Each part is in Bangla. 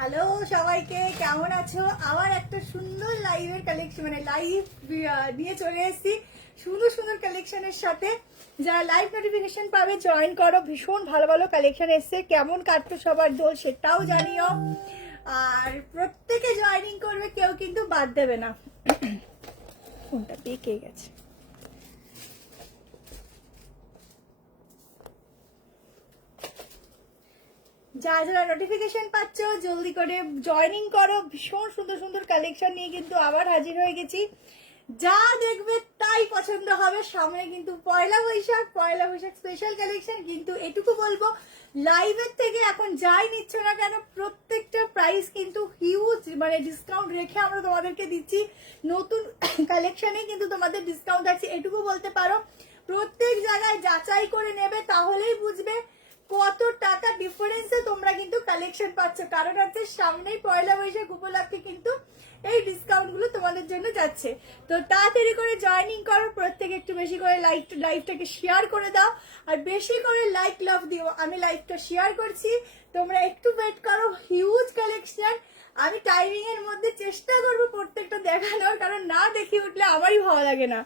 হ্যালো সবাইকে, কেমন আছো? আবার একটা সুন্দর লাইভের কালেকশন মানে লাইভ নিয়ে চলে এসেছি সুন্দর সুন্দর কালেকশনের সাথে। যারা লাইভ নোটিফিকেশন পাবে জয়েন করো, ভীষণ ভালো ভালো কালেকশন এসছে। কেমন কাটতো সবার দোল সেটাও জানিও, আর প্রত্যেকে জয়েনিং করবে, কেউ কিন্তু বাদ দেবে না। ফোনটা পেকে গেছে। যারা যারা নোটিফিকেশন পাচ্ছ জলদি করে জয়েনিং করো। ভীষণ সুন্দর সুন্দর কালেকশন নিয়ে কিন্তু আবার হাজির হয়ে গেছি। যা দেখবে তাই পছন্দ হবে। সামনে কিন্তু পয়লা বৈশাখ স্পেশাল কালেকশন। কিন্তু এটুকু বলবো, লাইভের থেকে এখন যাই নিচ্ছ না কেন প্রত্যেকটা প্রাইস কিন্তু হিউজ মানে ডিসকাউন্ট রেখে আমরা তোমাদেরকে দিচ্ছি। নতুন কালেকশনে কিন্তু তোমাদের ডিসকাউন্ট আছে, এটুকু বলতে পারো। প্রত্যেক জায়গায় যাচাই করে নেবে, তাহলেই বুঝবে কত টাকা ডিফারেন্সে তোমরা কিন্তু কালেকশন পাচ্ছ। কারণ হচ্ছে সামনেই পয়লা বৈশাখ উপলক্ষে কিন্তু এই ডিসকাউন্ট গুলো তোমাদের জন্য যাচ্ছে। তো তাড়াতাড়ি করে জয়েনিং করো, প্রত্যেকে একটু বেশি করে লাইভটাকে শেয়ার করে দাও, আর বেশি করে লাইক লাভ দিও। আমি লাইভটা শেয়ার করছি, তোমরা একটু ওয়েট করো। হিউজ কালেকশন, আমি টাইমিং এর মধ্যে চেষ্টা করবো প্রত্যেকটা দেখানোর, কারণ না দেখে উঠলে আমারই ভালো লাগে না।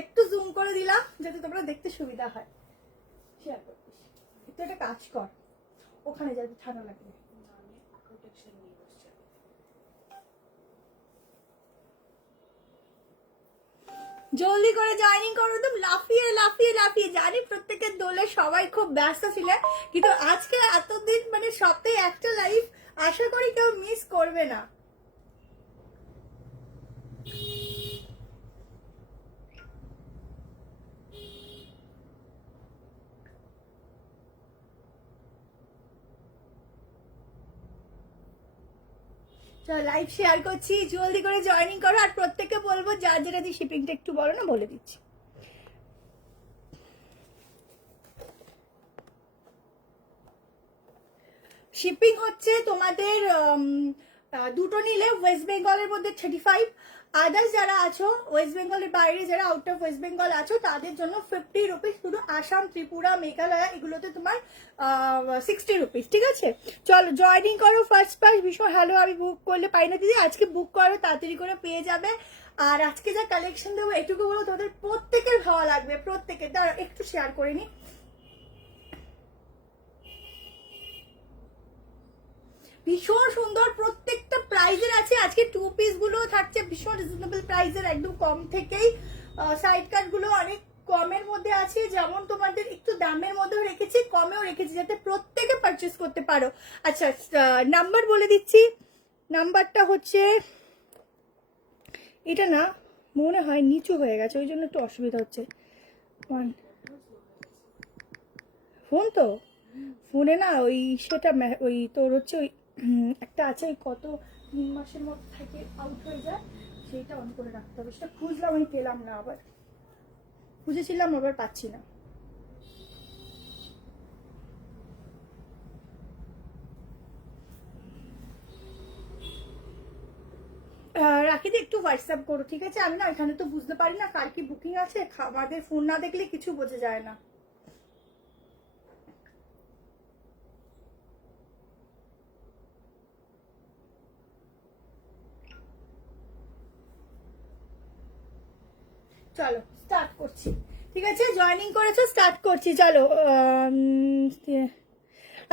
একটু জুম করে দিলাম যাতে তোমরা দেখতে সুবিধা হয়। শেয়ার করছিস একটু একটা কাজ কর, ওখানে যাতে ঠান্ডা লাগবে। জলদি করে জয়েনিং করো, একদম লাফিয়ে লাফিয়ে লাফিয়ে। জানি প্রত্যেকের দোলে সবাই খুব ব্যস্ত ছিলেন, কিন্তু আজকে এতদিন মানে সপ্তাহে একটা লাইভ আশা করি কেউ মিস করবে না। চলো লাইভ শেয়ার করছি, জলদি করে জয়েনিং করো। আর প্রত্যেককে বলবো যার যেটা দিয়ে শিপিংটা একটু বলো না, বলে দিচ্ছি। শিপিং হচ্ছে তোমাদের দুটো নিলে ওয়েস্ট বেঙ্গলের মধ্যে 35। আদার্স যারা আছো ওয়েস্ট বেঙ্গলের বাইরে, যারা আউট অফ ওয়েস্ট বেঙ্গল আছো তাদের জন্য 50 রুপিস। শুধু আসাম, ত্রিপুরা, মেঘালয় এগুলোতে তোমার 60 রুপিস। ঠিক আছে, চলো জয়েনিং করো। ফার্স্ট পাস ভীষণ হ্যালো, আমি বুক করলে পাই না দিদি, আজকে বুক করো, তাড়াতাড়ি করে পেয়ে যাবে। আর আজকে যা কালেকশন দেবো এটুকু বলো তোমাদের প্রত্যেকের ভালো লাগবে। প্রত্যেকের দ্বারা একটু শেয়ার করে নি। ভীষণ সুন্দর প্রত্যেকটা প্রাইজের আছে। আজকে টু পিস গুলো থাকছে ভীষণ রিজনেবল প্রাইজের, একদম কম থেকেই। সাইড কাট গুলো অনেক কমের মধ্যে আছে, যেমন তোমাদের একটু দামের মধ্যেও রেখেছি, কমেও রেখেছি, যাতে প্রত্যেকে পারচেস করতে পারো। আচ্ছা, নাম্বার বলে দিচ্ছি। নাম্বারটা হচ্ছে এটা না, মনে হয় নিচু হয়ে গেছে, ওই জন্য একটু অসুবিধা হচ্ছে। ফোন তো ফোনে না ওই সেটা ওই তোর হচ্ছে ওই একটা আছে, কত 3 মাসের মধ্যে থেকে আউট হয়ে যায়, সেইটা অন করে রাখতে হবে। সেটা খুঁজলাম, আমি পেলাম না, আবার খুঁজেছিলাম আবার পাচ্ছি না। রাখিদি একটু হোয়াটসঅ্যাপ করো, ঠিক আছে? আমি না এখানে তো বুঝতে পারি না কার কি বুকিং আছে, আমাদের ফোন না দেখলে কিছু বোঝা যায় না। চলো স্টার্ট করছি, ঠিক আছে? জয়েনিং করেছো, স্টার্ট করছি, চলো।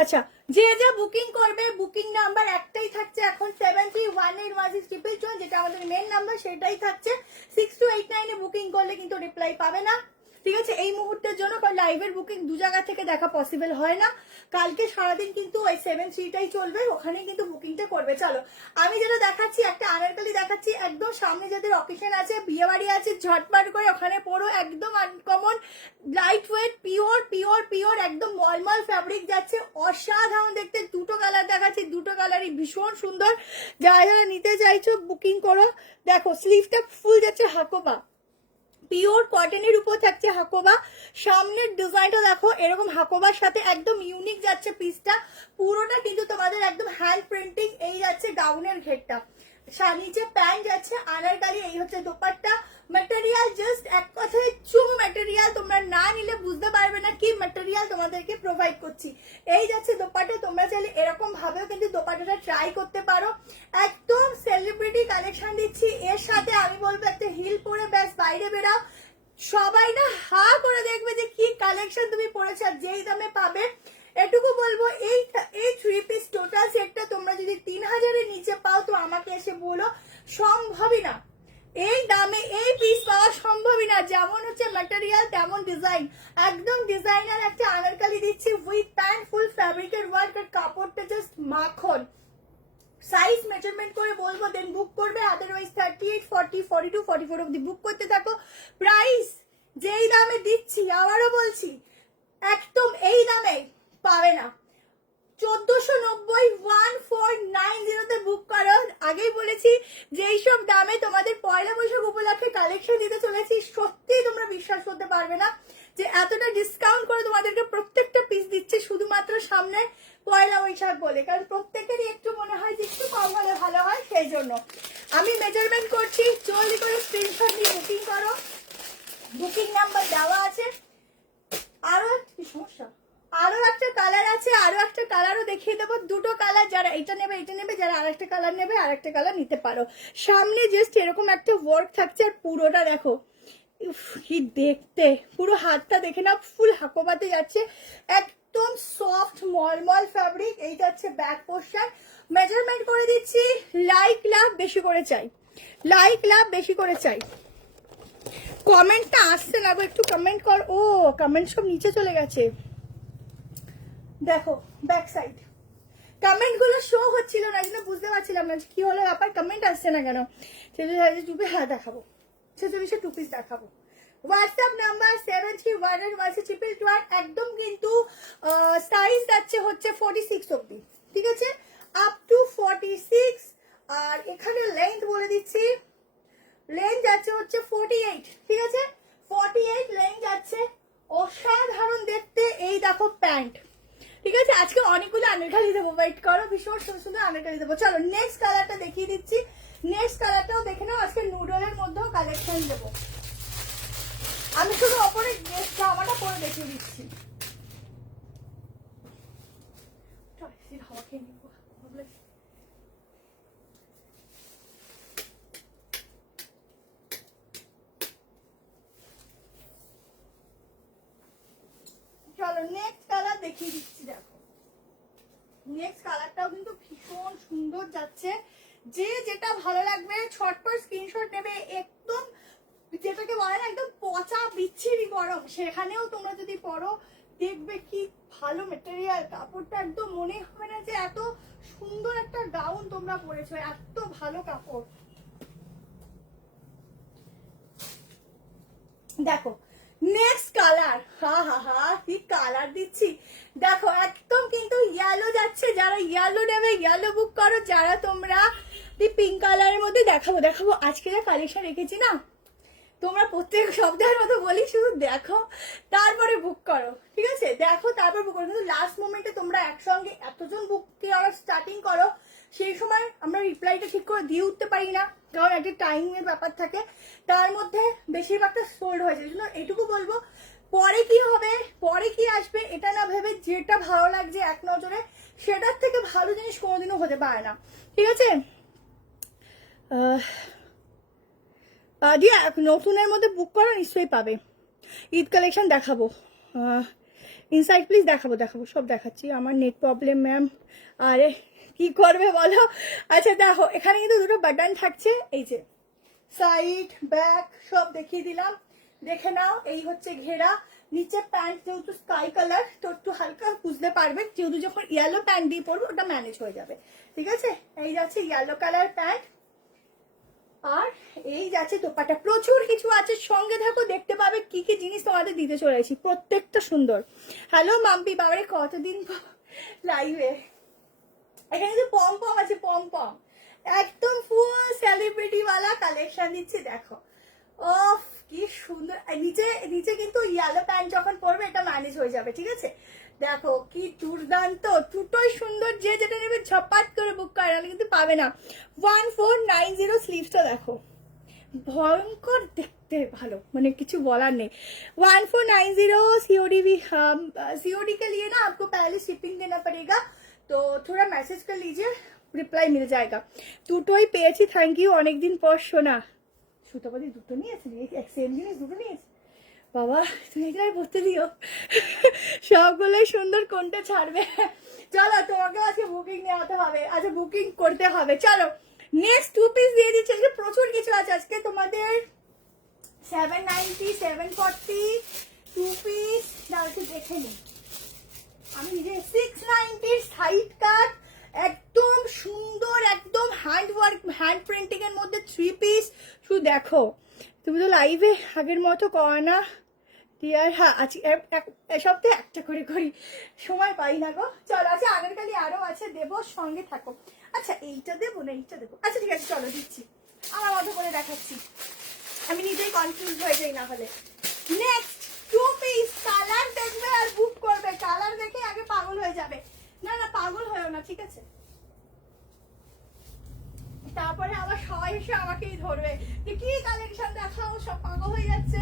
আচ্ছা, যে যা বুকিং করবে বুকিং নাম্বার একটাই থাকছে এখন, 718116 যেটা আমাদের মেন নাম্বার, সেটাই থাকছে। 6289 বুকিং করলে কিন্তু রিপ্লাই পাবে না, ঠিক আছে? এই মুহূর্তের জন্য, কারণ লাইভের বুকিং দু জায়গা থেকে দেখা পসিবল হয় না। কালকে সারাদিন কিন্তু ওই 73টাই চলবে, ওখানেই কিন্তু বুকিংটা করবে। চলো আমি যেটা দেখাচ্ছি, একটা আনারকলি দেখাচ্ছি, একদম সামনে যাদের অকেশন আছে, বিয়ে বাড়ি আছে, ঝটপট করে ওখানে পড়ো। একদম uncommon, light weight, pure pure pure, একদম মলমল ফ্যাব্রিক যাচ্ছে, অসাধারণ দেখতে। দুটো কালার দেখাচ্ছি, দুটো কালারই ভীষণ সুন্দর। যারা যারা নিতে চাইছো বুকিং করো। দেখো স্লিভটা ফুল যাচ্ছে হাকোবা, পিওর কটনের উপর থাকছে হাকোবা। সামনের ডিজাইনটা দেখো, এরকম হাকোবার সাথে একদম ইউনিক যাচ্ছে পিসটা। পুরোটা কিন্তু তোমাদের একদম হ্যান্ড প্রিন্টিং, এই যাচ্ছে গাউনের ঘেরটা। নিচে প্যান্ট যাচ্ছে আনারকালি, এই হচ্ছে দোপাট্টা। ম্যাটেরিয়াল জাস্ট এক কথায় চুমু ম্যাটেরিয়াল, তোমরা না নিলে বুঝতে পারবে না কি ম্যাটেরিয়াল তোমাদেরকে প্রোভাইড করছি। এই যাচ্ছে দোপাট্টা, তোমরা চাইলে এরকম ভাবেও কিন্তু দোপাট্টাটা ট্রাই করতে পারো। একদম সেলিব্রিটি কালেকশন দিচ্ছি, এর সাথে আমি বলবো একটা হিল পরে ব্যাস বাইরে বেরাও, সবাই না হা করে দেখবে যে কি কালেকশন তুমি পরেছো আর যেই দামে পাবে। এটুকু বলবো এই 3 পিস টোটাল সেটটা তোমরা যদি 3000-এর নিচে পাও তো আমাকে এসে বলো, সম্ভবই না এই দামে এই পিস পাওয়া সম্ভবই না। যেমন হচ্ছে ম্যাটেরিয়াল তেমন ডিজাইন, একদম ডিজাইনার একটা আনারকালি দিচ্ছি উইথ প্যান্ট, ফুল ফ্যাব্রিকের ওয়ার্ক, আর কাপড়টা জাস্ট মাখন। সাইজ মেজারমেন্ট করে বলবো দেন বুক করবে, আদারওয়াইজ 38, 40, 42, 44 অব্দি বুক করতে থাকো। প্রাইস যেই দামে দিচ্ছি আবারও বলছি একদম এই দামে পাবে না। 1490 1490-তে বুক করো। আগেই বলেছি যে এইসব দামে তোমাদের পয়লা বৈশাখ উপলক্ষে কালেকশন দিতে চলেছি, সত্যিই তোমরা বিশ্বাস করতে পারবে না যে এতটা ডিসকাউন্ট করে তোমাদেরকে প্রত্যেকটা পিস দিচ্ছে শুধুমাত্র সামনে পয়লা বৈশাখ বলে, কারণ প্রত্যেকেরই একটু মনে হয় যে একটু কম হলে ভালো হয়, সেই জন্য আমি মেজারমেন্ট করছি। জলদি করে স্ক্রিনশট নিয়ে বুকিং করো, বুকিং নাম্বার দেওয়া আছে। আরো কি সমস্যা, আরো একটা কালার আছে, আরো একটা কালারও দেখিয়ে দেবো, দুটো কালার, যারা এটা নেবে এটা নেবে, যারা আরেকটা কালার নেবে আরেকটা কালার নিতে পারো। সামনে জাস্ট এরকম একটা ওয়ার্ক থাকছে আর পুরোটা দেখো কি দেখতে, পুরো হাতটা দেখে না, ফুল হাকোবাতে যাচ্ছে, একদম সফট মলমল ফ্যাব্রিক। এইটা হচ্ছে ব্যাক পোর্শন, মেজারমেন্ট করে দিচ্ছি। লাইক লাভ বেশি করে চাই, লাইক লাভ বেশি করে চাই। কমেন্টটা আসছে না গো, একটু কমেন্ট কর। ও কমেন্ট সব নিচে চলে গেছে, দেখো ব্যাক সাইড কমেন্ট গুলো শো হচ্ছিল না, জন্য বুঝতে পারছিলাম না কি হলো ব্যাপার, কমেন্ট আসছে না কেন। চুপে হ্যাঁ দেখাবো, ছেচল্লিশে 2 পিস দেখাবো। হোয়াটসঅ্যাপ নাম্বার 73111212, একদম কিন্তু সাইজ যাচ্ছে হচ্ছে 46 অব্দি, ঠিক আছে, আপ টু 46। আর এখানে লেন্থ বলে দিচ্ছি, লেন্থ যাচ্ছে হচ্ছে 48, ঠিক আছে, 48 লেন্থ যাচ্ছে। অসাধারণ দেখতে। এই দেখো প্যান্ট, ঠিক আছে। আজকে অনেকগুলো আনারকালি দেবো, ওয়েট করো, ভীষণ সুন্দর সুন্দর আনারকালি দেবো। চলো নেক্সট কালারটা দেখিয়ে দিচ্ছি, নেক্সট কালারটাও দেখে নাও। আজকে নুডলের মধ্যেও কালেকশন দেবো, আমি শুধু ওপরে জামাটা পরে দেখিয়ে দিচ্ছি। হাওয়া খেয়ে নিবো। চলো নেক্সট কালার দেখিয়ে দিচ্ছি, দেখো নেক্সট কালারটাও কিন্তু ভীষণ সুন্দর যাচ্ছে। যে যেটা ভালো লাগবে ছটপট স্ক্রিনশট নেবে। একদম যেটাকে বলে না একদম পচা বিচ্ছিরি গরম, সেখানেও তোমরা যদি পরো দেখবে কি ভালো মেটেরিয়াল, কাপড়টা একদম মনে হবে না যে এত সুন্দর একটা গাউন তোমরা পরেছো, এত ভালো কাপড়। দেখো নেক্সট কালার, হা হা হা কি কালার দিচ্ছি দেখো, একদম কিন্তু ইয়েলো যাচ্ছে। যারা ইয়েলো নেবে ইয়েলো বুক করো, যারা তোমরা পিঙ্ক কালারের মধ্যে দেখাবো দেখাবো আজকে যা কালেকশন রেখেছি না, তোমরা প্রত্যেক সপ্তাহের মতো বলি শুধু দেখো তারপরে বুক করো, ঠিক আছে, দেখো তারপর বুক করো। কিন্তু লাস্ট মোমেন্টে তোমরা একসঙ্গে এতজন বুক করা স্টার্টিং করো, সেই সময় আমরা রিপ্লাইটা ঠিক করে দিয়ে উঠতে পারি না, কারণ একটা টাইমের ব্যাপার থাকে, তার মধ্যে বেশিরভাগটা সোল্ড হয়ে যায়। জন্য এটুকু বলবো, পরে কি হবে পরে কি আসবে এটা না ভেবে যেটা ভালো লাগছে এক নজরে, সেটার থেকে ভালো জিনিস কোনোদিনও হতে পারে না, ঠিক আছে। দিয়ে নতুনের মধ্যে বুক করো, নিশ্চয়ই পাবে। ঈদ কালেকশন দেখাবো, ইনসাইড প্লিজ দেখাবো দেখাবো সব দেখাচ্ছি। আমার নেট প্রবলেম ম্যাম, আরে কি করবে বলো। আচ্ছা দেখো এখানে কিন্তু দুটো বাটন থাকছে, এই যে সাইড ব্যাক সব দেখিয়ে দিলাম, দেখে নাও। এই হচ্ছে ঘেরা, নিচে প্যান্ট যেহেতু স্কাই কালার তো একটু হালকা বুঝতে পারবে, যেহেতু যখন ইয়েলো প্যান্ট দিয়ে পরবো ওটা ম্যানেজ হয়ে যাবে, ঠিক আছে। এই যাচ্ছে ইয়েলো কালার প্যান্ট, আর এই যাচ্ছে দোপাট্টা। প্রচুর কিছু আছে, সঙ্গে থাকো দেখতে পাবে কি কি জিনিস তোমাদের দিতে চলেছি, প্রত্যেকটা সুন্দর। হ্যালো মাম্পি, বাবারে কতদিন লাইভে। এখানে যে পম পম আছে, পম পম একদম ফুল সেলিব্রিটি ওয়ালা কালেকশন দিচ্ছি, দেখো অফ কি সুন্দর। নিচে নিচে কিন্তু ইয়েলো প্যান্ট যখন পরবে এটা ম্যানেজ হয়ে যাবে, ঠিক আছে। দেখো কি দুর্দান্ত, দুটোই সুন্দর, যে যেটা নেবে ঝপাট করে বুক করে, নাহলে কিন্তু পাবে না। 1490 স্লিভসটা দেখো, ভয়ঙ্কর দেখতে ভালো, মানে কিছু বলার নেই। 1490 सीओडी भी, हम सीओडी के लिए ना आपको पहले शिपिंग देना पड़ेगा, तो थोड़ा मैसेज कर लीजिए, রিপ্লাই মিলে যায়গা। দুটোই পেয়েছি, থ্যাংক ইউ। অনেকদিন পর শোনা, সুতোপাতি দুটো নিয়েছিলি, এক সেম জিনিস দুটো নিয়েছি। বাবা তুমি এগুলো বলতে দিও, সবগুলোই সুন্দর, কোনটা ছাড়বে? চলো তোমাকে আজকে বুকিং নেওয়াতে হবে, আচ্ছা বুকিং করতে হবে। চলো নেক্সট 2 পিস দিয়ে দিচ্ছি, আজকে প্রচুর কিছু আছে। আজকে তোমাদের 790, 740 2 পিস, দাও একটু দেখে নিই আমি নিজে। 690 সাইড কাট, একদম সুন্দর, একদম হ্যান্ড ওয়ার্ক, হ্যান্ড প্রিন্টিং এর মধ্যে 3 পিস। শুধু দেখো, তুমি তো লাইভে আগের মতো করো না ডিয়ার। হ্যাঁ আজকে সপ্তাহে একটা করে করি, সময় পাই না গো। চলো আছে আগামীকালই আরো আছে, দেবো, সঙ্গে থাকো। আচ্ছা এইটা দেবো না এইটা দেবো? আচ্ছা ঠিক আছে চলো দিচ্ছি, আমার মতো করে দেখাচ্ছি, আমি নিজেই কনফিউজ হয়ে যাই না হলে। নেক্সট 2 পিস, কালার দেখবে আর বুক করবে, কালার দেখে আগে পাগল হয়ে যাবে। না না পাগল হয়েও না, ঠিক আছে? তারপরে আবার সবাই এসে আমাকেই ধরবে যে কি কালেকশন দেখাও, সব পাগল হয়ে যাচ্ছে।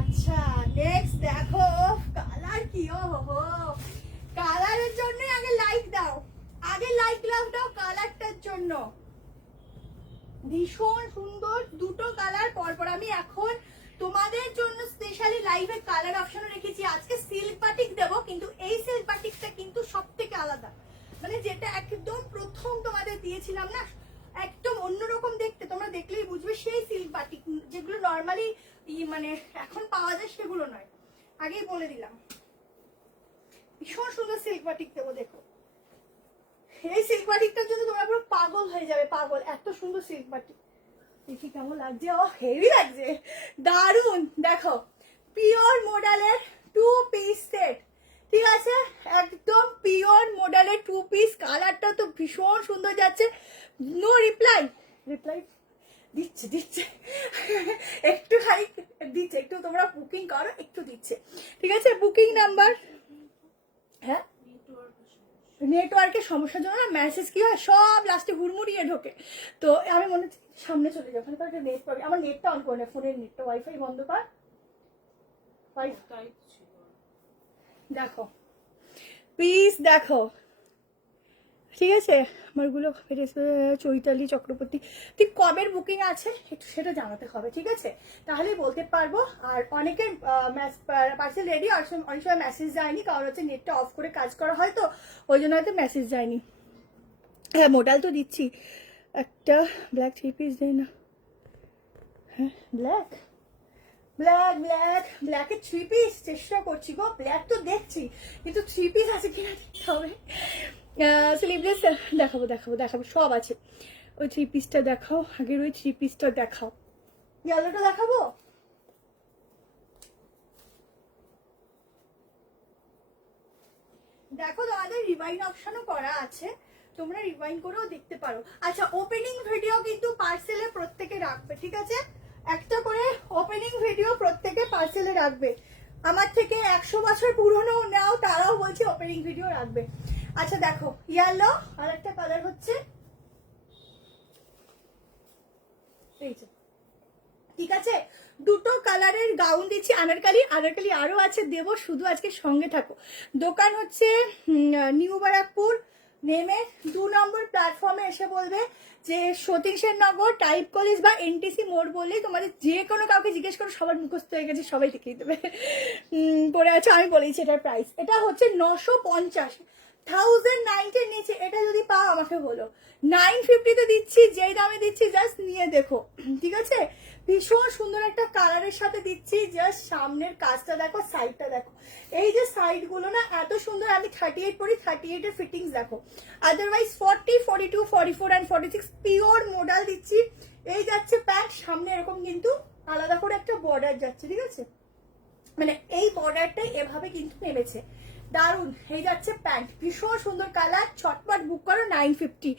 আচ্ছা নেক্সট দেখো, কালার কি, ও হো, কালারের জন্য আগে লাইক দাও, আগে লাইক দাও কালারটার জন্য। ভীষণ সুন্দর দুটো কালার পরপর। আমি এখন তোমাদের জন্য স্পেশালি লাইভে কালার অপশন রেখেছি। আজকে সিল্ক বাটিক দেবো, কিন্তু এই সিল্ক বাটিকটা কিন্তু সব থেকে আলাদা, মানে যেটা একদম প্রথম তোমাদের দিয়েছিলাম না, একদম অন্যরকম দেখতে, তোমরা দেখলেই বুঝবে সেই সিল্ক বাটিক, যেগুলো নর্মালি মানে এখন পাওয়া যায় সেগুলো নয়, আগেই বলে দিলাম। ভীষণ সুন্দর সিল্ক বাটিক দেবো, দেখো এই সিল্ক বাটিকটার জন্য তোমরা পুরো পাগল হয়ে যাবে, পাগল, এত সুন্দর সিল্ক বাটিক। দেখি কেমন লাগছে, ও হেভি লাগছে, দারুন। দেখো পিওর মডেলের 2 পিস সেট, ঠিক আছে, একদম পিওর মডেলের 2 পিস। কালারটা তো ভীষণ সুন্দর যাচ্ছে। নো রিপ্লাই, রিপ্লাই দিচ্ছে দিচ্ছে একটু খালি দিচ্ছে, একটু তোমরা বুকিং করো, একটু দিচ্ছে, ঠিক আছে? বুকিং নাম্বার, হ্যাঁ নেটওয়ার্কের সমস্যার জন্য না মেসেজ কি হয় সব লাস্টে হুড়মুড়িয়ে ঢোকে, তো আমি মনে হচ্ছে সামনে চলে যাই, ওখানে তো একটা নেট পাবি। আমার নেটটা অন করে না, ফোনের নেটটা, ওয়াইফাই বন্ধ কর, ওয়াইফাই। দেখো প্লিজ দেখো, ঠিক আছে? আমারগুলো চৈতালি চক্রবর্তী, ঠিক কবের বুকিং আছে একটু সেটা জানাতে হবে, ঠিক আছে? তাহলেই বলতে পারবো। আর অনেকের পার্সেল রেডি, অনেক সময় মেসেজ যায়নি, কারণ হচ্ছে নেটটা অফ করে কাজ করা হয়, তো ওই জন্য হয়তো মেসেজ যায়নি। হ্যাঁ মোডাল তো দিচ্ছি, একটা ব্ল্যাক 3 পিস দেয় না? হ্যাঁ ব্ল্যাক ব্ল্যাক ব্ল্যাক ব্ল্যাকের 3 পিস চেষ্টা করছি গো, ব্ল্যাক তো দেখছি, কিন্তু 3 পিস আছে কিনা দেখতে হবে। স্লিভলেস দেখাবো দেখাবো দেখাবো, সব আছে। ওই 3 পিসটা দেখাও, আগের ওই 3 পিসটা দেখাও, ইয়েলোটা দেখাবো। দেখো তোমাদের রিভাইন অপশনও করা আছে, তোমরা রিভাইন করেও দেখতে পারো। আচ্ছা ওপেনিং ভিডিও কিন্তু পার্সেলে প্রত্যেকে রাখবে, ঠিক আছে? একটা করে ওপেনিং ভিডিও প্রত্যেকে পার্সেলে রাখবে। আমার থেকে 100 বছর পুরনো নাও, তারাও বলছে ওপেনিং ভিডিও রাখবে। আচ্ছা দেখো ইয়েলো, আর একটা কালার হচ্ছে এই যে, ঠিক আছে? দুটো কালারের গাউন দিচ্ছি, আনারকালি, আনারকালি আরো আছে দেবো, শুধু আজকে সঙ্গে থাকো। দোকান হচ্ছে নিউ বারাকপুর, নেমে 2 নম্বর প্ল্যাটফর্মে এসে বলবে যে সতীশ নগর টাইপ কলেজ বা এনটিসি মোড় বললেই, তোমাদের যে কোনো কাউকে জিজ্ঞেস করো, সবার মুখস্থ হয়ে গেছে, সবাই দেখিয়ে দেবে। পরে আছে, আমি বলেছি এটার প্রাইস, এটা হচ্ছে 950, 1090 নিচে এটা যদি পাও আমাকে বলো। 950 তে দিচ্ছি, যেই দামে দিচ্ছি জাস্ট নিয়ে দেখো, ঠিক আছে? ভীষণ সুন্দর একটা কালারের সাথে দিচ্ছি, জাস্ট সামনের কাজটা দেখো, সাইডটা দেখো, এই যে সাইড গুলো না এত সুন্দর। আমি 38 পরি, 38 এর ফিটিংস দেখো, আদারওয়াইজ 40, 42, 44 and 46 পিওর মডেল দিচ্ছি। এই যাচ্ছে প্যান্ট, সামনে এরকম কিন্তু আলাদা করে একটা বর্ডার যাচ্ছে, ঠিক আছে? মানে এই বর্ডারটাই এভাবে কিন্তু নেমেছে, দারুন। এই যাচ্ছে প্যান্ট, ভীষণ সুন্দর কালার, ছটপট বুক করো। 950,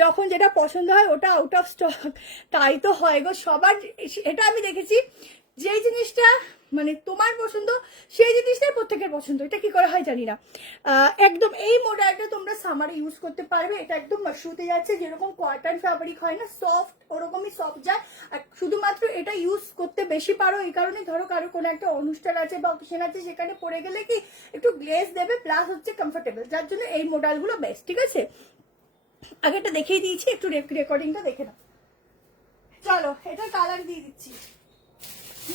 যখন যেটা পছন্দ হয় ওটা আউট অফ স্টক, তাই তো হয় গো সবার। এটা আমি দেখেছি, যেই জিনিসটা মানে তোমার পছন্দ সেই জিনিসটাই প্রত্যেকের পছন্দ, এটা কি করে হয় জানি না। একদম এই মডেলটা তোমরা সামারে ইউজ করতে পারবে। এটা একদম মাশরুতে যাচ্ছে, যেরকম কটন ফ্যাব্রিক হয় না সফট, ওরকমই সফট যায়। আর শুধুমাত্র এটা ইউজ করতে বেশি পারো এই কারণে, ধরো কারো কোনো একটা অনুষ্ঠান আছে বা অকেশন আছে, সেখানে পরে গেলে কি একটু গ্লেজ দেবে, প্লাস হচ্ছে কমফোর্টেবল, যার জন্য এই মডেলগুলো বেস্ট। ঠিক আছে, আগেটা দেখিয়ে দিয়েছি, একটু রেকর্ডিংটা দেখে নাও। চলো এটা কালার দিয়ে দিচ্ছি,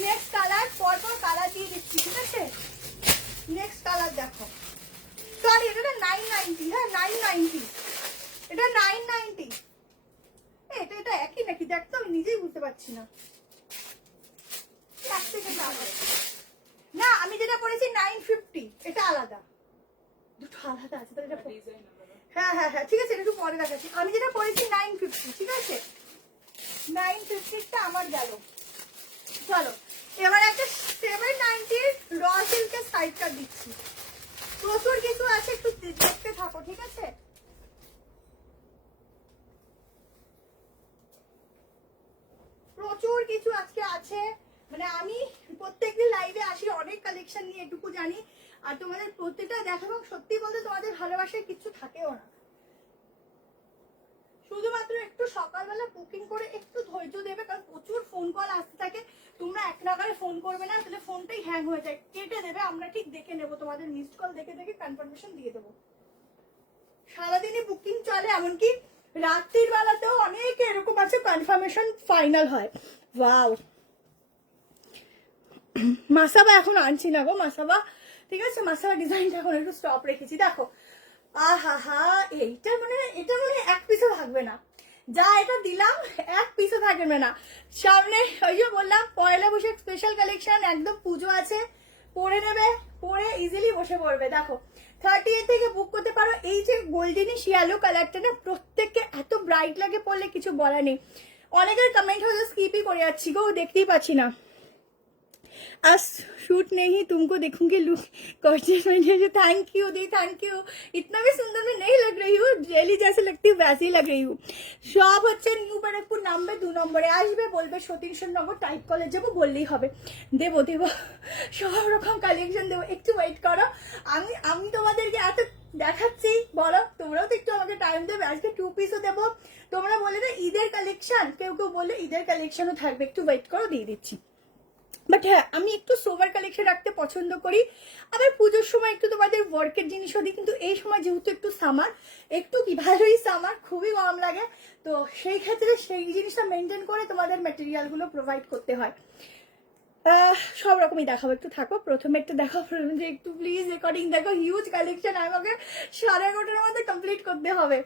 নেক্সট কালার, পরপর কালার দিয়ে দিচ্ছি। ঠিক আছে, নেক্সট কালার দেখো, সরি এটা 990, হ্যাঁ 990, এটা 990। এটা একই নাকি দেখতো, আমি নিজেই বুঝতে পারছি না। না আমি যেটা পড়েছি 950, এটা আলাদা, দুটো আলাদা আছে তো। এটা হ্যাঁ হ্যাঁ হ্যাঁ ঠিক আছে, একটু পরে দেখাচ্ছি। আমি যেটা পড়েছি 950, ঠিক আছে 950টা আমার গেল। চলো এবার একটা 790 র সিল্কের সাইডটা দিচ্ছি। প্রচুর কিছু আছে, একটু দেখতে থাকো। ঠিক আছে, প্রচুর কিছু আজকে আছে, মানে আমি প্রত্যেকদিন লাইভে আসি অনেক কালেকশন নিয়ে, এটুকু জানি। আর তোমাদের প্রত্যেকটা দেখাবো, সত্যি বলতে তোমাদের ভালোবাসায় কিছু থাকেও না। শুধুমাত্র একটু সকালবেলা বুকিং করে একটু ধৈর্য দেবে, কারণ প্রচুর ফোন কল আসতে থাকে। তোমরা এক নাগারে ফোন করবে না, তাহলে ফোনটাই হ্যাং হয়ে যায়, কেটে দেবে। আমরা ঠিক দেখে নেবো, তোমাদের মিসড কল দেখে দেখে কনফার্মেশন দিয়ে দেবো। সারাদিনই বুকিং চলে, এমনকি রাত্রির বেলাতেও অনেকে এরকম আছে কনফার্মেশন ফাইনাল হয়। ওয়াও, মাসাবা এখন আনছি না গো, মাসাবা ঠিক আছে, মাসাবা ডিজাইনটা এখন একটু স্টপ রেখেছি। দেখো আহা হা, এটা মানে এক পিসও থাকবে না, যা এটা দিলাম এক পিসও থাকবে না। সামনে ওই যে বললাম পয়লা বৈশাখ স্পেশাল কালেকশন, একদম পুজো আছে, পরে নেবে, পরে ইজিলি বসে পড়বে। দেখো 30 থেকে বুক করতে পারো। এই যে গোল্ডেনি শিয়ালো কালারটা না, প্রত্যেককে এত ব্রাইট লাগে, পরলে কিছু বলা নেই। অনেকের কমেন্ট হয়তো স্কিপই করে যাচ্ছি গো, দেখতেই পাচ্ছি না। आज शूट नहीं तुमको देखूंगी लुक कॉर्जियस में। Thank you the, thank you. इतना भी सुंदर मैं नहीं लग रही हूँ, जेली जैसे लगती हूँ वैसे ही लग रही हूँ। সব হচ্ছে নিউ ব্যারাকপুর নামবে, 2 নম্বরে আসবে, বলবে সতীশনগর টাইপ কলেজ যাবো, বললেই হবে। দেবো দেবো, সব রকম কালেকশন দেবো, একটু ওয়েট করো। আমি তোমাদেরকে এত দেখাচ্ছি, বলো তোমরাও তো একটু আমাকে টাইম দেবে। আজকে 2 পিসও দেবো। তোমরা বলে না ঈদের কালেকশন, কেউ কেউ বললে ঈদের কালেকশনও থাকবে, একটু ওয়েট করো, দিয়ে দিচ্ছি। বাট হ্যাঁ, আমি একটু সোভার কালেকশন রাখতে পছন্দ করি। আবার পুজোর সময় একটু তোমাদের ওয়ার্কের জিনিসও দিই, কিন্তু এই সময় যেহেতু একটু সামার, একটু কি ভালোই সামার, খুবই গরম লাগে, তো সেই ক্ষেত্রে সেই জিনিসটা মেনটেন করে তোমাদের ম্যাটেরিয়ালগুলো প্রোভাইড করতে হয়। সব রকমই দেখাবো, একটু থাকো। প্রথমে একটু দেখাও, যে একটু প্লিজ রেকর্ডিং দেখো, হিউজ কালেকশন, আমাকে 11:30টার মধ্যে কমপ্লিট করতে হবে।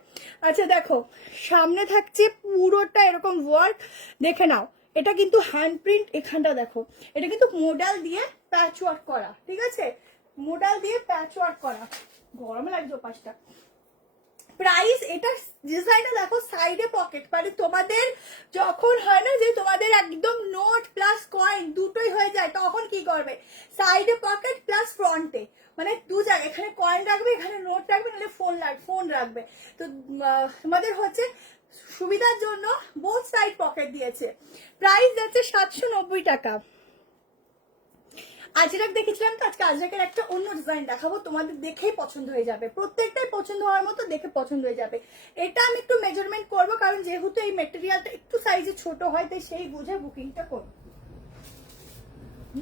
আচ্ছা দেখো, সামনে থাকছে পুরোটা এরকম ওয়ার্ক, দেখে নাও। এটা কিন্তু হ্যান্ড প্রিন্ট, এখানটা দেখো, এটা কিন্তু মোডাল দিয়ে প্যাচ ওয়ার্ক করা। ঠিক আছে, মোডাল দিয়ে প্যাচ ওয়ার্ক করা। গরম লাগছে পাঁচটা। প্রাইস, এটা ডিজাইনটা দেখো, সাইডে পকেট, মানে তোমাদের যখন হয় না যে তোমাদের একদম নোট প্লাস কয়েন দুটোই হয়ে যায়, তখন কি করবে, সাইডে পকেট প্লাস ফ্রন্টে, মানে দু জায়গায়, এখানে কয়েন রাখবে, এখানে নোট রাখবে, নাহলে ফোন রাখবে। তো তোমাদের হচ্ছে সুবিধার জন্য বোথ সাইড পকেট দিয়েছে। প্রাইস যাচ্ছে 790 টাকা। আজরাক দেখেছিলাম তো, আজকে আজরাকের একটা অন্য ডিজাইন দেখাবো, তোমাদের দেখেই পছন্দ হয়ে যাবে, প্রত্যেকটাই পছন্দ হওয়ার মতো, দেখে পছন্দ হয়ে যাবে। এটা আমি একটু মেজারমেন্ট করবো, কারণ যেহেতু এই মেটেরিয়ালটা একটু সাইজে ছোট হয়, তাই সেই বুঝে বুকিংটা করবো।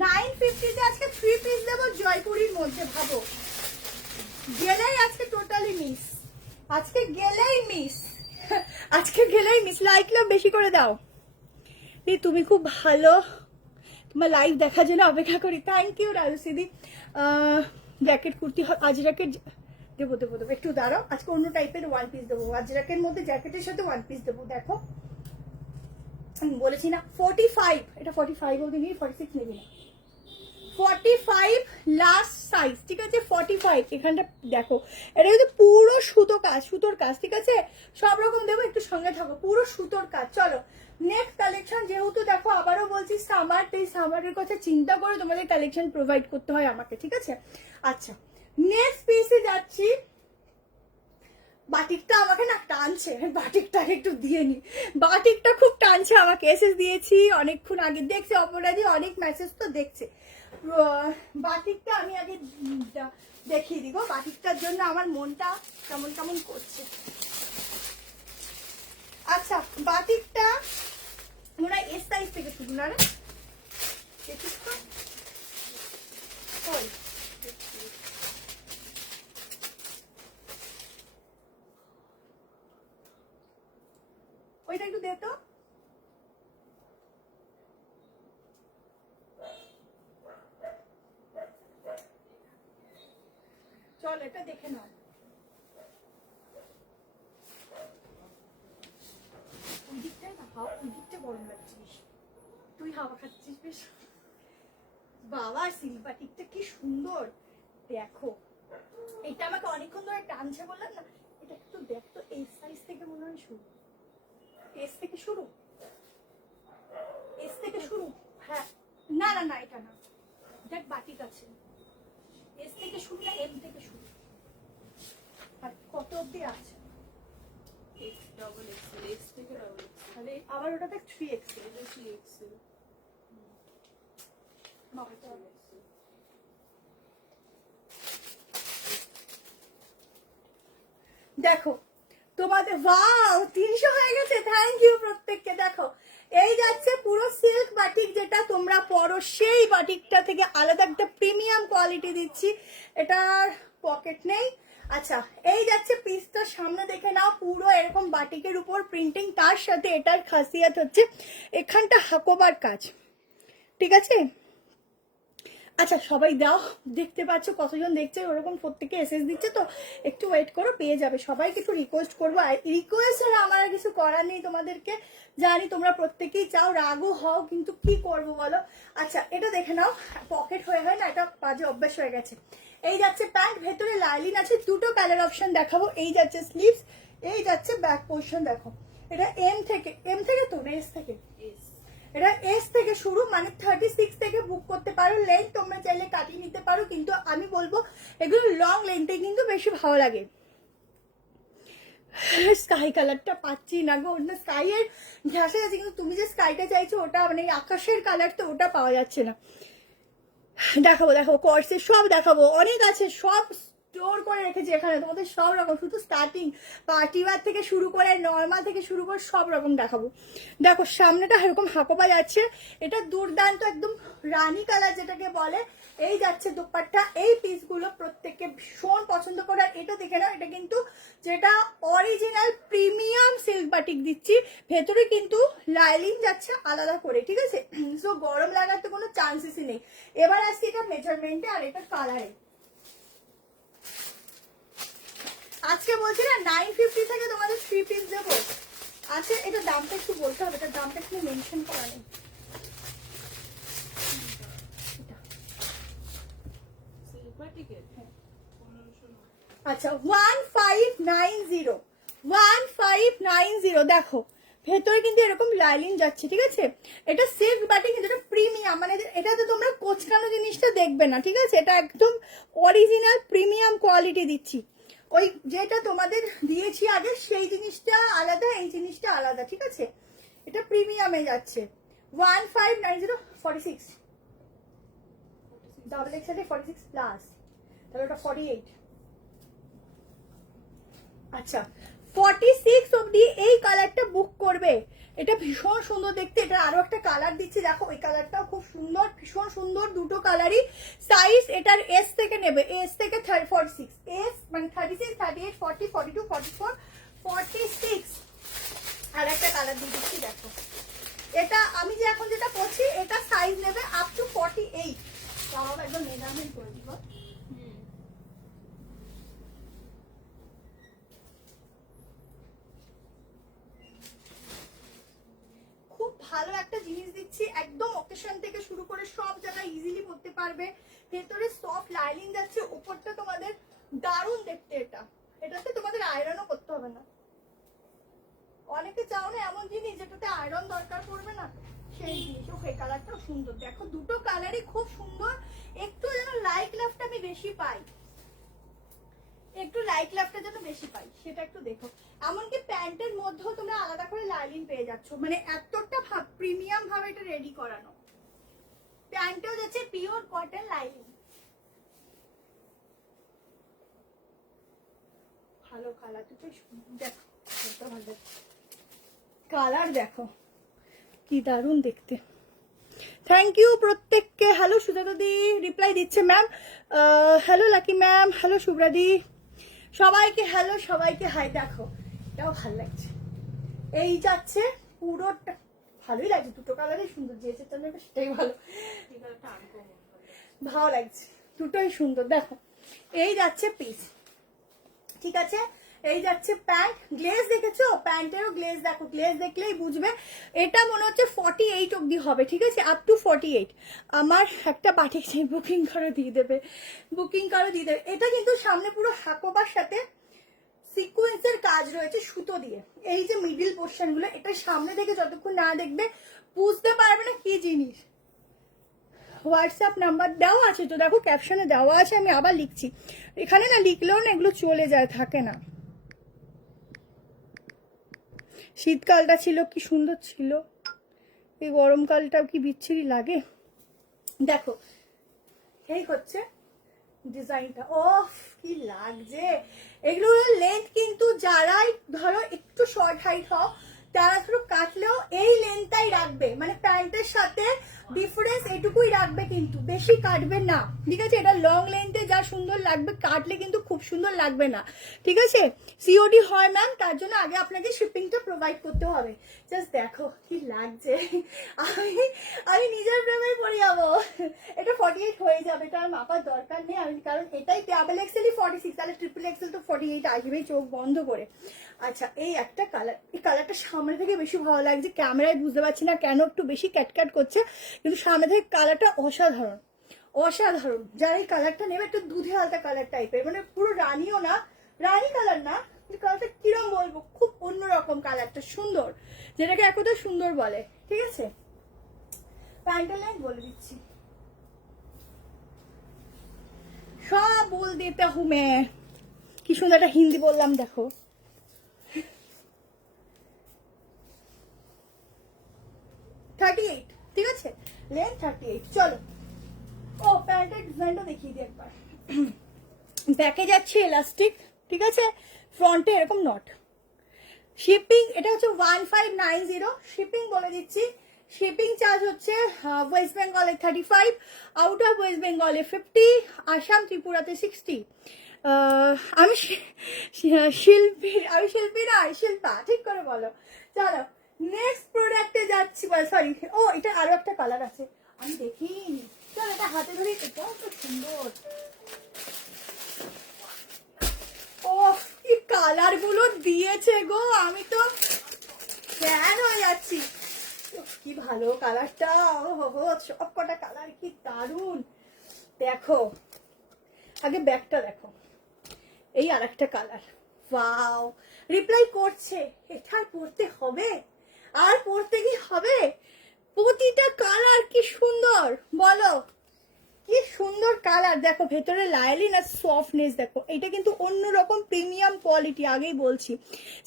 950 আজকে 3 পিস দেবো জয়পুরীর মধ্যে, ভাবো, গেলেই আজকে টোটালি মিস, আজকে গেলেই মিস, আজকে গেলেই মিস। লাইক লাভ বেশি করে দাও, তুমি খুব ভালো, তোমার লাইভ দেখার জন্য অপেক্ষা করি। থ্যাংক ইউ রাজুসিদি। জ্যাকেট কুর্তি আজরাকের দেবো, একটু দাঁড়াও, আজকে অন্য টাইপের 1 পিস দেবো, আজরাকের মধ্যে জ্যাকেটের সাথে 1 পিস দেবো। দেখো আমি বলেছি না 45, এটা 45 অবধি নিয়ে 46 নেবি না, 45 লাস্ট সাইজ। ঠিক আছে, 45 এখানটা দেখো, এটা কিন্তু পুরো সুতোর কাজ। ঠিক আছে, সব রকম দেবো, একটু সঙ্গে থাকো, পুরো সুতোর কাজ। চলো নেক্সট কালেকশন, যেহেতু দেখো আবারও বলছি সামার, এই সামারের কথা চিন্তা করে তোমাদের কালেকশন প্রোভাইড করতে হয় আমাকে। ঠিক আছে, আচ্ছা নেক্সট পিসে যাচ্ছি। বাটিকটা আমাকে না টানছে, বাটিকটাকে একটু দিয়ে নি, বাটিকটা খুব টানছে আমাকে। এসএস দিয়েছি অনেকক্ষণ আগে, দেখছে অপরাধী, অনেক মেসেজ তো দেখছে। বাটিকটা আমি আগে দেখিয়ে দিব, বাটিকটার জন্য আমার মনটা কেমন কেমন করছে। আচ্ছা বাটিকটা মনে হয় এস সাইজ থেকে শুরু না রে, দেখিস তো ওইটা একটু দে তো। চল এটা দেখে নাও। ওই দিকটাই না হাওয়া, ওই দিকটা গরম লাগছিস, তুই হাওয়া খাচ্ছিস বেশ। বাবা সিলভাটিকটা কি সুন্দর দেখো, এটা আমাকে অনেকক্ষণ ধরে টানছে বললাম না, এটা একটু দেখ তো, এই সাইজ থেকে মনে হয় শুরু, এস থেকে শুরু, এস থেকে শুরু। হ্যাঁ না না না এটা না, দেখ বাটিক আছে, এস থেকে শুরু না এম থেকে শুরু, আর কত অব্দি আছে, এক্স ডবল এক্সেল, এক্স থেকে ডবল এক্সেল, তাহলে আবার ওটা দেখ 3XL, এটা 3XL, দেখো তোমাদের ওয়াও 300 হয়ে গেছে, থ্যাংক ইউ প্রত্যেককে। দেখো এই যাচ্ছে পুরো সিল্ক বাটিক, যেটা তোমরা পরো সেই বাটিকটা থেকে আলাদা একটা প্রিমিয়াম কোয়ালিটি দিচ্ছি, এটার পকেট নেই। আচ্ছা এই যাচ্ছে পিসটা সামনে দেখে নাও, পুরো এরকম বাটিকের উপর প্রিন্টিং, তার সাথে এটার খাসিয়াত হচ্ছে এখানটা হাকোবার কাজ, ঠিক আছে। আচ্ছা সবাই দাও, দেখতে পাচ্ছ কতজন দেখছে, ওরকম প্রত্যেকে এসএস দিচ্ছে, তো একটু ওয়েট করো, পেয়ে যাবে। সবাইকে একটু রিকোয়েস্ট করবো, রিকোয়েস্ট ছাড়া আমার আর কিছু করার নেই তোমাদেরকে, জানি তোমরা প্রত্যেকেই চাও, রাগও হও, কিন্তু কি করবো বলো। আচ্ছা এটা দেখে নাও, পকেট হয়ে হয় না, এটা বাজে অভ্যাস হয়ে গেছে। এই যাচ্ছে প্যান্ট, ভেতরে লাইলিন আছে, দুটো কালার অপশন দেখাবো। এই যাচ্ছে স্লিভস, এই যাচ্ছে ব্যাক পোর্শন। দেখো এটা এম থেকে তো এস থেকে, এস, এটা এস থেকে শুরু, মানে 36 থেকে বুক করতে পারো। লেন্থ তোমরা চাইলে কাটিয়ে নিতে পারো, কিন্তু আমি বলবো এগুলো লং লেন্থে কিন্তু বেশি ভালো লাগে। স্কাই কালারটা পাচ্ছি না গো, অন্য স্কাই এর ঘাসে আছে, কিন্তু তুমি যে স্কাইটা চাইছো ওটা মানে আকাশের কালার, তো ওটা পাওয়া যাচ্ছে না। দেখাবো দেখাবো কর্সে সব দেখাবো, অনেক আছে, সব স্টোর করে রেখেছি এখানে তোমাদের, সব রকম, শুধু স্টার্টিং পার্টি ওয়্যার থেকে শুরু করে নর্মাল থেকে শুরু করে সব রকম দেখাবো। দেখো সামনেটা এরকম হাঁকোপা যাচ্ছে, এটা দুর্দান্ত একদম রানী কালার যেটাকে বলে। এই যাচ্ছে দোপাট্টা, এই পিসগুলো প্রত্যেককে ভীষণ পছন্দ করে। আর এটা দেখে নাও, এটা কিন্তু যেটা অরিজিনাল প্রিমিয়াম সিল্ক বাটিক দিচ্ছি, ভেতরে কিন্তু লাইলিং যাচ্ছে আলাদা করে, ঠিক আছে। সো গরম লাগার তো কোনো চান্সেসই নেই। এবার আসছি এটা মেজারমেন্টে আর এটা কালারে। আজকে বলছি না 950 থেকে তোমাদের 3 পিস দেবো। আচ্ছা এটা দামটা একটু বলতে হবে, এটার দামটা একটু মেনশন করা নেই। সিলভাটিকের আচ্ছা 1590, 1590। দেখো ভেতরে কিন্তু এরকম লাইলিং যাচ্ছে, ঠিক আছে। এটা সিল্ক বাটিক, কিন্তু এটা প্রিমিয়াম, মানে এটাতে তোমরা কোচকানো জিনিসটা দেখবে না, ঠিক আছে। এটা একদম অরিজিনাল প্রিমিয়াম কোয়ালিটি দিচ্ছি। ওই যেটা তোমাদের দিয়েছি আগে সেই জিনিসটা আলাদা, এই জিনিসটা আলাদা, ঠিক আছে। এটা প্রিমিয়ামে যাচ্ছে 1590, 46 ডাবল এক্স 46 প্লাস, তাহলে ওটা 48। আচ্ছা 46 অবধি এই কালারটা বুক করবে, এটা ভীষণ সুন্দর দেখতে। এটা আরো একটা কালার দিচ্ছি, দেখো ওই কালারটাও খুব সুন্দর, ভীষণ সুন্দর, দুটো কালারই। সাইজ এটার এস থেকে নেবে, এস থেকে 46, এস মানে 36, 38, 40, 42, 44, 46। আর একটা কালার দিয়ে দিচ্ছি, দেখো এটা আমি যে এখন যেটা পরছি, এটা সাইজ নেবে আপ টু 48। তাও একদম মেজারমেন্ট করে দিব। খুব ভালো একটা জিনিস দিচ্ছি, একদম অকেশন থেকে শুরু করে সব জায়গায় ইজিলি পরতে পারবে। ভেতরে সফট লাইনিং যাচ্ছে, উপরটা তোমাদের দারুণ দেখতে। এটাতে তোমাদের আয়রনও করতে হবে না। অনেকে চাও না এমন জিনিস যেটাতে আয়রন দরকার পড়বে না, সেই জিনিস। ওকে কালারটাও সুন্দর, দেখো দুটো কালারই খুব সুন্দর। একটু যেন লাইট লাভটা আমি বেশি পাই, একটু লাইট লাভটা যেন বেশি পাই সেটা একটু দেখো। এমনকি প্যান্টের মধ্যেও তোমরা আলাদা করে লাইলিং পেয়ে যাচ্ছ, মানে এতটা প্রিমিয়াম ভাবে এটা রেডি করানো। প্যান্টও যাচ্ছে পিওর কটন লাইনিং। ভালো কালার দুটো দেখো, ভালো কালার দেখো কি দারুণ দেখতে। থ্যাংক ইউ প্রত্যেককে। হ্যালো সুজাতা দি রিপ্লাই দিচ্ছে ma'am. Hello Lucky ma'am, hello শুভ্রাদি, সবাইকে হ্যালো, সবাইকে হাই। দেখো এটাও ভালো লাগছে, এই যাচ্ছে পুরোটা ভালোই লাগছে, দুটো কালারই সুন্দর, যে যেটা নেবে সেটাই ভালো, ভালো লাগছে, দুটোই সুন্দর। দেখো এই যাচ্ছে পিস, ঠিক আছে, এই যাচ্ছে প্যান্ট। গ্লেজ দেখেছো, প্যান্টেরও গ্লেজ দেখো, গ্লেজ দেখলেই বুঝবে। এটা মনে হচ্ছে 48 অব্দি হবে, ঠিক আছে, আপ টু 48। আমার একটা বাটিক চাই, বুকিং করে দিয়ে দেবে, বুকিং করে দিয়ে দেবে। এটা কিন্তু সামনে পুরো হাকোবার সাথে সিকোয়েন্সের কাজ রয়েছে সুতো দিয়ে। এই যে মিডিল পোর্শন গুলো, এটা সামনে থেকে যতক্ষণ না দেখবে বুঝতে পারবে না কি জিনিস। হোয়াটসঅ্যাপ নাম্বার দেওয়া আছে তো, দেখো ক্যাপশনে দেওয়া আছে, আমি আবার লিখছি। এখানে না লিখলেও না এগুলো চলে যায়, থাকে না। শীতকালটা ছিল কি সুন্দর ছিল, এই গরমকালটা কি বিচ্ছিরি লাগে। দেখো এই হচ্ছে ডিজাইনটা, ওফ কি লাগছে। এগুলোর লেন্থ কিন্তু যারাই ধরো একটু শর্ট হাইট হও, তারা ধরো কাটলেও এই লেন্থটাই রাখবে, মানে প্যান্টের সাথে ডিফারেন্স এটুকুই রাখবে, কিন্তু বেশি কাটবে না, ঠিক আছে। এটা লং লেন্থে যা সুন্দর লাগবে, কাটলে কিন্তু খুব সুন্দর লাগবে না, ঠিক আছে। সিওডি হয় ম্যাম, তার জন্য আগে আপনাকে শিপিংটা প্রোভাইড করতে হবে। জাস্ট দেখো কি লাগছে, আমি নিজের প্রেমে পড়ে যাবো। এটা 48 হয়ে যাবে, এটা আর মাপার দরকার নেই আমি, কারণ এটাই ডাবল এক্সেলই 46, তাহলে ট্রিপল এক্সেল তো 48 আসবে চোখ বন্ধ করে। আচ্ছা এই একটা কালার, এই কালারটা সামনে থেকে বেশি ভালো লাগছে, ক্যামেরায় বুঝতে পারছি না কেন একটু বেশি ক্যাটক্যাট করছে, কিন্তু সামনে থেকে কালারটা অসাধারণ, অসাধারণ। যারা এই কালারটা নেবে একটু দুধে হালকা কালার টাইপের, মানে পুরো রানিও না, রানি কালার না, কালারটা কিরম বলবো, খুব অন্যরকম কালারটা, সুন্দর, যেটাকে এক কথা সুন্দর বলে, ঠিক আছে। প্যান্টের লাইন বলে দিচ্ছি, সব বল দিতে হুমে, কি সুন্দর একটা হিন্দি বললাম দেখো। ঠিক আছে, লেন্থ 38। চলো ও প্যান্টের ডিজাইনটা দেখিয়ে দিই একবার। ব্যাকে যাচ্ছে এলাস্টিক, ঠিক আছে, ফ্রন্টে এরকম নট। শিপিং এটা হচ্ছে 1590, শিপিং বলে দিচ্ছি। শিপিং চার্জ হচ্ছে ওয়েস্ট বেঙ্গলে 35, আউট অফ ওয়েস্ট বেঙ্গলে 50, আসাম ত্রিপুরাতে 60। আমি শিল্পী না, শিল্পা, ঠিক করে বলো। চলো নেক্সট প্রোডাক্টে যাচ্ছি, সরি, ও এটা আরো একটা কালার আছে আমি দেখিনি, চল এটা হাতে ধরে, এটাও তো সুন্দর। ও কি কালার গুলো দিয়েছে গো, আমি তো ফ্যান হয়ে যাচ্ছি। কি ভালো কালারটা, ও হো, সব কটা কালার কি দারুন। দেখো আগে ব্যাগটা দেখো, এই আর একটা কালার, ওয়াও, রিপ্লাই করছে। এটা আর পড়তে হবে, আর পড়তে কি হবে, প্রতিটা কালার কি সুন্দর বলো, কি সুন্দর কালার। দেখো ভেতরে লাইলিন আর সফটনেস দেখো, এটা কিন্তু অন্যরকম প্রিমিয়াম কোয়ালিটি, আগেই বলছি।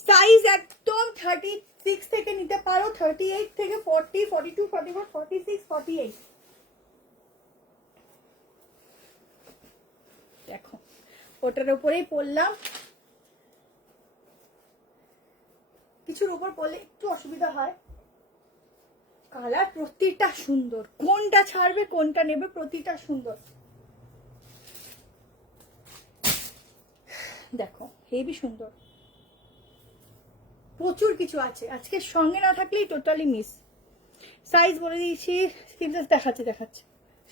সাইজ একদম 36 থেকে নিতে পারো, 38 থেকে 40, 42, 44, 46, 48। দেখো ওটার উপরেই পরলাম, কিছুর উপর পরলে একটু অসুবিধা হয়। কালার প্রতিটা সুন্দর, কোনটা ছাড়বে কোনটা নেবে, প্রতিটা সুন্দর। দেখো হেভি সুন্দর, প্রচুর কিছু আছে, আজকে সঙ্গে না থাকলেই টোটালি মিস। সাইজ বলে দিয়েছি, দেখাচ্ছে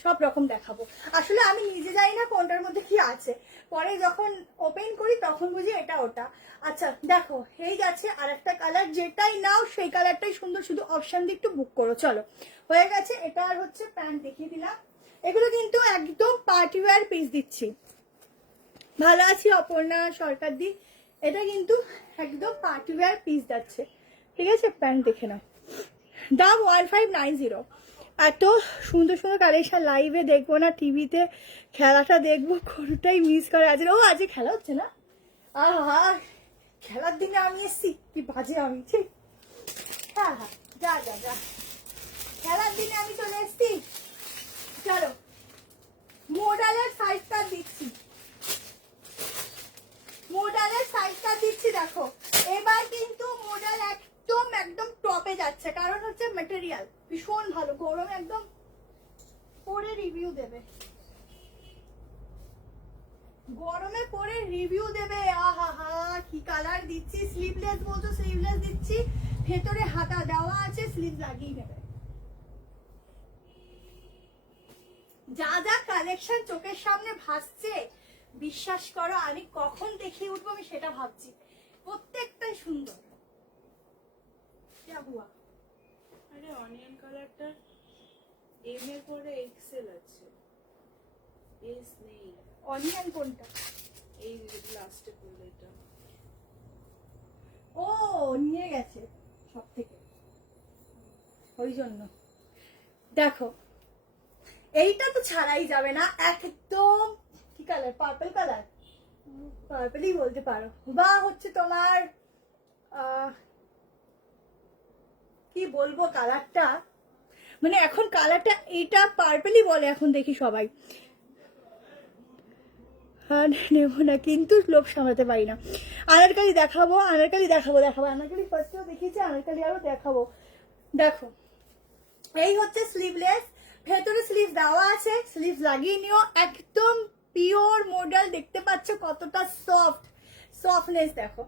সব রকম দেখাবো। আসলে আমি নিজে জানি না কোনটার মধ্যে কি আছে, পরে যখন ওপেন করি তখন বুঝি এটা ওটা। আচ্ছা দেখো এই যাচ্ছে আর একটা কালার, যেটাই নাও সেই কালারটাই সুন্দর, শুধু অপশন দিয়ে একটু বুক করো। চলো হয়ে গেছে, এটা আর হচ্ছে প্যান্ট দেখিয়ে দিলাম। এগুলো কিন্তু একদম পার্টি ওয়্যার পিস দিচ্ছি। ভালো আছি অপর্ণা সরকার দি, এটা কিন্তু একদম পার্টি ওয়্যার পিস যাচ্ছে, ঠিক আছে। প্যান্ট দেখে নাও, দাম 1590। এত সুন্দর সুন্দর কালেকশন লাইভে দেখবো না, টিভিতে খেলাটা দেখবো, কোনোটাই মিস করে আছে। ও আজকে খেলা হচ্ছে না, আহা খেলার দিনে আমি এসছি, কি বাজে আমি, ঠিক। হ্যাঁ হ্যাঁ, যা যা যা, খেলার দিনে আমি চলে এসছি, চলো মোডালের সাইজটা দিচ্ছি, মোডালের সাইজটা দিচ্ছি। দেখো এবার কিন্তু মোডাল একদম একদম টপে যাচ্ছে, কারণ হচ্ছে ম্যাটেরিয়াল ভীষণ ভালো, গরমে একদম পরে রিভিউ দেবে, গরমে পরে রিভিউ দেবে। আহা হা কি কালার দিচ্ছি, স্লিভলেস বলছো স্লিভলেস দিচ্ছি, ভেতরে হাতা দেওয়া আছে, স্লিভ লাগিয়ে নেবে। যা যা কালেকশন চোখের সামনে ভাসছে বিশ্বাস করো আমি কখন দেখিয়ে উঠবো আমি সেটা ভাবছি, প্রত্যেকটাই সুন্দর। হুয়া আরে অনিয়ন কালারটা এম এর পরে এক্সেল আছে, এস নেই। অনিয়ন কোনটা? এই লাস্টে পড়লো এটা। ও নিয়ে গেছে সব থেকে, ওই জন্য। দেখো এইটা তো ছাড়াই যাবে না, একদম কি কালার, পার্পল কালার, পার্পলই বলতে পারো, বা হচ্ছে তোমার কি বলবো কালারটা, মানে এখন কালারটা এটা পার্পলই বলে এখন দেখি সবাই। হ্যাঁ নেবো না কিন্তু লোভ সামলাতে পারি না। আনারকালি দেখাবো, আনারকালি দেখাবো, দেখাবো আনারকালি ফার্স্টেও দেখিয়েছি, আনারকালি আরো দেখাবো। দেখো এই হচ্ছে স্লিভলেস, ভেতরে স্লিভ দেওয়া আছে, স্লিভ লাগিয়ে নিও, একদম পিওর মডেল। দেখতে পাচ্ছ কতটা সফট, সফটনেস দেখো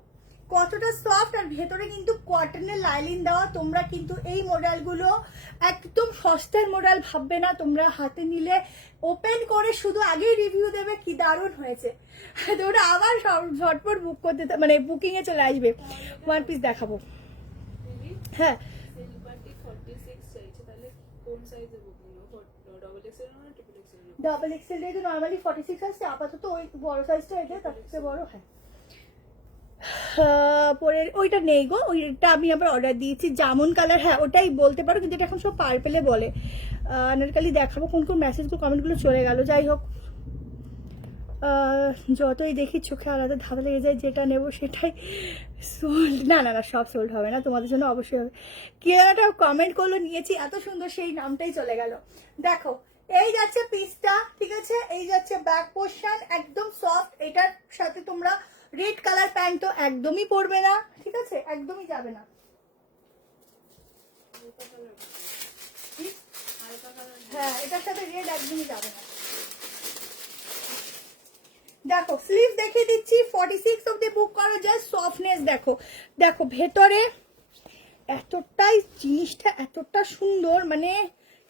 কতটা সফট, আর ভেতরে কিন্তু কটনের লাইলিন দেওয়া। তোমরা কিন্তু এই মডেলগুলো একদম সস্তার মডেল ভাববে না, তোমরা হাতে নিলে ওপেন করে শুধু আগেই রিভিউ দেবে কি দারুণ হয়েছে, তোমরা আবার ঝটপট বুক করতে মানে বুকিং এ চলে আসবে। ওয়ান পিস দেখাবো, হ্যাঁ সিলভারটি 46 চাইছে, তাহলে কোন সাইজে বুকিং হবে? ডবল এক্সেল না ট্রিপল এক্সেল? ডাবল এক্সেল এর নরমালি 46 আসছে, আপাতত ওই বড় সাইজটা এটা তার থেকে বড়। হ্যাঁ পরে ওইটা নেই গো, ওইটা আমি আবার অর্ডার দিয়েছি জামুন কালার, হ্যাঁ ওটাই বলতে পারো, কিন্তু এটা এখন সব পার্পেলে বলে। আনারকালি দেখাবো, কোন কোন মেসেজগুলো কমেন্টগুলো চলে গেল, যাই হোক যতই দেখি চোখে আলাদা ধাঁধা লেগে যায়, যেটা নেবো সেটাই সোল্ড। না না না সব সোল্ড হবে না, তোমাদের জন্য অবশ্যই হবে। কেয়াটা কমেন্ট করলো নিয়েছি, এত সুন্দর সেই নামটাই চলে গেল। দেখো এই যাচ্ছে পিসটা, ঠিক আছে, এই যাচ্ছে ব্যাক পোর্শন একদম সফট, এটার সাথে তোমরা রেড কালার প্যান্ট তো একদমই পরবে না, ঠিক আছে, একদমই যাবে না। হ্যাঁ এটার সাথে রেড একদমই যাবে না। দেখো স্লিভ দেখিয়ে দিচ্ছি, 46 অব্দি বুক করো, জাস্ট সফটনেস দেখো, দেখো ভেতরে এতটাই জিনিসটা এতটা সুন্দর, মানে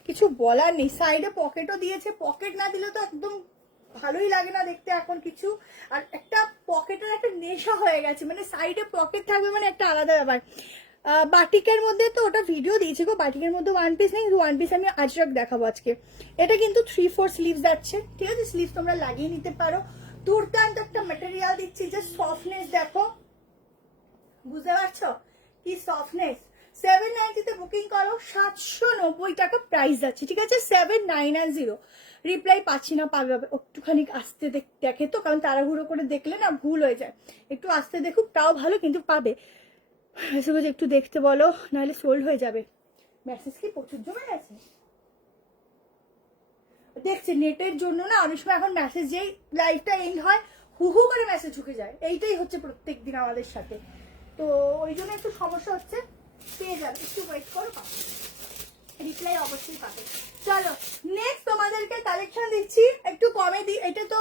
কিছু বলার নেই। সাইডে পকেটও দিয়েছে, পকেট না দিলে তো একদম ভালোই লাগে না দেখতে এখন কিছু, আর একটা পকেটের একটা নেশা হয়ে গেছে, মানে সাইডে পকেট থাকবে মানে একটা আলাদা ব্যাপার। বাটিকের মধ্যে তো ওটা ভিডিও দিয়েছে গো, বাটিকের মধ্যে ওয়ান পিস নেই, ওয়ান পিস আমি আজরাক দেখাবো আজকে। এটা কিন্তু 3/4 স্লিভস যাচ্ছে, ঠিক আছে, স্লিভস তোমরা লাগিয়ে নিতে পারো। দুর্দান্ত একটা ম্যাটেরিয়াল দিচ্ছি, যে সফটনেস দেখো, বুঝতে পারছো কি সফটনেস। 790 তে বুকিং করো, 790 টাকা প্রাইস যাচ্ছে, ঠিক আছে, 7990। রিপ্লাই পাচ্ছি না, পাবে একটুখানি আসতে দেখে তো, কারণ তাড়াহুড়ো করে দেখলে না ভুল হয়ে যায়, একটু আসতে দেখুক তাও ভালো, কিন্তু পাবে। একটু দেখতে বলো, নাহলে সোল্ড হয়ে যাবে। মেসেজ কি প্রচুর জমে গেছে দেখছি, নেটের জন্য না অনেক সময় এখন মেসেজ, যেই লাইভটা এন্ড হয় হু হু করে মেসেজ ঢুকে যায়, এইটাই হচ্ছে প্রত্যেক দিন আমাদের সাথে, তো ওই জন্য একটু সমস্যা হচ্ছে। পেয়ে যাবে, একটু ওয়েট করো, পাবে, রিপ্লাই অবশ্যই পাবে। চলো নেক্সট তোমাদেরকে কালেকশন দিচ্ছি একটু কমে দিই, এটা তো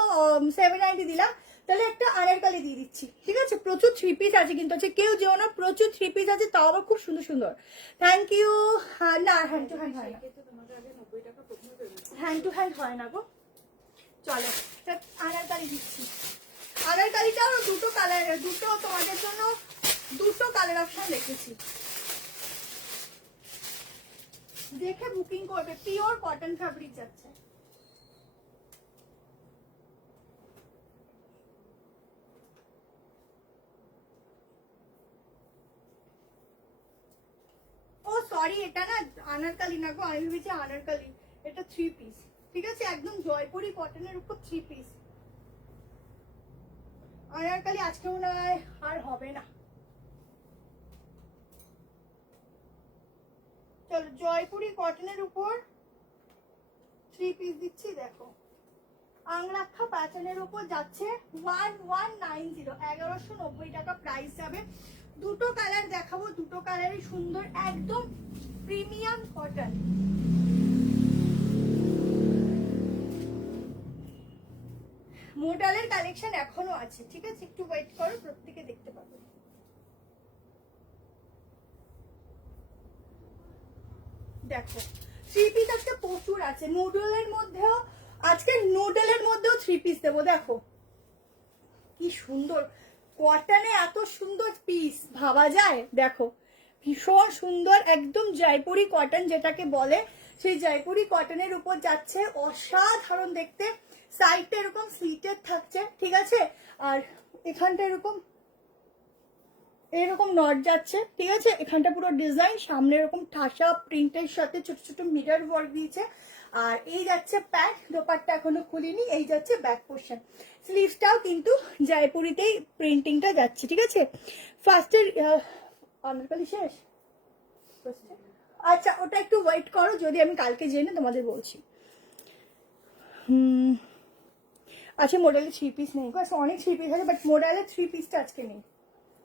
790 দিলাম, তাহলে একটা আনারকালি দিয়ে দিচ্ছি, ঠিক আছে। প্রচুর 3 পিস আছে কিন্তু, আছে কেউ যেও না, প্রচুর 3 পিস আছে, তাও আবার খুব সুন্দর সুন্দর। Thank you. না হ্যান্ড টু হ্যান্ড হয় না, তোমাকে আগে 90 টাকা প্রথমে পেমেন্ট, হ্যান্ড টু হ্যান্ড হয় না গো। চলো আনারকালি দিচ্ছি, আনারকালিটাও দুটো কালার, দুটো তোমাদের জন্য দুটো কালার অপশন রেখেছি, দেখে বুকিং করবে। পিওর কটন ফ্যাব্রিক যাচ্ছে, ও সরি এটা না আনারকালি না গো, আমি ভেবেছি আনারকালি, এটা 3 পিস, ঠিক আছে, একদম জয়পুরি কটনের উপর 3 পিস। আনারকালি আজকে মনে হয় আর হবে না। চলো জয়পুরি কটনের উপর থ্রি পিস দিচ্ছি দেখো, আংরাক্ষা প্যাটার্নের উপর যাচ্ছে 1190, 1190 টাকা প্রাইস যাবে। দুটো কালার দেখাবো, দুটো কালারই সুন্দর, একদম প্রিমিয়াম কটন। মোডালের কালেকশন এখনো আছে, ঠিক আছে, একটু ওয়েট করো, প্রত্যেকে দেখতে পাবে। দেখো থ্রি পিস আজকে প্রচুর আছে, নুডলের মধ্যেও আজকে নুডলের মধ্যেও থ্রি পিস দেবো। দেখো কি সুন্দর কটনে, এত সুন্দর পিস ভাবা যায়। দেখো ভীষণ সুন্দর, একদম জয়পুরি কটন যেটাকে বলে, সেই জয়পুরি কটনের উপর যাচ্ছে, অসাধারণ দেখতে। সাইডটা এরকম স্লিটেড থাকছে, ঠিক আছে, আর এখানটা এরকম এরকম নট যাচ্ছে, ঠিক আছে, এখানটা পুরো ডিজাইন, সামনে এরকম ঠাসা প্রিন্টের সাথে ছোট ছোট মিরর ওয়ার্ক দিয়েছে। আর এই যাচ্ছে প্যান্ট, দোপাট্টা এখনো খুলিনি, এই যাচ্ছে ব্যাক পোর্শন, স্লিভসটাও কিন্তু জয়পুরিতেই প্রিন্টিংটা যাচ্ছে, ঠিক আছে। ফার্স্টের আনারকলি শেষ। আচ্ছা ওটা একটু ওয়েট করো, যদি আমি কালকে জেনে তোমাদের বলছি। আচ্ছা মোডালে থ্রি পিস নেই, অনেক থ্রি পিস আছে, বাট মোডালে থ্রি পিসটা আজকে নেই,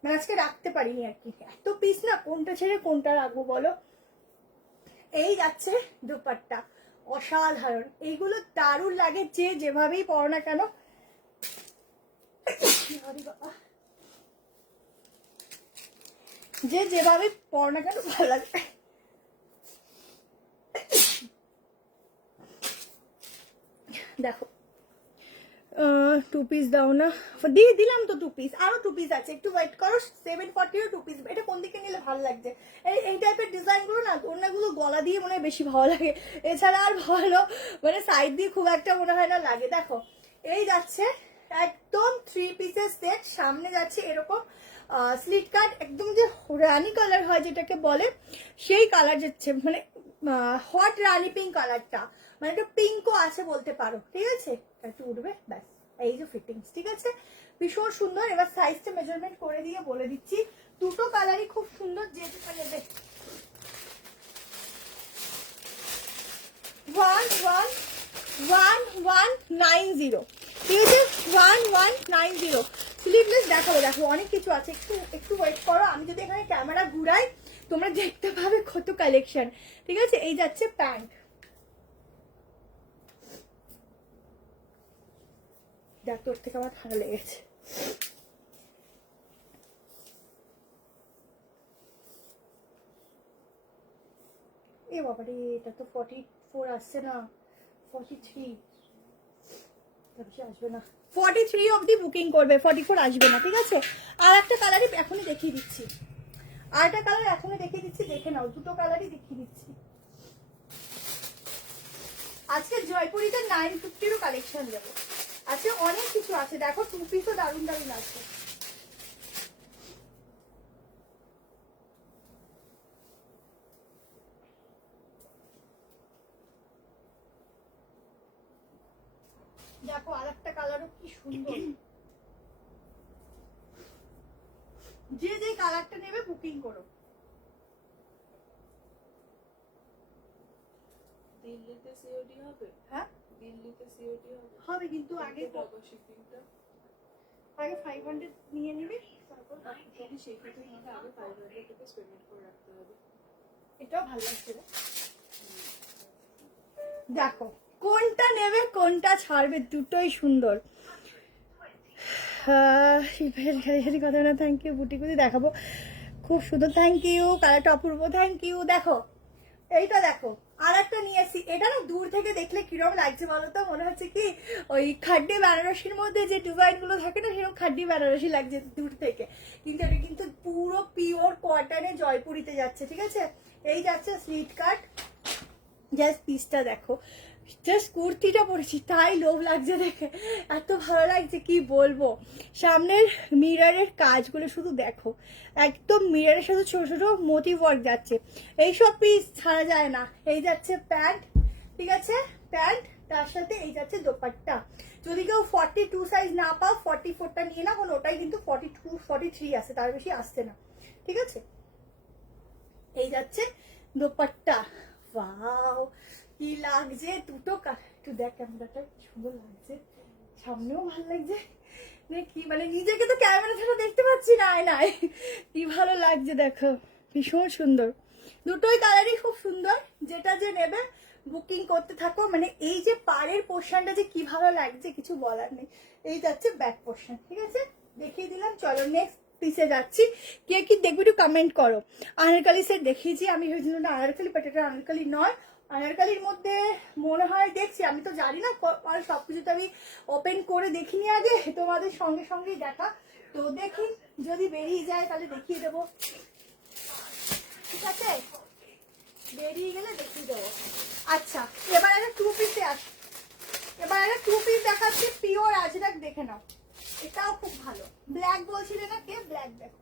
মানে আজকে রাখতে পারিনি আর কি, এত পিস না, কোনটা ছেড়ে কোনটা রাখবো বলো। এই যাচ্ছে দুপাট্টা, অসাধারণ, এইগুলো দারুণ লাগে, যে যেভাবেই পরো না কেন। যে যেভাবে পরো না কেন ভালো লাগে। দেখো টু পিস দাও না, দিয়ে দিলাম তো টু পিস, আরো টু পিস আছে, একটু ওয়েট করো। 740 টু পিস, এটা কোন দিকে নিলে ভালো লাগছে, এই টাইপের ডিজাইন গুলো না, অন্যগুলো গলা দিয়ে মনে হয় বেশি ভালো লাগে, এছাড়া আর ভালো মানে সাইড দিয়ে খুব একটা মনে হয় না লাগে। দেখো এই যাচ্ছে একদম থ্রি পিসের সেট, সামনে যাচ্ছে এরকম স্লিট কাট, একদম যে রানি কালার হয় যেটাকে বলে, সেই কালার যাচ্ছে, মানে হট রানি পিঙ্ক কালারটা, মানে একটা পিঙ্কও আছে বলতে পারো, ঠিক আছে, একটু উঠবে ব্যাস। এই যে ফিটিংস, ঠিক আছে, ভীষণ সুন্দর। এবার সাইজটা মেজারমেন্ট করে দিয়ে বলে দিচ্ছি, দুটো কালারই খুব সুন্দর, যে যেটা নেবে। 1190, ঠিক আছে, 1190 স্লিভলেস দেখাবো। দেখো অনেক কিছু আছে, একটু একটু ওয়েট করো, আমি যদি এখানে ক্যামেরা ঘুরাই তোমরা দেখতে পাবে কত কালেকশন, ঠিক আছে। এই যাচ্ছে প্যান্ট, দেখ তোর থেকে আমার ঠান্ডা লেগেছে। এ বাবারে, এটা তো 44 আসছে না, 43 আসবে না, 43 অবধি বুকিং করবে, 44 আসবে না, ঠিক আছে। আর একটা কালারই এখনই দেখিয়ে দিচ্ছি, আর একটা কালার এখনই দেখিয়ে দিচ্ছি, দেখে নাও, দুটো কালারই দেখিয়ে দিচ্ছি। আজকে জয়পুরিতে 950 কালেকশন দেবো, আজকে অনেক কিছু আছে। দেখো টু পিসও দারুণ দারুণ আছে। দেখো আর একটা কালারও কি সুন্দর, যে যে কালারটা নেবে বুকিং করো। দিল্লিতে সিওডি হবে? হ্যাঁ দিল্লিতে সিওডি হবে? হবে, কিন্তু আগে শিপিংটা আগে 500 নিয়ে নিবি, তারপর যদি সেক্ষেত্রে তোমাকে আগে 500 রুপিস পেমেন্ট করে রাখতে হবে। এটাও ভালো লাগছে। দেখো কোনটা নেবে কোনটা ছাড়বে, দুটোই সুন্দর। কথা না, থ্যাংক ইউ, বুটি কুটি দেখাবো, খুব সুন্দর, থ্যাংক ইউ, কালারটা অপূর্ব, থ্যাংক ইউ। দেখো এইটা দেখো, আর একটা নিয়ে এসছি, এটা না দূর থেকে দেখলে কিরকম লাগছে বলতো, মনে হচ্ছে কি ওই খাড্ডি বেনারসির মধ্যে যে ডিজাইন গুলো থাকে না, সেরকম খাড্ডি বেনারসি লাগছে দূর থেকে, কিন্তু এটা কিন্তু পুরো পিওর কটনে জয়পুরিতে যাচ্ছে, ঠিক আছে। এই যাচ্ছে স্লিট কাট, জাস্ট পিসটা দেখো, জাস্ট কুর্তিটা পরেছি তাই লোভ লাগছে দেখে, এত ভালো লাগছে কি বলবো। সামনের মিররের কাজগুলো শুধু দেখো, একদম মিররের সাথে ছোট ছোট মোটিভ ওয়ার্ক যাচ্ছে, এইসব পিস ছাড়া যায় না। এই যাচ্ছে প্যান্ট, ঠিক আছে, প্যান্ট, তার সাথে এই যাচ্ছে দোপাট্টা। যদি কেউ 42 সাইজ না পাও 44টা নিয়ে না, কারণ ওটাই কিন্তু 42 43 আসে, তার বেশি আসছে না, ঠিক আছে। এই যাচ্ছে দোপাট্টা, ওয়াও কি লাগছে দুটো একটু দেখ ক্যামেরাটা সুন্দর লাগছে, সামনেও ভালো লাগছে, কি মানে নিজেকে তো ক্যামেরা ছাড়া দেখতে পাচ্ছি না আয়নায়, কি ভালো লাগছে দেখো, ভীষণ সুন্দর, দুটোই কালারই খুব সুন্দর। যেটা যে নেবে বুকিং করতে থাকো। মানে এই যে পাড়ের পোর্শনটা যে কি ভালো লাগছে কিছু বলার নেই। এই যাচ্ছে ব্যাক পোর্শন, ঠিক আছে দেখিয়ে দিলাম। চলো নেক্সট পিসে যাচ্ছি। কে কি দেখবে একটু কমেন্ট করো। আনারকালি সেট দেখিয়েছি আমি, ভেবেছিলাম না আনারকালি, বাট এটা আনারকালি নয়। আনারকালির মধ্যে মনে হয় দেখছি, আমি তো জানি না সবকিছু তো আমি ওপেন করে দেখিনি আগে, তোমাদের সঙ্গে সঙ্গেই দেখা। তো দেখি যদি বেরিয়ে যায় তাহলে দেখিয়ে দেবো, ঠিক আছে বেরিয়ে গেলে দেখিয়ে দেবো। আচ্ছা এবার একটা 2 পিসে আসি, এবার একটা 2 পিস দেখাচ্ছি পিওর আজরাক, দেখে নাও এটাও খুব ভালো। ব্ল্যাক বলছিলে না কে, ব্ল্যাক দেখো।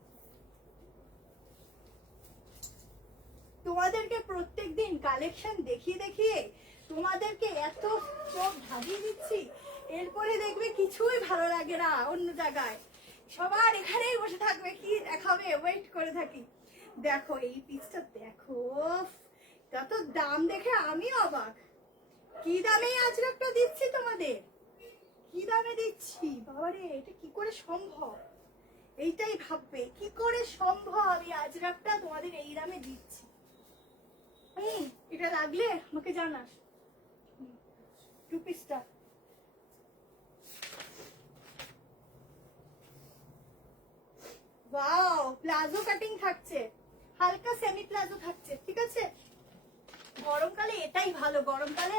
তোমাদেরকে প্রত্যেকদিন কালেকশন দেখিয়ে দেখিয়ে তোমাদেরকে এত চোখ ধাঁধিয়ে দিচ্ছি, এরপরে দেখবে কিছুই ভালো লাগে না অন্য জায়গায়, সবার এখানেই বসে থাকবে কি দেখাবে ওয়েট করে থাকি। দেখো এই পিসটা দেখো, কত দাম দেখে আমি অবাক, কি দামে এই আজরাকটা দিচ্ছি তোমাদের, কি দামে দিচ্ছি বাবারে, এটা কি করে সম্ভব, এইটাই ভাববে কি করে সম্ভব এই আজরাকটা তোমাদের এই দামে দিচ্ছি। এটা লাগলে আমাকে জানাস। 2 পিসটা ওয়াও, প্লাজো কাটিং থাকছে, হালকা সেমি প্লাজো থাকছে, ঠিক আছে গরমকালে এটাই ভালো। গরমকালে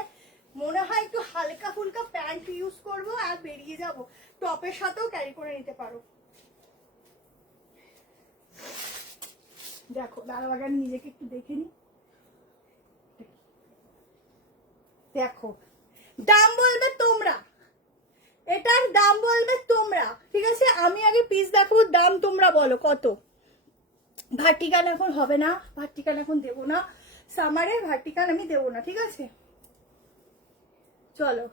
মনে হয় একটু হালকা ফুলকা প্যান্ট ইউজ করব আর বেরিয়ে যাব, টপের সাথেও ক্যারি করে নিতে পারো। দেখো দাঁড়াও আগে আমি নিজেকে একটু দেখে নি। দেখো দাম বলবে তোমরা, এটার দাম বলবে তোমরা, ঠিক আছে আমি আগে পিস দেখাবো, দাম তোমরা বলো কত। ভার্টিকান এখন হবে না, ভার্টিকান এখন দেবো না, সামারে ভার্টিকান আমি দেবো না, ঠিক আছে চলো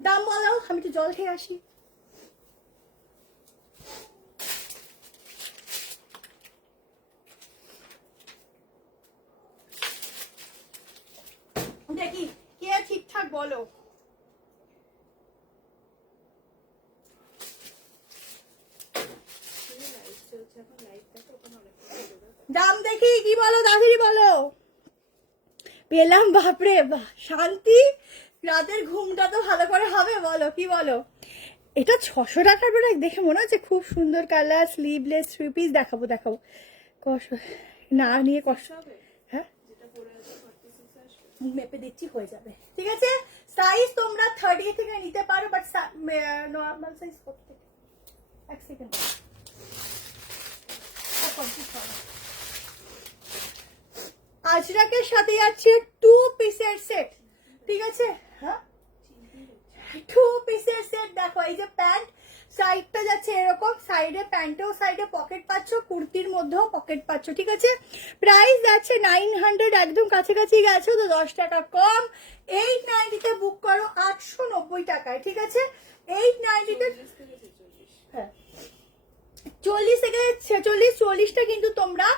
দাম বলো, আমি একটু জল খেয়ে আসি। দেখি কে ঠিকঠাক বলো। দাম দেখি কি বলো, তাড়াতাড়ি বলো। পেলাম, বাপরে বাহ শান্তি, রাতের ঘুমটা তো ভালো করে হবে, বলো কি বলো। এটা 600 টাকার ব্যাগ, দেখে মনে হচ্ছে খুব সুন্দর কালার, স্লিভলেস 3 পিস দেখাবো দেখাবো, কষ্ট না নিয়ে কষ্ট হবে। হ্যাঁ মেপে দিচ্ছি হয়ে যাবে, ঠিক আছে সাইজ তোমরা 30 থেকে নিতে পারো, বাট নর্মাল সাইজ কত থেকে, এক সেকেন্ড আজরাকের সাথে যাচ্ছে 2 পিসের সেট, ঠিক আছে হ্যাঁ 2 পিসের সেট। দেখো এই যে প্যান্ট সাইডটা যাচ্ছে এরকম, সাইডে প্যান্টেও সাইডে পকেট পাচ্ছ, কুর্তির মধ্যেও পকেট পাচ্ছ, ঠিক আছে প্রাইস যাচ্ছে 900, একদম কাছাকাছি গেছো তো 10 টাকা কম। 890 তে বুক করো 890 টাকায়, ঠিক আছে 890 তে, হ্যাঁ 40 থেকে 46, 40টা কিন্তু তোমরা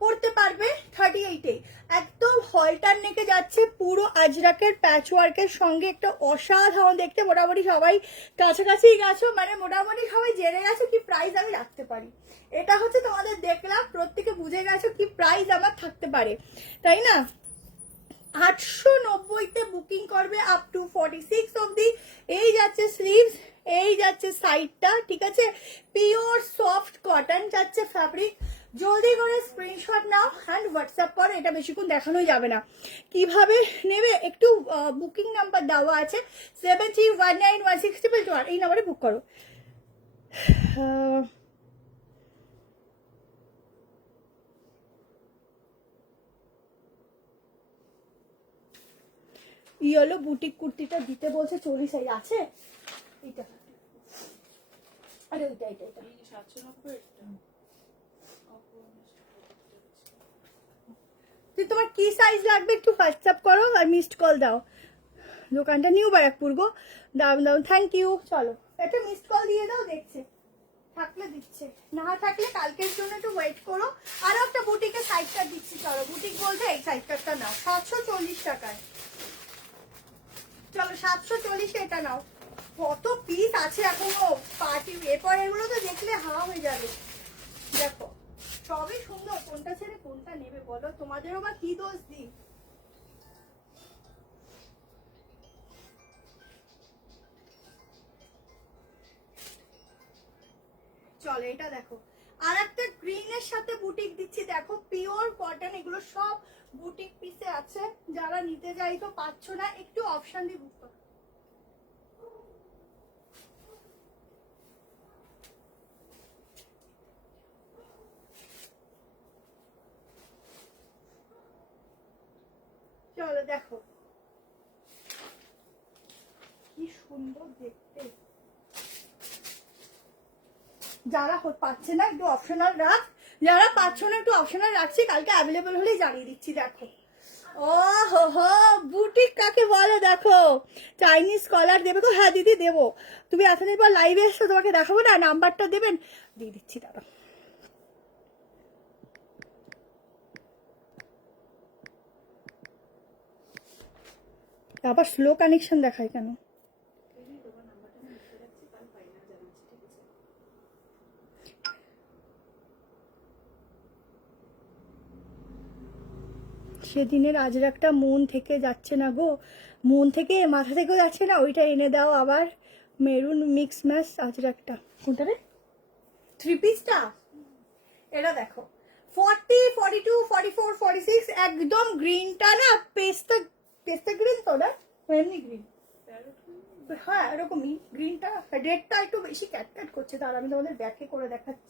পড়তে পারবে 38-এ। একদম হলটার নেকে যাচ্ছে, পুরো আজরাকের প্যাচ ওয়ার্কের সঙ্গে একটা অসাধারণ দেখতে, মোটামুটি সবাই কাছাকাছি গেছো, মানে মোটামুটি সবাই জেনে গেছো কি প্রাইস আমি রাখতে পারি। এটা হচ্ছে তোমাদের দেখলাম প্রত্যেকে বুঝে গেছো কি প্রাইস আমার থাকতে পারে, তাই না 890-তে বুকিং করবে আপ টু 46 অবধি। এই যাচ্ছে স্লিভস, এই যাচ্ছে সাইডটা, ঠিক আছে পিওর সফট কটন যাচ্ছে ফ্যাব্রিক। জলদি করে স্ক্রিনশট নাও অ্যান্ড হোয়াটসঅ্যাপ করো, এটা বেশিক্ষণ দেখানোই যাবে না। কিভাবে নেবে একটু বুকিং নাম্বার দেওয়া আছে 73191621, এই নাম্বারে বুক করো। ইয়েলো বুটিক কুর্তিটা দিতে বলছে 40 সাইজ আছে, এইটা আরে ওইটা এটা এটা 790 তুই তোমার কি সাইজ লাগবে একটু হোয়াটসঅ্যাপ করো আর মিসড কল দাও। দোকানটা নিউ ব্যারাকপুর গো, দাম দাও, থ্যাংক ইউ। চলো একটা মিসড কল দিয়ে দাও, দেখছে থাকলে দিচ্ছে, না থাকলে কালকের জন্য একটু ওয়েট করো। আরো একটা বুটিকের সাইজ কাট দিচ্ছি, চলো বুটিক বলছে এই সাইজ কাটটা নাও 740 টাকায়। চলো 740 এটা নাও। কত পিস আছে এখনো পার্টি, এরপর এগুলো তো দেখলে হাওয়া হয়ে যাবে। দেখো সবই সুন্দর, কোনটা ছেড়ে কোনটা নেবে বলো, তোমাদেরও বা কি দোষ দিই। চলো এটা দেখো, আর একটা গ্রিনের সাথে বুটিক দিচ্ছি, দেখো পিওর কটন, এগুলো সব বুটিক পিসে আছে। যারা নিতে যাই তো পাচ্ছ না, একটু অপশন দিয়ে বুক করো। চলো দেখো কি সুন্দর দেখতে। যারা পাচ্ছে না একটু অপশনাল রাখ, যারা পাচ্ছ না একটু অপশনাল রাখছি, কালকে অ্যাভেলেবল হলেই জানিয়ে দিচ্ছি। দেখো ও হো হো, বুটিক কাকে বলে দেখো। চাইনিজ কলার দেবে তো? হ্যাঁ দিদি দেবো, তুমি এতদিন পর লাইভে এসছো, তোমাকে দেখাবো না, নাম্বারটা দেবেন, দিয়ে দিচ্ছি দাঁড়া। আবার স্লো কানেকশন দেখায় কেন? সেদিনের আজের একটা মন থেকে যাচ্ছে না গো, মন থেকে মাথা থেকেও যাচ্ছে না, ওইটা এনে দাও আবার। মেরুন মিক্স ম্যাচ আজের একটা, কোনটা রে? 3 পিসটা এটা দেখো, 40, 42, 44, 46, একদম গ্রিনটা না পেস্তা, পেস্তা গ্রিন তো না, এমনি গ্রিন, হ্যাঁ এরকমই গ্রিনটা। রেডটা একটু বেশি ক্যাট করছে, তার আমি তোমাদের ব্যাকে করে দেখাচ্ছি।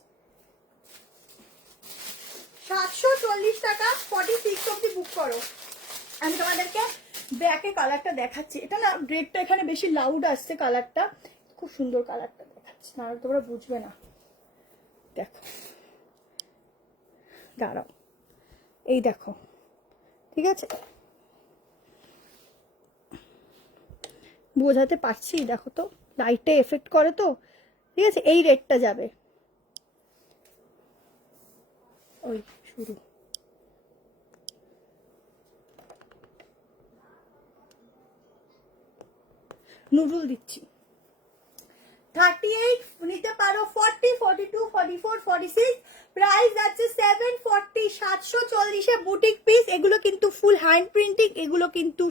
740 টাকা, 46 অব্দি বুক করো। আমি তোমাদেরকে ব্যাকে কালারটা দেখাচ্ছি, এটা না রেডটা এখানে বেশি লাউড আসছে, কালারটা খুব সুন্দর, কালারটা দেখাচ্ছি না তোমরা বুঝবে না। দেখো দাঁড়াও, এই দেখো, ঠিক আছে বোঝাতে পারছি, দেখো তো লাইটে এফেক্ট করে তো, ঠিক আছে এই রেডটা যাবে, ওই শুরু। নুডল দিচ্ছি 38 নিতে পারো, 40, 42, 44, 46, প্রাইস আছে 740, 740 বুটিক পিস। এগুলো কিন্তু ফুল হ্যান্ড প্রিন্টিং, এগুলো কিন্তু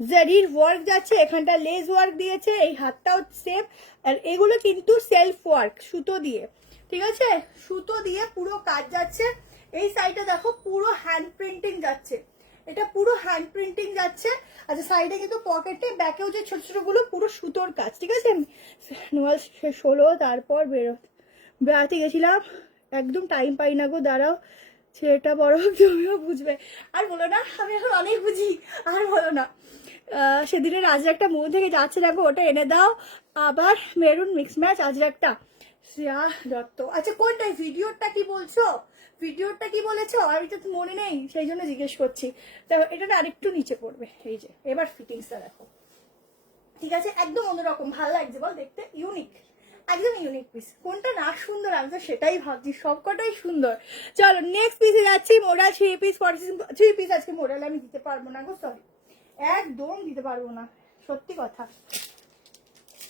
জারির ওয়ার্ক যাচ্ছে, এখানটা লেস ওয়ার্ক দিয়েছে, এই হাতটাও সেম, আর এগুলো কিন্তু সেলফ ওয়ার্ক সুতো দিয়ে, ঠিক আছে সুতো দিয়ে পুরো কাজ যাচ্ছে। এই সাইডে দেখো পুরো হ্যান্ড প্রিন্টিং যাচ্ছে, এটা পুরো হ্যান্ড প্রিন্টিং যাচ্ছে। আচ্ছা সাইডে কিন্তু পকেটে ব্যাকেও যে ছোট ছোট গুলো পুরো সুতোর কাজ, ঠিক আছে। নোয়াল শেষ হলো, তারপর বেড়াতে গেছিলাম, একদম টাইম পাই না গো, দাঁড়াও ছেলেটা বড় হোক তুমিও বুঝবে। আর বলো না, আমি এখন অনেক বুঝি, আর বলো না। সেদিনের আজরাকটা মন থেকে যাচ্ছে দেখো, ওটা এনে দাও। আবার মেরুন মিক্স ম্যাচ আজরাকটা, শ্রেয়া দত্ত। আচ্ছা কোনটাই, ভিডিওটা কি বলছো, ভিডিওটা কি বলেছো, আমি তো মনে নেই সেই জন্য জিজ্ঞেস করছি। দেখো এটা না আরেকটু নিচে পড়বে, এই যে এবার ফিটিংসটা দেখো, ঠিক আছে একদম অন্যরকম, ভালো লাগছে বল দেখতে, ইউনিক, একদম ইউনিক পিস। কোনটা না সুন্দর, আমি তো সেটাই ভাবছি, সবকটাই সুন্দর। চলো নেক্সট পিসে যাচ্ছি, মোরাল 3 পিস, 3 পিস আজকে মোরাল আমি দিতে পারবো না গো, সরি একদম দিতে পারবো না, সত্যি কথা।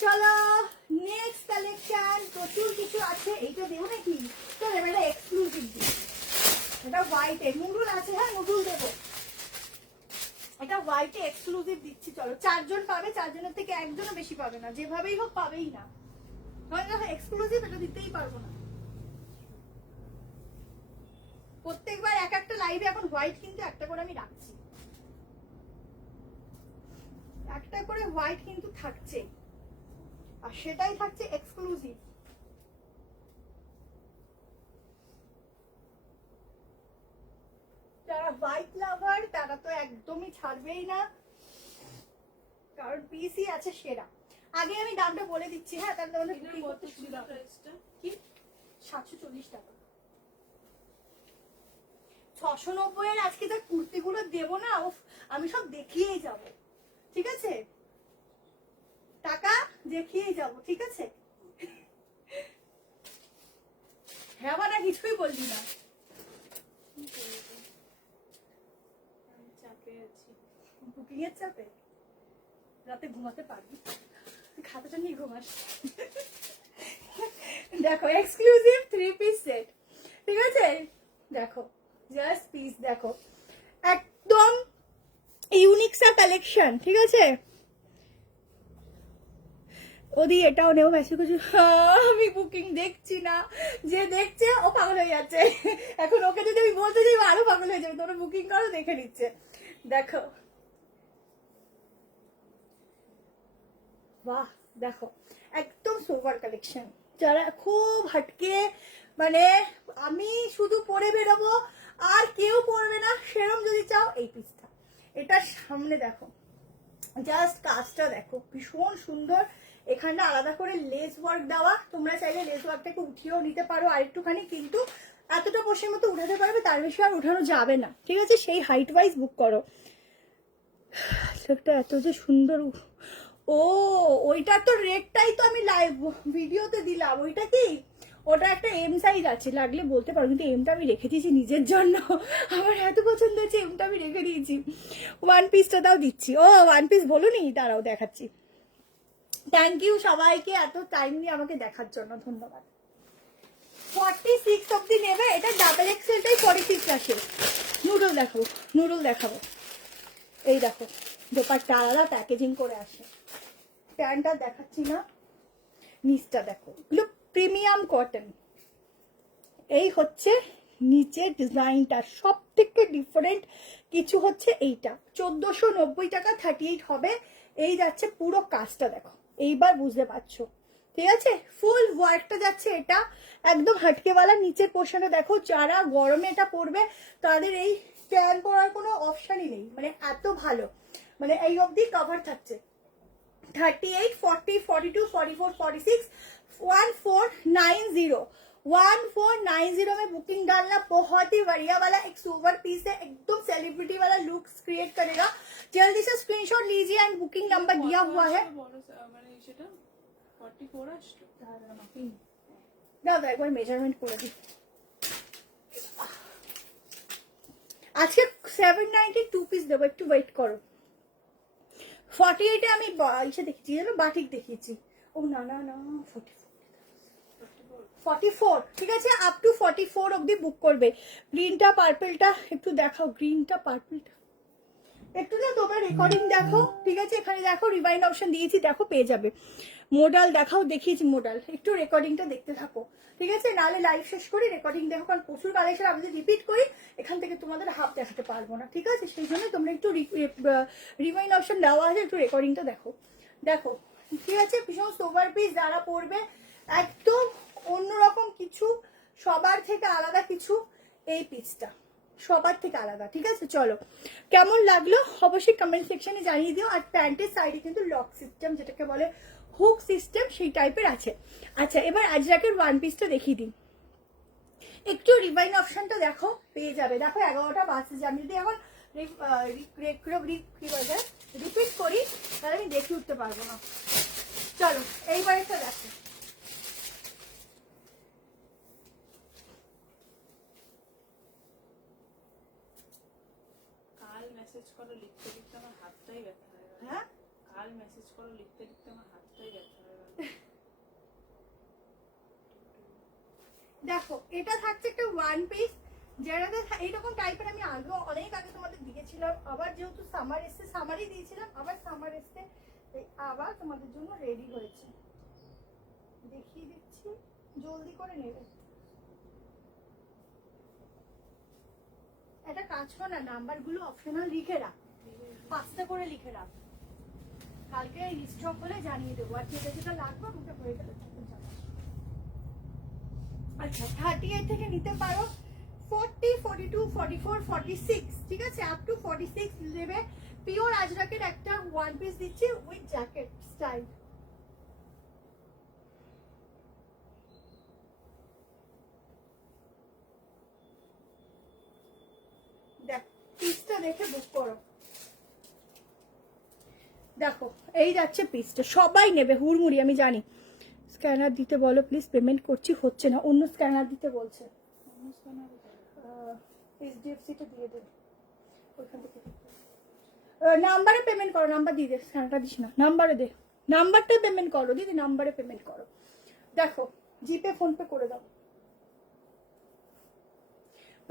চলো নেক্সট কালেকশন, প্রচুর কিছু আছে, এইটা দেবো নাকি, চলো এবার এটা এক্সক্লুসিভ দিই, এটা হোয়াইটে নুডল আছে, হ্যাঁ নুডল দেবো, এটা হোয়াইটে এক্সক্লুসিভ দিচ্ছি। চলো 4 জন পাবে, 4 জনের থেকে একজনও বেশি পাবে না, যেভাবেই হোক পাবেই না, এক্সক্লুসিভ এটা দিতেই পারবো না। প্রত্যেকবার এক একটা লাইভে এখন হোয়াইট কিন্তু একটা করে আমি রাখছি, একটা করে হোয়াইট কিন্তু থাকছে, আর সেটাই থাকছে এক্সক্লুসিভ। যারা হোয়াইট লাভার তারা তো একদমই ছাড়বেই না, কারণ পিসি আছে সেরা। আগে আমি দামটা বলে দিচ্ছি, হ্যাঁ তাহলে তোমাদের বুকিং করতে সুবিধা হবে। কি 740 টাকা, 690 এর আজকে তো কুর্তিগুলো দেবো না, আমি সব দেখিয়েই যাব, ঠিক আছে টাকা দেখিয়েই যাব, ঠিক আছে। হ্যাঁ মানে কিছুই বললি না, চাপে আছি, বুকিং এর চাপে। রাতে ঘুমাতে পারবি, খাতাটা নিয়ে ঘুমাস। দেখো এক্সক্লুসিভ 3 পিস সেট, ঠিক আছে? দেখো জাস্ট পিস দেখো, একদম ইউনিক সা কালেকশন, ঠিক আছে? ওদি এটাও নেও মেসেজ করছি, আমি বুকিং দেখছি না, যে দেখছে ও পাগল হয়ে যাচ্ছে। এখন ওকে যদি আমি বলতে যাই আরো পাগল হয়ে যাবে, তোমরা বুকিং করো, দেখে নিচ্ছে। দেখো বাহ, দেখো একদম সোবার কালেকশন, যারা খুব হাটকে, মানে আমি শুধু পরে বেরোবো আর কেউ পরবে না সেরম যদি চাও, এই পিসটা। এটার সামনে দেখো জাস্ট কাজটা দেখো, ভীষণ সুন্দর। এখানটা আলাদা করে লেস ওয়ার্ক দেওয়া, তোমরা চাইলে লেস ওয়ার্কটাকে উঠিয়েও নিতে পারো আরেকটুখানি, কিন্তু এতটা পোষের মতো উঠাতে পারবে, তার বেশি আর উঠানো যাবে না, ঠিক আছে? সেই হাইট ওয়াইজ বুক করো। একটা এত যে সুন্দর, ও ওইটা তো রেটটাই তো আমি লাইভ ভিডিওতে দিলাম, ওইটা কি, ওটা একটা এম সাইজ আছে, লাগলে বলতে পারো, কিন্তু এমটা আমি রেখে দিয়েছি নিজের জন্য, আমার এত পছন্দ হয়েছে এমটা আমি রেখে দিয়েছি। ওয়ান পিসটা তাও দিচ্ছি, ও ওয়ান পিস বলুনি, দাঁড়াও দেখাচ্ছি। থ্যাংক ইউ সবাইকে এত টাইম নিয়ে আমাকে দেখার জন্য, ধন্যবাদ। 46 অব্দি নেবে, এটা ডাবল এক্সেলটাই 46 আসে। নুডল দেখাবো, নুডল দেখাবো, এই দেখো দোপাট্টা আলাদা প্যাকেজিং করে আসে, প্যান্টটা দেখাচ্ছি না, নিচটা দেখো, এগুলো প্রিমিয়াম কটন। এই হচ্ছে নিচের ডিজাইনটা, সব থেকে ডিফারেন্ট কিছু হচ্ছে এইটা, 1490 টাকা 38 হবে। এই যাচ্ছে পুরো কাজটা দেখো, এইবার বুঝতে পারছো, ঠিক আছে? ফুল ওয়ার্কটা যাচ্ছে, এটা একদম হাটকেওয়ালা। নিচের পোর্শনে দেখো, যারা গরমে এটা পরবে তাদের এই ট্যান করার কোনো অপশনই নেই, মানে এত ভালো, মানে এই অবধি কভার থাকছে। 38, 40, 42, 44, 46, 1490, 1490 में बुकिंग डालना। बहुत ही बढ़िया वाला एक सोवर पीस है, एकदम सेलिब्रिटी वाला लुक क्रिएट करेगा। जल्दी से स्क्रीनशॉट लीजिए एंड बुकिंग नंबर दिया हुआ है। মানে সেটা 44 আসলো। দাদা একবার মেজারমেন্ট করে দিই। আজকে 792 পিস দেবো, একটু ওয়েট করো। 48 আমি ইসে দেখিয়েছি, বাটিক দেখিয়েছি। ও না না না, 44, ঠিক আছে? আপ টু 44 অব্দি বুক করবে। গ্রিনটা পার্পলটা একটু দেখাও, গ্রিনটা পার্পলটা একটু না, তোমরা রেকর্ডিং দেখো, ঠিক আছে? এখানে দেখো রিভাইন্ড অপশন দিয়েছি, দেখো পেয়ে যাবে। মোডাল দেখাও, দেখিয়েছি মোডাল, একটু রেকর্ডিংটা দেখতে থাকো, ঠিক আছে? নাহলে লাইভ শেষ করি, রেকর্ডিং দেখো, কারণ প্রচুর কালেকশন আমি যদি রিপিট করি এখান থেকে তোমাদের হাফ দেখাতে পারবো না, ঠিক আছে? সেই জন্য তোমরা একটু রিভাইন্ড অপশন দেওয়া আছে, একটু রেকর্ডিংটা দেখো। দেখো ঠিক আছে, ভীষণ সোভার পিস, যারা পড়বে একদম অন্যরকম কিছু, সবার থেকে আলাদা কিছু, এই পিসটা সবার থেকে আলাদা, ঠিক আছে? চলো কেমন লাগলো অবশ্যই কমেন্ট সেকশনে জানিয়ে দিও। আর প্যান্টের সাইডে কিন্তু লক সিস্টেম, যেটাকে বলে হুক সিস্টেম, সেই টাইপের আছে। আচ্ছা এবার আজরাকের ওয়ান পিসটা দেখিয়ে দিই, একটু রিভাইন অপশনটা দেখো, পেয়ে যাবে। দেখো 11টা বাজছে, আমি যদি এখন রিপিট করি তাহলে আমি দেখে উঠতে পারবো না। চলো এইবার একটা দেখো, কাল মেসেজ করো লিখতে লিখতে আমার হাতটাই ব্যথা হয়ে গেল। হ্যাঁ কাল মেসেজ করো লিখতে লিখতে আমার হাতটাই ব্যথা হয়ে গেল। দেখো এটা থাকছে একটা ওয়ান পিস, যেটাতে এইরকম টাইপের আমি আগেও অনেক আগে তোমাদের দিয়েছিলাম, আবার যেহেতু সামার এসছে, সামারই দিয়েছিলাম, আবার সামার এসছে, আবার তোমাদের জন্য রেডি হয়েছে, দেখিয়ে দিচ্ছি, জলদি করে নেবে। একটা কাজ কর না, নাম্বারগুলো অপশনাল লিখে রাখ, 5টা করে লিখে রাখ, কালকে স্টক হলে জানিয়ে দেবো। আর যেটা যেটা লাগবে ওটা হয়ে গেলে তখন জানাস। আচ্ছা 38 থেকে নিতে পারো, 40, 42, 44, 46, ঠিক আছে? আপ টু 46 নেবে। পিওর আজরাকের একটা ওয়ান পিস দিচ্ছি উইথ জ্যাকেট স্টাইল। দেখ পিসটা দেখে বুক করো। দেখো এই যাচ্ছে পিসটা, সবাই নেবে হুড়মুড়ি, আমি জানি। স্ক্যানার দিতে বলো প্লিজ, পেমেন্ট করছি, হচ্ছে না, অন্য স্ক্যানার দিতে বলছে। এইচডিএফসিটা দিয়ে দেবে ওইখান থেকে। নাম্বারে পেমেন্ট করো, নাম্বার দিয়ে দে, স্ক্যানারটা দিস না, নাম্বারে দে, নাম্বারটা পেমেন্ট করো দিদি, নাম্বারে পেমেন্ট করো। দেখো জিপে ফোনপে করে দাও।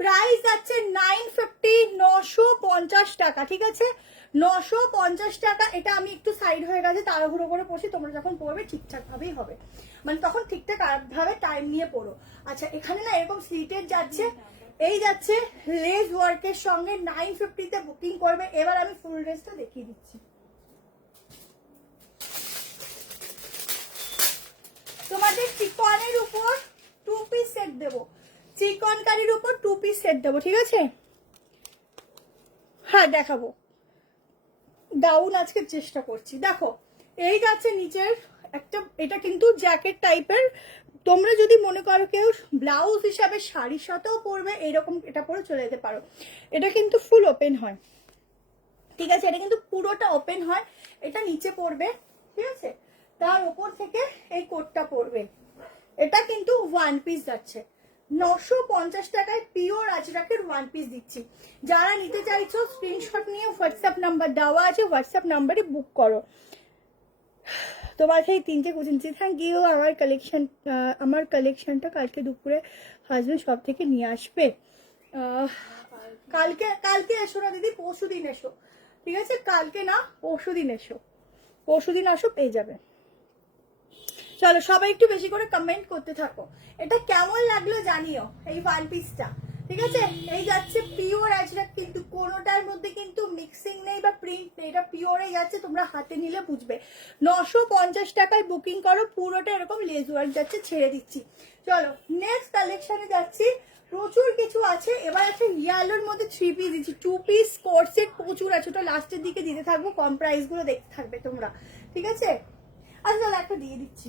প্রাইস আছে 950, 950 টাকা, ঠিক আছে 950 টাকা। এটা আমি একটু সাইড হয়ে গেছে, তাড়াহুড়ো করে পড়ছি, তোমরা যখন পড়বে ঠিকঠাক ভাবেই হবে, মানে তখন ঠিকঠাক ভাবে টাইম নিয়ে পড়ো। আচ্ছা এখানে না এরকম স্লিটের যাচ্ছে, এই যাচ্ছে লেস ওয়ার্কের সঙ্গে 950 তে বুকিং করবে। এবার আমি ফুল ড্রেসটা দেখিয়ে দিচ্ছি। তোমাদের চিকনের উপর 2 পিস সেট দেবো, চিকন কারির উপর 2 পিস সেট দেবো, ঠিক আছে। হ্যাঁ দেখাবো, ডাউন আজকে চেষ্টা করছি। দেখো এই যাচ্ছে নিচের একটা, এটা কিন্তু জ্যাকেট টাইপের, তোমরা যদি মনে করো কেউ ব্লাউজ হিসাবে শাড়ির সাথেও পরবে, এইরকম এটা পরে চলে যেতে পারো। এটা কিন্তু ফুল ওপেন হয়, ঠিক আছে, এটা কিন্তু পুরোটা ওপেন হয়। এটা নিচে পড়বে, ঠিক আছে, তার উপর থেকে এই কোটটা পড়বে। এটা কিন্তু 1 পিস যাচ্ছে 950 টাকায়, পিওর আজরাকের 1 পিস দিচ্ছি। যারা নিতে চাইছো স্ক্রিনশট নিয়ে হোয়াটসঅ্যাপ নাম্বার দেওয়া আছে, হোয়াটসঅ্যাপ নাম্বারে বুক করো। তোমার সেই 3টে কুচিনছি, থ্যাংক ইউ। আমার কালেকশনটা কালকে দুপুরে হাজবেন্ড সব থেকে নিয়ে আসবে। কালকে এসো না দিদি, পরশু দিন এসো, ঠিক আছে, কালকে না পরশু দিন এসো, পরশু দিন আসো, পেয়ে যাবে। চলো সবাই একটু বেশি করে কমেন্ট করতে থাকো। এটা কেমন লাগলো জানিও এই 1 পিসটা, ঠিক আছে। এই যাচ্ছে পিওর আজরাক, কিন্তু কোনোটার মধ্যে কিন্তু মিক্সিং নেই বা প্রিন্ট নেই, এটা পিওরে যাচ্ছে, তোমরা হাতে নিলে বুঝবে। 950 টাকায় বুকিং করো, পুরোটা এরকম লেস ওয়ার্ক যাচ্ছে, ছেড়ে দিচ্ছি। চলো নেক্সট কালেকশনে যাচ্ছি, প্রচুর কিছু আছে। এবার একটা ইয়ালোর মধ্যে 3 পিস দিচ্ছি, 2 পিস কোট সেট প্রচুর আছে, ওটা লাস্টের দিকে দিতে থাকবো, কম প্রাইস গুলো দেখতে থাকবে তোমরা, ঠিক আছে। আচ্ছা চলো একটা দিয়ে দিচ্ছি,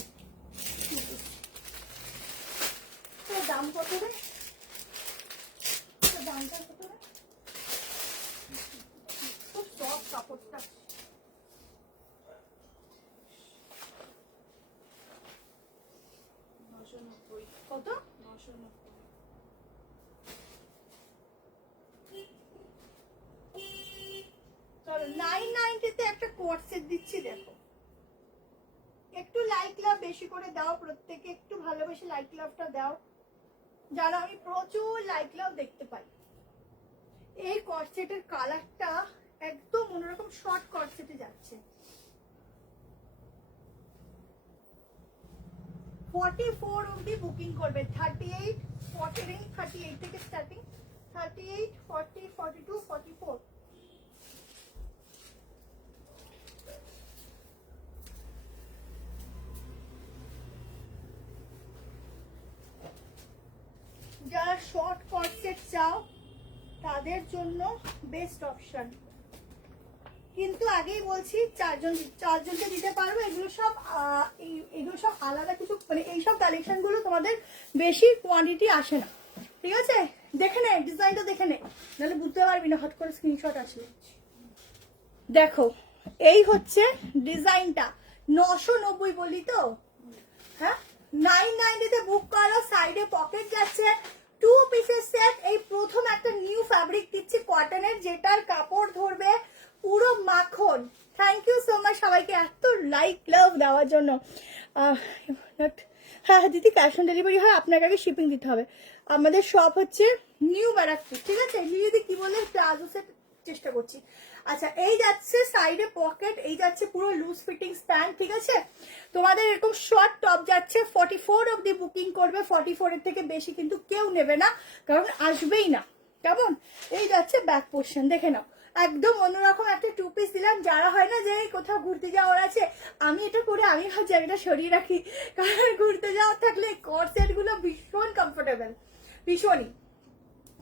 দাম কত রে, দামটা কত রে, খুব সফট কাপড়টা, কত 990। চলো 990 তে একটা কোট সেট দিচ্ছি। দেখো একটু লাইক লাভ বেশি করে দাও, প্রত্যেকে একটু ভালোবেসে লাইক লাভটা দাও, যারা আমি প্রচুর লাইক লাভ দেখতে পাই। এই কোট সেটের কালারটা একদম অন্যরকম, শর্ট কোট সেটে যাচ্ছে। 44 অবধি বুকিং করবে, 38 40 38 থেকে স্টার্টিং, 38 40 42 44। যারা শর্ট কোট সেট চাও তাদের জন্য বেস্ট অপশন, কিন্তু আগেই বলছি চারজনকে দিতে পারবো। এগুলো সব আলাদা কিছু, মানে এইসব কালেকশন গুলো তোমাদের বেশি কোয়ান্টিটি আসে না, ঠিক আছে। দেখে নে ডিজাইনটা, দেখে নে, নাহলে বুঝতে পারবি না, হট করে স্ক্রিনশট আসবে। দেখো এই হচ্ছে ডিজাইনটা, 990 বলি তো, হ্যাঁ 990 তে বুক করো। সাইডে পকেট যাচ্ছে, 2 পিসের সেট। এই প্রথম একটা নিউ ফ্যাব্রিক দিচ্ছি কটনের, যেটার কাপড় ধরবে পুরো মাখন। থ্যাংক ইউ সো মাচ সবাইকে এত লাইক লাভ দেওয়ার জন্য। হ্যাঁ দিদি ক্যাশ অন ডেলিভারি হয়, আপনাকে আগে শিপিং দিতে হবে। আমাদের শপ হচ্ছে নিউ ব্যারাকপুর, ঠিক আছে। দিদি কি বললে, প্লাজো সেট চেষ্টা করছি। আচ্ছা এই যাচ্ছে সাইডে পকেট, এই যাচ্ছে পুরো লুজ ফিটিং প্যান্ট, ঠিক আছে। তোমাদের এরকম শর্ট টপ যাচ্ছে, 44 অবধি বুকিং করবে, 44 এর থেকে বেশি কিন্তু কেউ নেবে না, কারণ আসবেই না, কেমন। এই যাচ্ছে ব্যাক পোর্শন, দেখে নাও, একদম অন্যরকম একটা 2 পিস দিলাম। যারা হয় না যে কোথাও ঘুরতে যাওয়ার আছে, আমি এটা করে আমি ভাবছি এটা সরিয়ে রাখি, কারণ ঘুরতে যাওয়ার থাকলে কট সেট গুলো ভীষণ কমফোর্টেবল, ভীষণই,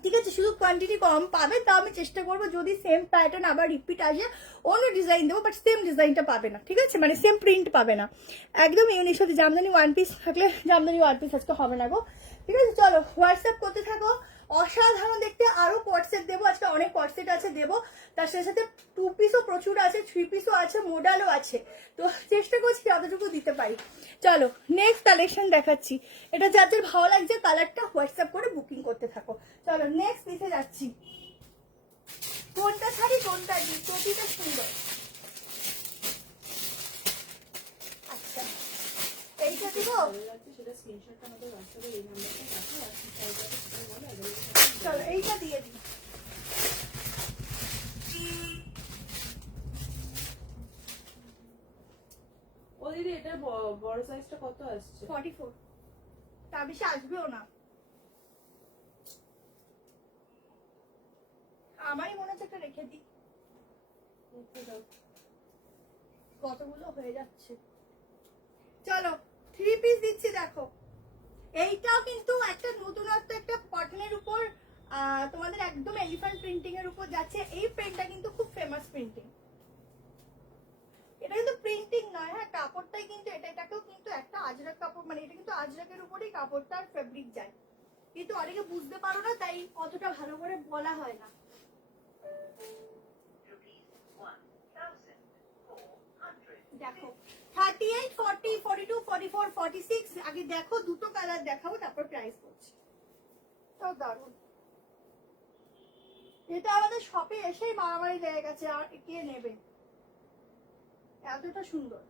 ঠিক আছে। শুধু কোয়ান্টিটি কম পাবে, তা আমি চেষ্টা করবো যদি সেম প্যাটার্ন আবার রিপিট আসে অন্য ডিজাইন দেবো, বাট সেম ডিজাইনটা পাবে না, ঠিক আছে, মানে সেম প্রিন্ট পাবে না, একদম ইউনিক। সাথে জামদানি 1 পিস থাকলে, জামদানি 1 পিস আজকে হবে না গো, ঠিক আছে। চলো হোয়াটসঅ্যাপ করতে থাকো, অসাধারণ দেখতে আরো কোট সেট দেবো, আজকে অনেক কোট সেট আছে দেবো, তার সাথে সাথে 2 পিসও প্রচুর আছে, 3 পিসও আছে, মোডালও আছে, তো চেষ্টা করছি যতটুকু দিতে পারি। চলো নেক্সট কালেকশন দেখাচ্ছি, এটা যাদের ভালো লাগছে কালারটা হোয়াটসঅ্যাপ করে বুকিং করতে থাকো। চলো নেক্সট পিসে যাচ্ছি, কোনটা শাড়ি কোনটা দিই, প্রতিটা সুন্দর। আচ্ছা এইটা দিব, ভালো লাগছে সেটা স্ক্রিনশটটা আমাদের হোয়াটসঅ্যাপে এই নাম্বারটা পাঠিয়ে আপনি সেটা বলে available চলো এইটা দিয়ে দিই। ও দিদি এটার বড় সাইজটা কত আসছে? 44, তার বেশি আসবেও না। আমারই মনে হচ্ছে একটা রেখে দিই, কতগুলো হয়ে যাচ্ছে। চলো 3 পিস দিচ্ছি দেখো। এইটাও কিন্তু একটা নতুনত্ব, একটা কটনের উপর তোমাদের একদম এলিফ্যান্ট প্রিন্টিং এর উপর যাচ্ছে। এই প্রিন্টটা কিন্তু খুব ফেমাস প্রিন্টিং। এটা কিন্তু প্রিন্টিং নয়, হ্যাঁ কাপড়টাই কিন্তু এটাকেও কিন্তু একটা আজরাক কাপড়, মানে এটা কিন্তু আজরাকের উপরেই কাপড়টার ফেব্রিক যায়, কিন্তু অনেকে বুঝতে পারো না তাই অতটা ভালো করে বলা হয় না। দেখো 38, 40, 42, 44, 46 আগে দেখো, দুটো কালার দেখাবো তারপর প্রাইস বলছি। তো দারুন, এটা আমাদের শপে এসেই মারামারি লেগে গেছে আর কে নেবে, এতটা সুন্দর।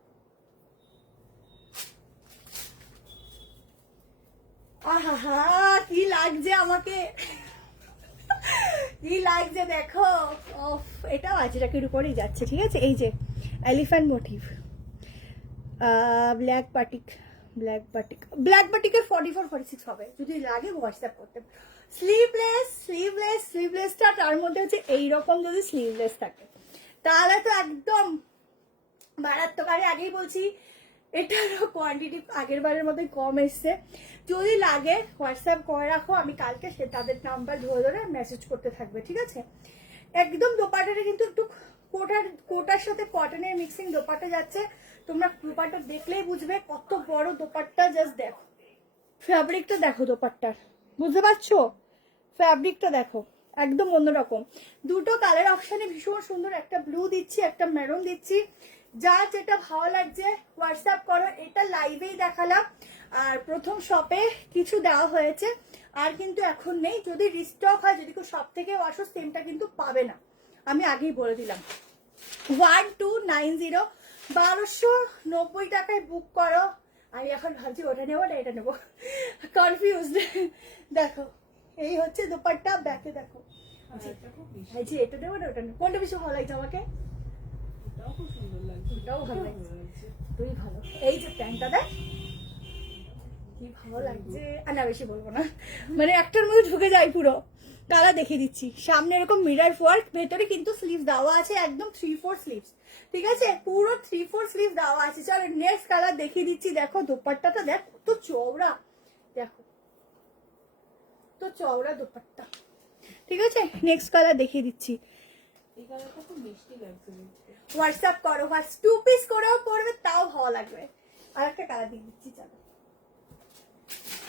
আহা কি লাগছে আমাকে, কি লাগছে দেখো। এটাও আজরাকের উপরেই যাচ্ছে, ঠিক আছে। এই যে elephant motif, black batik, black বাটিকের 44, 46 হবে, যদি লাগে হোয়াটসঅ্যাপ করতে। স্লিভলেসটা তার মধ্যে হচ্ছে এইরকম, যদি স্লিভলেস থাকে তাহলে তো একদম মারাত্মক। আমি আগেই বলছি এটারও কোয়ান্টিটি আগের বারের মতোই কম এসছে। যদি লাগে হোয়াটসঅ্যাপ করে রাখো, আমি কালকে সে তাদের নাম্বার ধরে ধরে মেসেজ করতে থাকবে, ঠিক আছে। একদম দোপাটাটা কিন্তু একটু কোটার সাথে কটনের মিক্সিং দোপাটা যাচ্ছে। তোমরা দোপাটা দেখলেই বুঝবে কত বড় দোপাট্টা, জাস্ট দেখো ফ্যাব্রিকটা, দেখো দোপাট্টার, বুঝতে পারছো ফ্যাব্রিকটা দেখো একদম অন্যরকম। দুটো কালার অপশনে ভীষণ সুন্দর, একটা ব্লু দিচ্ছি একটা মেরুন দিচ্ছি, যা যেটা ভালো লাগছে হোয়াটসঅ্যাপ করো। এটা লাইভেই দেখালাম, আর প্রথম শপে কিছু দেওয়া হয়েছে, আর কিন্তু এখন নেই। যদি রিস্টক হয়, যদি কেউ শপ থেকে আসো, সেমটা কিন্তু পাবে না, আমি আগেই বলে দিলাম। 1290, 1290 টাকায় বুক করো। আমি এখন ভাবছি ওটা নেবো না এটা নেবো, কনফিউজড। দেখো এই হচ্ছে দোপাট্টা, ব্যাকে দেখো এই যে এটা দেবো না ওটা নেবো, কোনটা বেশি ভালো লাগছে আমাকে? এটাও খুব সুন্দর লাগছে, এটাও ভালো লাগছে, লাগছে। তুই ভালো। এই যে প্যান্টটা দেখ কি ভালো লাগছে, আর না বেশি বলবো না, মানে একটার মধ্যে ঢুকে যায় পুরো। কালার দেখিয়ে দিচ্ছি, সামনে এরকম মিরর ওয়ার্ক, ভেতরে কিন্তু স্লিভ দেওয়া আছে একদম 3/4 স্লিভস, ঠিক আছে, পুরো 3/4 স্লিভ দেওয়া আছে। চলো নেক্সট কালার দেখিয়ে দিচ্ছি। দেখো দোপাট্টাটা দেখ কত চওড়া, দেখো তো চওড়া দোপাট্টা, ঠিক আছে। নেক্সট কালার দেখিয়ে দিচ্ছি, এই কালারটা খুব মিষ্টি লাগছে দেখতে। হোয়াটসঅ্যাপ করো, 2 পিস করেও পরবে তাও ভালো লাগবে। আর একটা কালার দিয়ে দিচ্ছি, চলো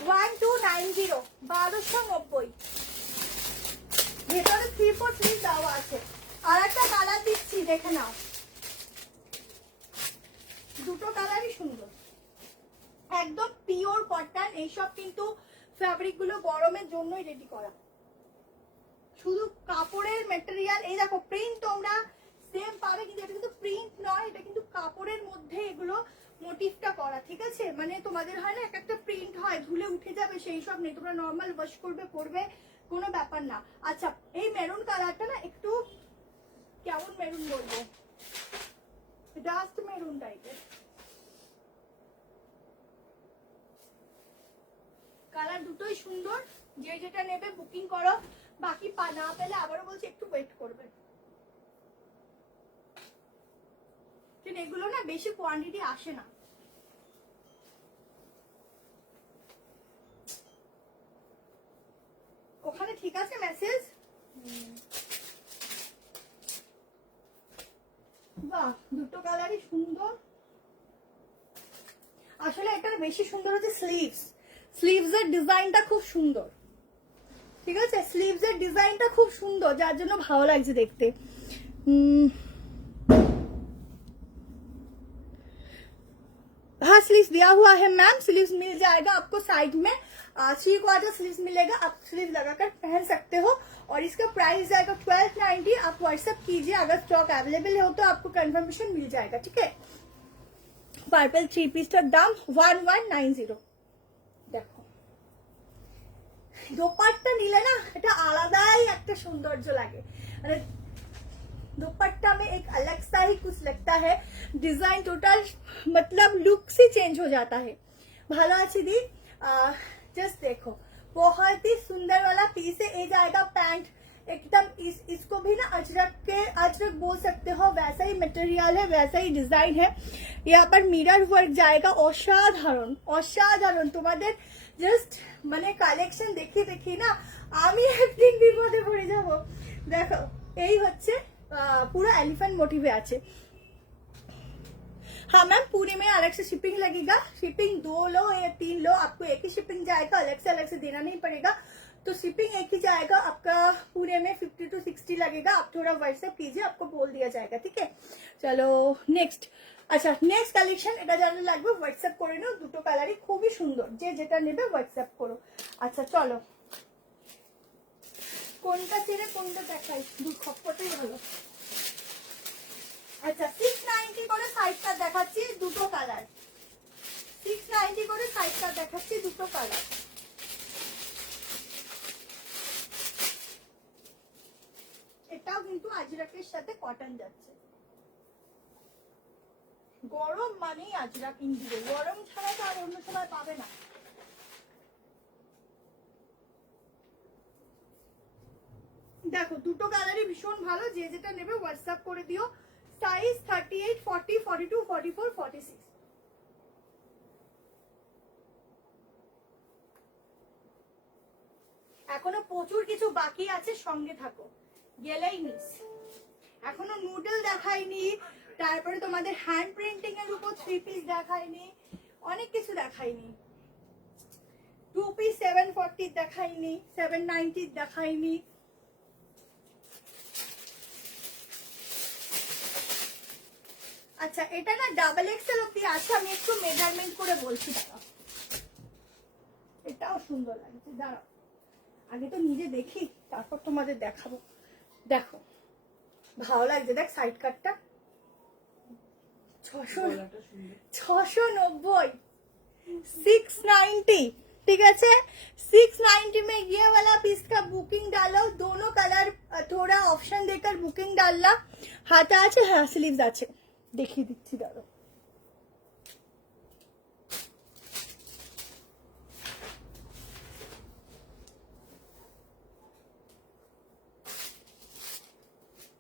1290, 1290, ভেতরে 3/4 স্লিভ দেওয়া আছে। আর একটা কালার দিচ্ছি, দেখে নাও, দুটো কালারই সুন্দর, একদম পিওর কটন। এইসব কিন্তু ফ্যাব্রিক গুলো গরমের জন্যই রেডি করা, শুধু কাপড়ের ম্যাটেরিয়াল। এই দেখো প্রিন্ট তোমরা সেম পাবে, কিন্তু এটা কিন্তু প্রিন্ট নয়, এটা কিন্তু কাপড়ের মধ্যে এগুলো মোটিভটা করা, ঠিক আছে। মানে তোমাদের হয় না একটা প্রিন্ট হয় ধুলে উঠে যাবে, সেই সব নেই, তোমরা নর্মাল ওয়াশ করবে পরবে, কোনো ব্যাপার না। আচ্ছা এই মেরুন কালারটা না একটু কেমন মেরুন বলবো, ডাস্ট মেরুন টাইপের কালার, দুটোই সুন্দর। যে যেটা নেবে বুকিং করো, বাকি না পেলে আবারও বলছি একটু ওয়েট করবে, কিন্তু এগুলো না বেশি কোয়ান্টিটি আসে না। ওখানে ঠিক আছে মেসেজ, বাহ দুটো কালারই সুন্দর। আসলে এটার বেশি সুন্দর হচ্ছে স্লিভস এর ডিজাইনটা খুব সুন্দর, ঠিক আছে, স্লিভস এর ডিজাইনটা খুব সুন্দর, যার জন্য ভালো লাগছে দেখতে। हाँ स्लीव्स दिया हुआ है मैम, स्लीव्स मिल जाएगा आपको साइड में, 3/4 स्लीव्स मिलेगा, आप स्लीव लगाकर पहन सकते हो। और इसका प्राइस जाएगा 1290। आप व्हाट्सएप कीजिए, अगर स्टॉक अवेलेबल हो तो आपको कंफर्मेशन मिल जाएगा, ठीक है। पार्पल 3 পিসটার দাম 1190। দেখো দোপাট্টা নিলে না এটা আলাদাই একটা সৌন্দর্য লাগে, মানে दुपट्टा में एक अलग सा ही कुछ लगता है, डिजाइन टोटल मतलब लुक से चेंज हो जाता है। ভালো আছে दी, जस्ट देखो बहुत ही सुंदर वाला पीस है। ये जाएगा पैंट एकदम, इसको भी ना अजरक बोल सकते हो, वैसा ही मटेरियल है, वैसा ही डिजाइन है। यहाँ पर मिरर वर्क जाएगा, असाधारण असाधारण। तुम्हारे जस्ट মানে কালেকশন দেখি দেখি না আমি একদিন বিপদে পড়ে যাব। দেখো এই হচ্ছে पूरा एलिफेंट मोटिव আছে। हाँ मैम पूरे में अलग से शिपिंग लगेगा, शिपिंग 2 लो या 3 लो आपको एक ही शिपिंग जाएगा, अलग से देना नहीं पड़ेगा। तो शिपिंग एक ही जाएगा आपका, पूरे में 50 to 60 लगेगा। आप थोड़ा व्हाट्सएप कीजिए, आपको बोल दिया जाएगा, ठीक है। चलो नेक्स्ट, अच्छा नेक्स्ट কালেকশন, এটা জানলে লাগবে হোয়াটসঅ্যাপ করে নাও, দুটো কালারই খুবই সুন্দর, যে যেটা নেবে হোয়াটসঅ্যাপ করো। আচ্ছা চলো কোনটা ছেড়ে কোনটা দেখাই, দু খপ্পটাই ভালো। আচ্ছা 690 করে সাইডটা দেখাচ্ছি, দুটো কালার, 690 করে সাইডটা দেখাচ্ছি, দুটো কালার। এটাও কিন্তু আজরাকের সাথে কটন যাচ্ছে। গরম মানেই আজরাক ইন্ডিগো, গরম ছাড়া তো আর অন্য সময় পাবে না। দেখো দুটো কালারই ভীষণ ভালো, যে যেটা নেবে হোয়াটসঅ্যাপ করে দিও। সাইজ 38, 40, 42, 44, 46। এখনো প্রচুর কিছু বাকি আছে, সঙ্গে থাকো, গেলেই মিস। এখনো নুডল দেখাইনি, তারপরে তোমাদের হ্যান্ড প্রিন্টিং এর উপর 3 পিস দেখাইনি, অনেক কিছু দেখাইনি। 2 পিস 740 দেখাইনি, 790 দেখাইনি। আচ্ছা এটা না ডাবল এক্সেল অব্দি আছে, আমি একটু মেজারমেন্ট করে বলছি। দাঁড়াও, এটাও সুন্দর লাগছে, দাঁড়াও আগে তো নিজে দেখি তারপর তোমাদের দেখাবো। দেখো ভালো লাগছে, দেখ সাইড কাটটা 690, 690, ठीक है। 690 में ये वाला पीस का बुकिंग डालो, दोनों कलर थोड़ा ऑप्शन देकर बुकिंग डालना। हाता আছে, হ্যাঁ স্লিভস আছে, দেখিয়ে দিচ্ছি দাঁড়াও।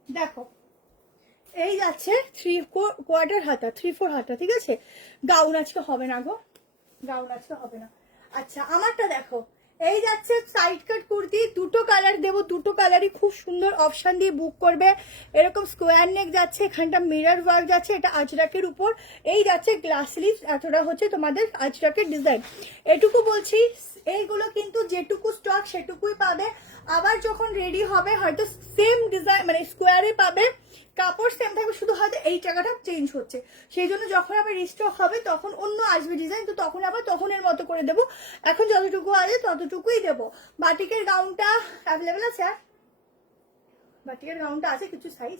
দেখো এই যাচ্ছে 3/4 হাতা, 3/4 হাতা, ঠিক আছে। গাউন আজকে হবে না গো, গাউন আজকে হবে না। আচ্ছা আমারটা দেখো, এই যাচ্ছে সাইড কাট কুর্তি, দুটো কালার দেবো, দুটো কালারই খুব সুন্দর অপশন দিয়ে বুক করবে। এরকম স্কোয়ার নেক যাচ্ছে, এখানটা মিরর ওয়ার্ক যাচ্ছে, এটা আজরাকের উপর। এই যাচ্ছে গ্লাস স্লিভ, এতটা হচ্ছে তোমাদের আজরাকের ডিজাইন। এটুকু বলছি, এইগুলো কিন্তু যেটুকু স্টক সেটুকুই পাবে। আবার যখন রেডি হবে হয়তো সেম ডিজাইন মানে স্কোয়ারে পাবে, কাপড় সেম থাকবে, শুধু হয়তো এই জায়গাটা চেঞ্জ হচ্ছে। সেই জন্য যখন আবার রিস্টক হবে তখন অন্য আসবে ডিজাইন, তো তখন আবার তখনের মতো করে দেবো। এখন যতটুকু আছে ততটুকুই দেবো। বাটিকের গাউনটা অ্যাভেলেবেল আছে, বাটিকের গাউনটা আছে, কিছু সাইজ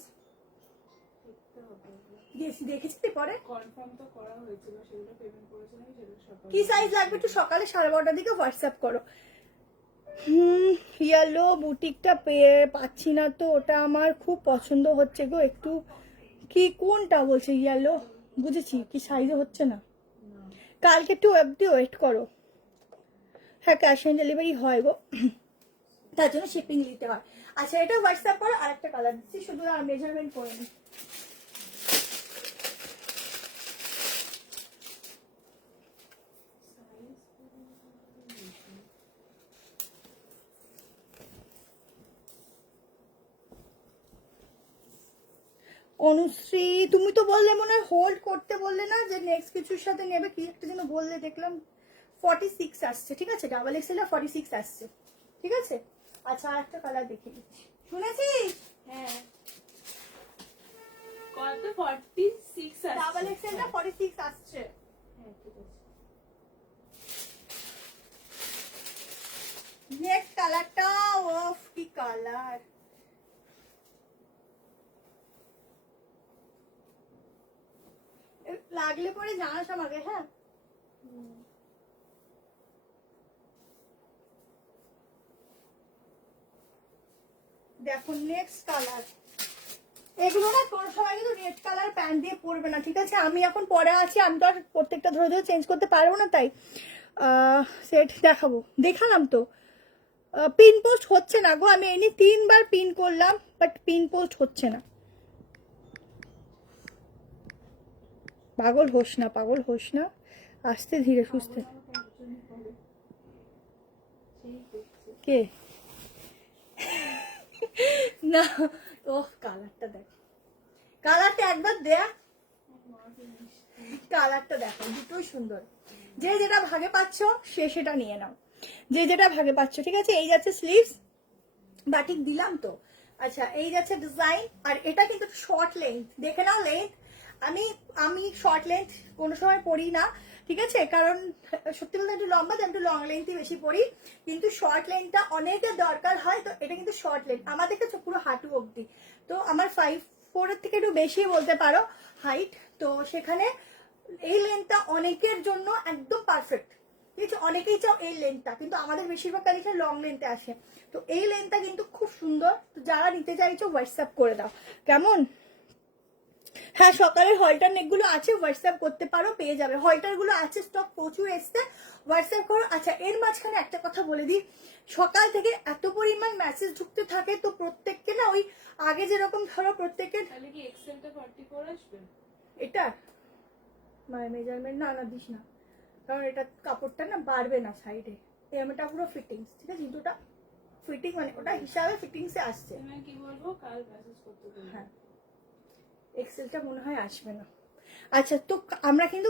দেখেছি পরে কনফার্ম তো করা হয়েছিল, সেগুলো পেমেন্ট করেছিলাম, সেগুলো সকালে। কি সাইজ লাগবে একটু সকালে 12:30টার দিকে হোয়াটসঅ্যাপ করো। ইয়েলো বুটিকটা পেয়ে পাচ্ছি না তো, ওটা আমার খুব পছন্দ হচ্ছে গো। একটু কি কোনটা বলছে ইয়েলো, বুঝেছি, কি সাইজে হচ্ছে না। কালকে একটু অবধি ওয়েট করো। হ্যাঁ ক্যাশ অন ডেলিভারি হয় গো, তার জন্য শিপিং নিতে হয়। আচ্ছা এটা হোয়াটসঅ্যাপ করো, আরেকটা কালার দিচ্ছি, শুধু মেজারমেন্ট করে নিই। অনুশ্রী তুমি তো বললে মনে হয় হোল্ড করতে বললে না, যে নেক্সট কিছুর সাথে নেবে, কি একটা যেন বললে দেখলাম। 46 আসছে, ঠিক আছে, ডাবল এক্সেল 46 আসছে, ঠিক আছে। আচ্ছা আর একটা কালার দেখিয়ে দিচ্ছি, শুনেছিস? হ্যাঁ কত 46 আছে, ডাবল এক্সেল 46 আসছে। হ্যাঁ ঠিক আছে। নেক্সট কালারটা, ওফ কি কালার, লাগলে পরে জানাস আমাকে, হ্যাঁ। দেখো নেক্সট কালার, এগুলো না কোনো সময় কিন্তু রেড কালার প্যান্ট দিয়ে পরবে না, ঠিক আছে? আমি এখন পরে আছি, আমি তো আর প্রত্যেকটা ধরে ধরে চেঞ্জ করতে পারবো না, তাই সেট দেখাবো। দেখালাম তো, পিন পোস্ট হচ্ছে না গো, আমি এমনি 3বার পিন করলাম, বাট পিন পোস্ট হচ্ছে না। পাগল হোস না, পাগল হোস না, আস্তে ধীরে সুস্থে। কে না, ও কালারটা দেখ, কালারটা একবার দেখ, কালারটা দেখো, দুটোই সুন্দর। যে যেটা ভাগে পাচ্ছ সে সেটা নিয়ে নাও, যে যেটা ভাগে পাচ্ছ, ঠিক আছে? এই যাচ্ছে স্লিভস, বাটিক দিলাম তো। আচ্ছা, এই যাচ্ছে ডিজাইন, আর এটা কিন্তু শর্ট লেন্থ, দেখে নাও লেন্থ। আমি শর্ট লেন্থ কোনো সময় পরি না, ঠিক আছে? কারণ সত্যি বলতে একটু লম্বা, তো একটু লং লেন্থই বেশি পরি, কিন্তু শর্ট লেন্থটা অনেকের দরকার হয়, তো এটা কিন্তু শর্ট লেন্থ, আমাদের কাছে পুরো হাঁটু অবধি, তো আমার 5'4" থেকে একটু বেশি বলতে পারো হাইট, তো সেখানে এই লেন্থটা অনেকের জন্য একদম পারফেক্ট, ঠিক আছে? অনেকেই চাও এই লেন্থটা, কিন্তু আমাদের বেশিরভাগ কালেকশন লং লেন্থে আসে, তো এই লেন্থটা কিন্তু খুব সুন্দর, তো যারা নিতে চাইছো হোয়াটসঅ্যাপ করে দাও, কেমন? হ্যাঁ, সকালের হলটার নেকগুলো আছে, হোয়াটসঅ্যাপ করতে পারো, পেয়ে যাবে। হলটার গুলো আছে, স্টক প্রচুর এসছে, হোয়াটসঅ্যাপ করো। আচ্ছা, এর মাঝখানে একটা কথা বলে দিই, সকাল থেকে এত পরিমাণ মেসেজ ঢুকতে থাকে, তো প্রত্যেককে না ওই আগে যেরকম ধরো প্রত্যেকের, তাহলে কি এক্সেলটা 44 আসবে? এটা মানে মেজারমেন্ট না না দিস না, কারণ এটা কাপড়টা না বাড়বে না সাইডে, এটা পুরো ফিটিংস, ঠিক আছে? কিন্তু ওটা ফিটিং মানে ওটা হিসাবে ফিটিংসে আসছে। তুমি কি বলবো, কাল মেসেজ করতে বলবো। হ্যাঁ, এক্সেলটা মনে হয় আসবে না। আচ্ছা, তো আমরা কিন্তু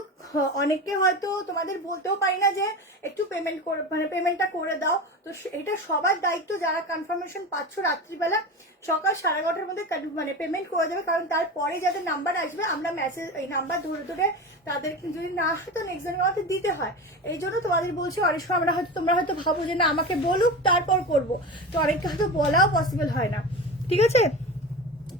অনেককে হয়তো তোমাদের বলতেও পারি না যে একটু পেমেন্ট করে, মানে পেমেন্টটা করে দাও, তো এটা সবার দায়িত্ব, যারা কনফার্মেশন পাচ্ছ রাত্রিবেলা সকাল 11:30-টার মধ্যে মানে পেমেন্ট করে দেবে, কারণ তারপরে যাদের নাম্বার আসবে আমরা মেসেজ এই নাম্বার ধরে ধরে তাদের যদি না হয় তো নেক্সট দিন আমাদের দিতে হয়। এই জন্য তোমাদের বলছি, অনেক সময় আমরা হয়তো, তোমরা হয়তো ভাবো যে না আমাকে বলুক তারপর করব, তো অনেকটা হয়তো বলাও পসিবল হয় না, ঠিক আছে?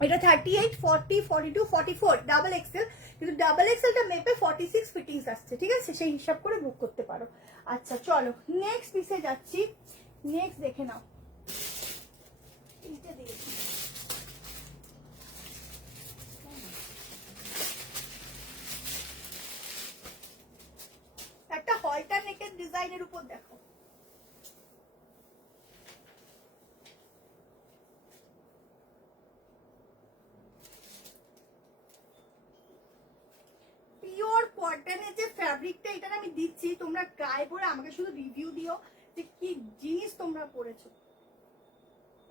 এটা 38, 40, 42, 44 ডাবল এক্সেল, কিন্তু ডাবল এক্সেলটা মেপে 46 ফিটিংস আসছে, ঠিক আছে? সেই হিসাব করে বুক করতে পারো। আচ্ছা চলো নেক্সট পিসে যাচ্ছি, নেক্সট দেখে নাও, এইটা দেখে একটা হলটার নেকের ডিজাইনের উপর দেখো, পিওর কটনের যে ফ্যাব্রিকটা, এটা আমি দিচ্ছি, তোমরা ট্রাই করে আমাকে শুধু রিভিউ দিও যে কি জিনিস তোমরা পরেছো,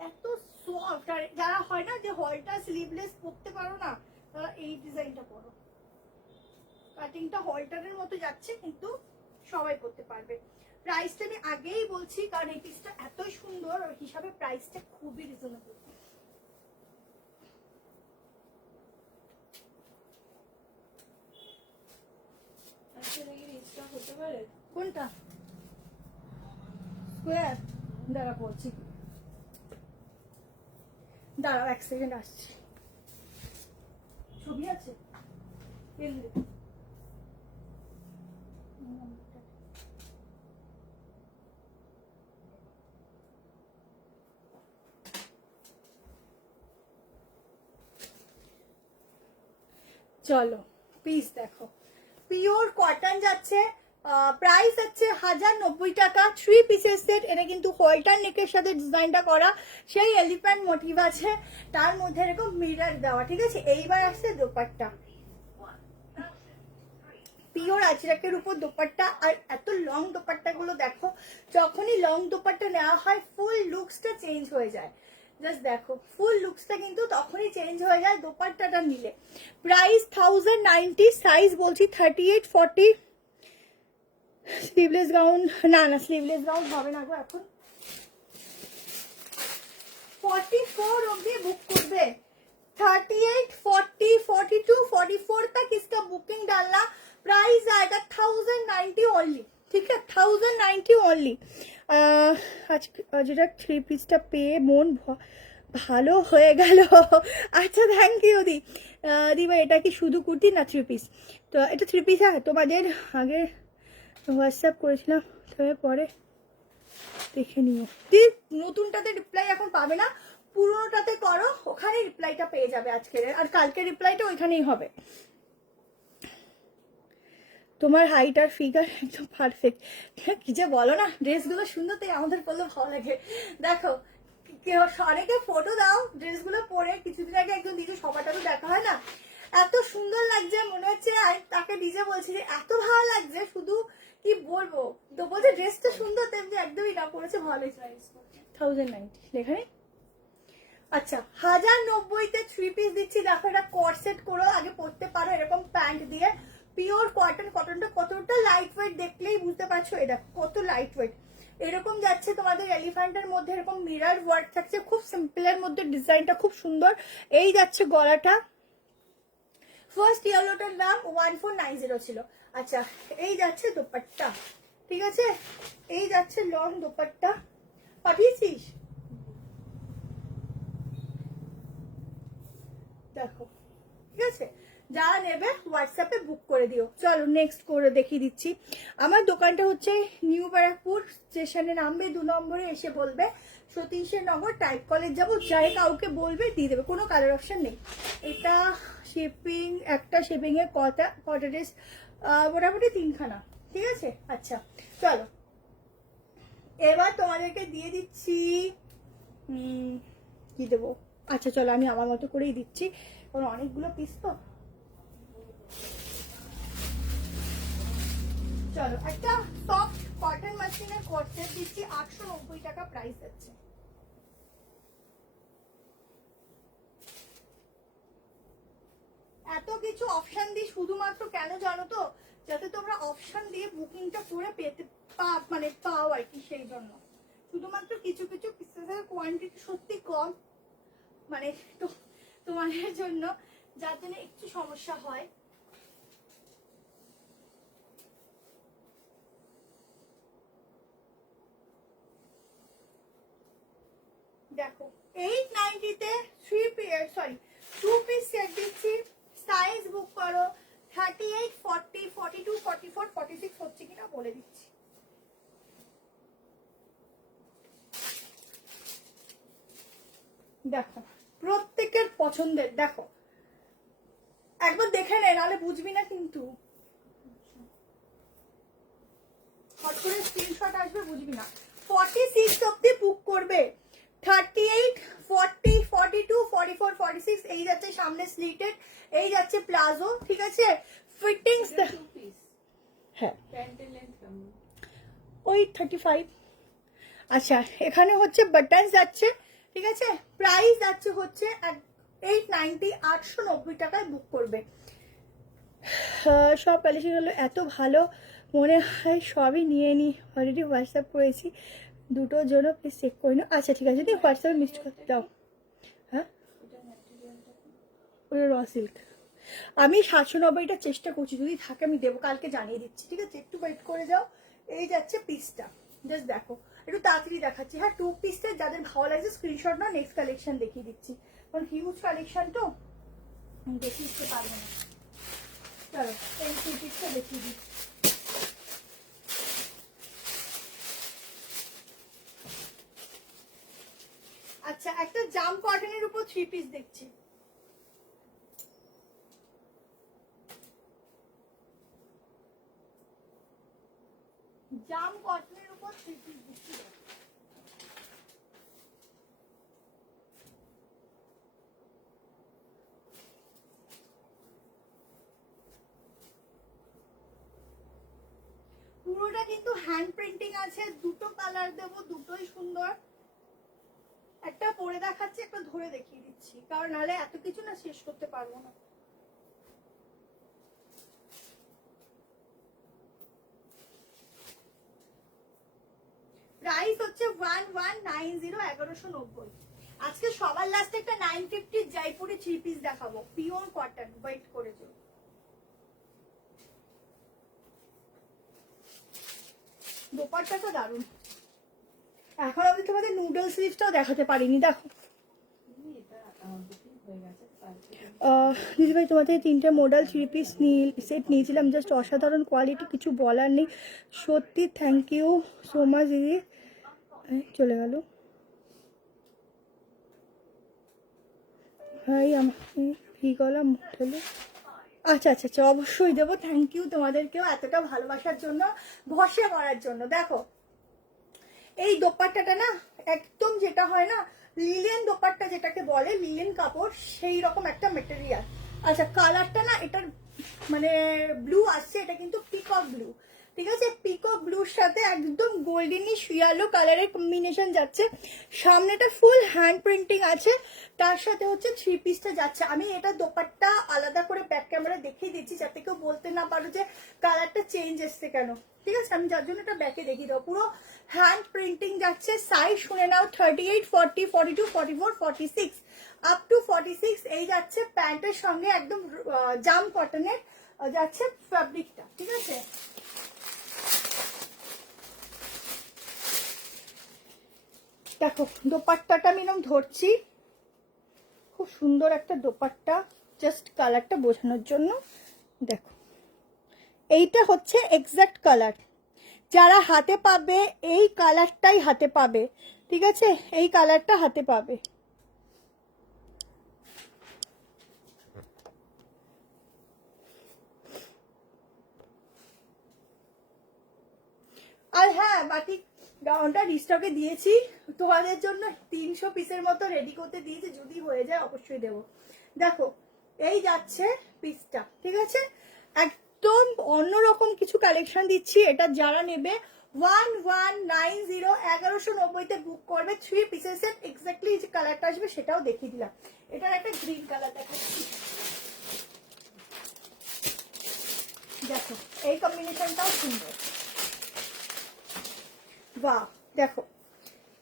এত সফট। আর যারা হয় না যে হলটা স্লিভলেস পরতে পারো না, তারা এই ডিজাইনটা পরো, কাটিংটা হলটারের মতো যাচ্ছে, কিন্তু সবাই পরতে পারবে। প্রাইসটা আমি আগেই বলছি, কারণ এই পিসটা এত সুন্দর, ওই হিসাবে প্রাইসটা খুবই রিজনেবল। আচ্ছা, দেখি রিস্টক হতে পারে। কোনটা স্কোয়ার? দাঁড়া বলছি, দাঁড়াও 1 সেকেন্ড আসছি, ছবি আছে পেন দে। চলো পিস দেখো, পিওর কটন যাচ্ছে, প্রাইস হচ্ছে 1090 টাকা, 3 পিসের সেট। এটা কিন্তু হোল্টার নেকের সাথে ডিজাইনটা করা, সেই এলিফ্যান্ট মোটিভ আছে, তার মধ্যে এরকম মিরর দেওয়া, ঠিক আছে? এইবার আসছে দোপাট্টা, পিওর আজরাকের উপর দোপাট্টা, আর এত লং দোপাট্টা গুলো দেখো, যখনই লং দোপাট্টা নেওয়া হয় ফুল লুকসটা চেঞ্জ হয়ে যায়, জাস্ট দেখো ফুল লুকসটা কিন্তু তখনই চেঞ্জ হয়ে যায় দোপাট্টাটা নিলে। প্রাইস 1090, সাইজ বলছি 38, 40। স্লিভলেস গাউন, না না স্লিভলেস গাউন হবে না গো এখন, 44 অবধি বুক করবে, 38, 40, 42, 44 तक इसका बुकिंग डालना। प्राइस आएगा আজ যেটা 3 পিসটা পেয়ে মন ভালো হয়ে গেল। আচ্ছা থ্যাংক ইউ দিবা। এটা কি শুধু কুর্তি না 3 পিস? তো এটা 3 পিস। হ্যাঁ, তোমাদের আগে হোয়াটসঅ্যাপ করেছিলাম, তবে পরে দেখে নিও। নতুনটাতে রিপ্লাই এখন পাবে না, পুরোনোটাতে করো, ওখানে রিপ্লাইটা পেয়ে যাবে আজকের, আর কালকের রিপ্লাইটা ওইখানেই হবে। তোমার হাইট আর ফিগার একদম পারফেক্ট। কি যে বলো না, ড্রেসগুলো সুন্দর, তাই আমাদের পরলে ভালো লাগে। দেখো অনেকে ফটো দাও ড্রেসগুলো পরে, কিছুদিন আগে একদম নিজে সবাটা তো দেখা হয় না, এত সুন্দর লাগছে, মনে হচ্ছে তাকে নিজে বলছি যে এত ভালো লাগছে, শুধু কি বলবো, তো বলছে ড্রেসটা সুন্দর, তেমনি একদমই না করেছে, ভালো। 1090 লেখা নেই। আচ্ছা 1090-তে 3 পিস দিচ্ছি। দেখো এটা কর্সেট করো, আগে পরতে পারো এরকম প্যান্ট দিয়ে, পিওর কটন। কটনটা কতটা লাইট ওয়েট দেখলেই বুঝতে পারছো, এটা কত লাইট ওয়েট। এরকম যাচ্ছে তোমাদের এলিফ্যান্টের মধ্যে, এরকম মিরর ওয়ার্ক থাকছে, খুব সিম্পলের মধ্যে, ডিজাইনটা খুব সুন্দর। এই যাচ্ছে গলাটা, ফার্স্ট ইয়েলোটার দাম 1490 ছিল। আচ্ছা এই যাচ্ছে দোপাট্টা, ঠিক আছে, এই যাচ্ছে লং দোপাট্টা, পাঠিয়েছিস দেখো, ঠিক আছে। যারা নেবে হোয়াটসঅ্যাপে বুক করে দিও। চলো নেক্সট করে দেখিয়ে দিচ্ছি। আমার দোকানটা হচ্ছে নিউ ব্যারাকপুর স্টেশনে নামবে, 2 নম্বরে এসে বলবে সতীশের নগর টাইপ কলেজ যাবো, যাই কাউকে বলবে দিয়ে দেবে, কোনো কালার অপশন নেই। এটা শিপিং, একটা শিপিং এর কটা ড্রেস, মোটামুটি 3খানা, ঠিক আছে। আচ্ছা চলো এবার তোমাদেরকে দিয়ে দিচ্ছি, কি দেবো, আচ্ছা চলো আমি আমার মতো করেই দিচ্ছি, কারণ অনেকগুলো পিস তো। চলো একটা সফট কটন মাশিনের কটসেট দিচ্ছি, 890 টাকা প্রাইস আছে। এত কিছু অপশন দিই শুধুমাত্র কেন জানো তো, যাতে তোমরা অপশন দিয়ে বুকিংটা করে পেতে মানে পাও আর কি, সেই জন্য শুধুমাত্র কিছু কিছু পিসেসের কোয়ান্টিটি সত্যি কম, মানে তোমাদের জন্য, যার জন্য একটু সমস্যা হয়। দেখো 890-তে 2 পিস সেট দিচ্ছি, সাইজ বুক করো, 38, 40, 42, 44, 46 হচ্ছে কিনা বলে দিচ্ছি। দেখো প্রত্যেকের পছন্দের, দেখো একবার দেখে নে, নাহলে বুঝবি না কিন্তু, হট করে স্ক্রিনশট আসবে, বুঝবি না। 46 অব্দি বুক করবে, 38, 40, 42, 44, 46 এই যাচ্ছে সামনে স্লিটেড, এই যাচ্ছে প্লাজো, ঠিক আছে। ফিটিংস হ্যাঁ ওই 35। আচ্ছা এখানে হচ্ছে বাটন যাচ্ছে, ঠিক আছে, প্রাইস যাচ্ছে হচ্ছে 890, 890 টাকায় বুক করবে। সব কালেকশন হলো এত ভালো, মনে হয় সবই নিয়ে নিই, অলরেডি হোয়াটসঅ্যাপ করেছি, দুটোর জন্য প্লিজ চেক করে নাও। আচ্ছা ঠিক আছে, তুমি হোয়াটসঅ্যাপে মিস করতে দাও। হ্যাঁ ওটা র সিল্ক, আমি 790টা চেষ্টা করছি, যদি থাকে আমি দেবো, কালকে জানিয়ে দিচ্ছি, ঠিক আছে, একটু ওয়েট করে যাও। এই যাচ্ছে পিসটা, জাস্ট দেখো, একটু তাড়াতাড়ি দেখাচ্ছি। হ্যাঁ 2 পিসটা যাদের ভালো লাগছে স্ক্রিনশট না, নেক্সট কালেকশন দেখিয়ে দিচ্ছি, কারণ হিউজ কালেকশন তো দেখিয়ে দিতে পারবো না। চলো এই 2 পিসটা দেখিয়ে দিচ্ছি। আচ্ছা একটা জাম কটনের উপর 3 পিস দেখছি, জাম কটনের উপর 3 পিস দেখছি। পুরোটা কিন্তু হ্যান্ড প্রিন্টিং আছে, দুটো কালার দেবো, দুটোই সুন্দর। একটা পরে দেখাচ্ছি, একটা ধরে দেখিয়ে দিচ্ছি, কারণ নাহলে এত কিছু না শেষ করতে পারবো না। প্রাইস হচ্ছে 1190, 1190। আজকে সবার লাস্টে একটা 950 জয়পুরি 3 পিস দেখাবো, পিওর কটন, ওয়েট করে যাও। দোপাট্টাটা দারুন, এখন অব্দি তোমাদের নুডল স্লিভসটাও দেখাতে পারিনি, দেখো। দিদিভাই তোমাদের 3টে মডেল 3 পিস সেট নিয়েছিলাম, জাস্ট অসাধারণ কোয়ালিটি, কিছু বলার নেই সত্যি। থ্যাংক ইউ সো মাচ দিদি। চলে গেল ভাই, আমি ভি গলা মুঠেলে। আচ্ছা আচ্ছা আচ্ছা, অবশ্যই দেবো। থ্যাংক ইউ তোমাদেরকেও এতটা ভালোবাসার জন্য, ভরসা করার জন্য। দেখো এই দোপাট্টাটা না একদম যেটা হয় না লিলেন দোপাট্টা যেটাকে বলে, লিলেন কাপড়, সেই রকম একটা মেটেরিয়াল। আচ্ছা কালারটা না এটার মানে ব্লু আসছে, এটা কিন্তু পিকক ব্লু, ঠিক আছে? পিকক ব্লুর সাথে একদম গোল্ডেনিশ ইয়েলো কালারের কম্বিনেশন যাচ্ছে। সামনেটা ফুল হ্যান্ড প্রিন্টিং আছে, তার সাথে হচ্ছে 3 পিসটা যাচ্ছে। আমি এটা দোপাট্টা আলাদা করে ব্যাক ক্যামেরা দেখিয়ে দিচ্ছি যাতে কেউ বলতে না পারো যে কালারটা চেঞ্জ এসছে কেন, ঠিক আছে? আমি যার জন্য এটা ব্যাকে দেখিয়ে দেবো। পুরো হ্যান্ড প্রিন্টিং যাচ্ছে। সাইজ শুনে নাও 38, 40, 42, 44, 46 আপ টু 46 এই যাচ্ছে। প্যান্টের সঙ্গে একদম জাম কটনের যাচ্ছে ফ্যাব্রিকটা, ঠিক আছে? দেখো দোপাট্টাটা আমি এরকম ধরছি, খুব সুন্দর একটা দোপাট্টা, জাস্ট কালারটা বোঝানোর জন্য। দেখো এইটা হচ্ছে এক্সাক্ট কালার, যারা হাতে পাবে এই কালারটাই হাতে পাবে, ঠিক আছে? এই কালারটা হাতে পাবে। আর হ্যাঁ বাটিক গাউনটা রিস্টকে দিয়েছি তোমাদের জন্য, 300 পিসের মতো রেডি করতে দিয়েছি, যদি হয়ে যায় অবশ্যই দেবো। দেখো এই যাচ্ছে পিসটা, ঠিক আছে? একদম অন্যরকম কিছু কালেকশন দিচ্ছি। এটা যারা নেবে 1190 1190-তে বুক করবে। 3 পিসের সেট, এক্স্যাক্টলি যে কালারটা আসবে সেটাও দেখিয়ে দিলাম। এটার একটা গ্রিন কালার দেখাচ্ছি, দেখো এই কম্বিনেশনটাও সুন্দর। বাহ দেখো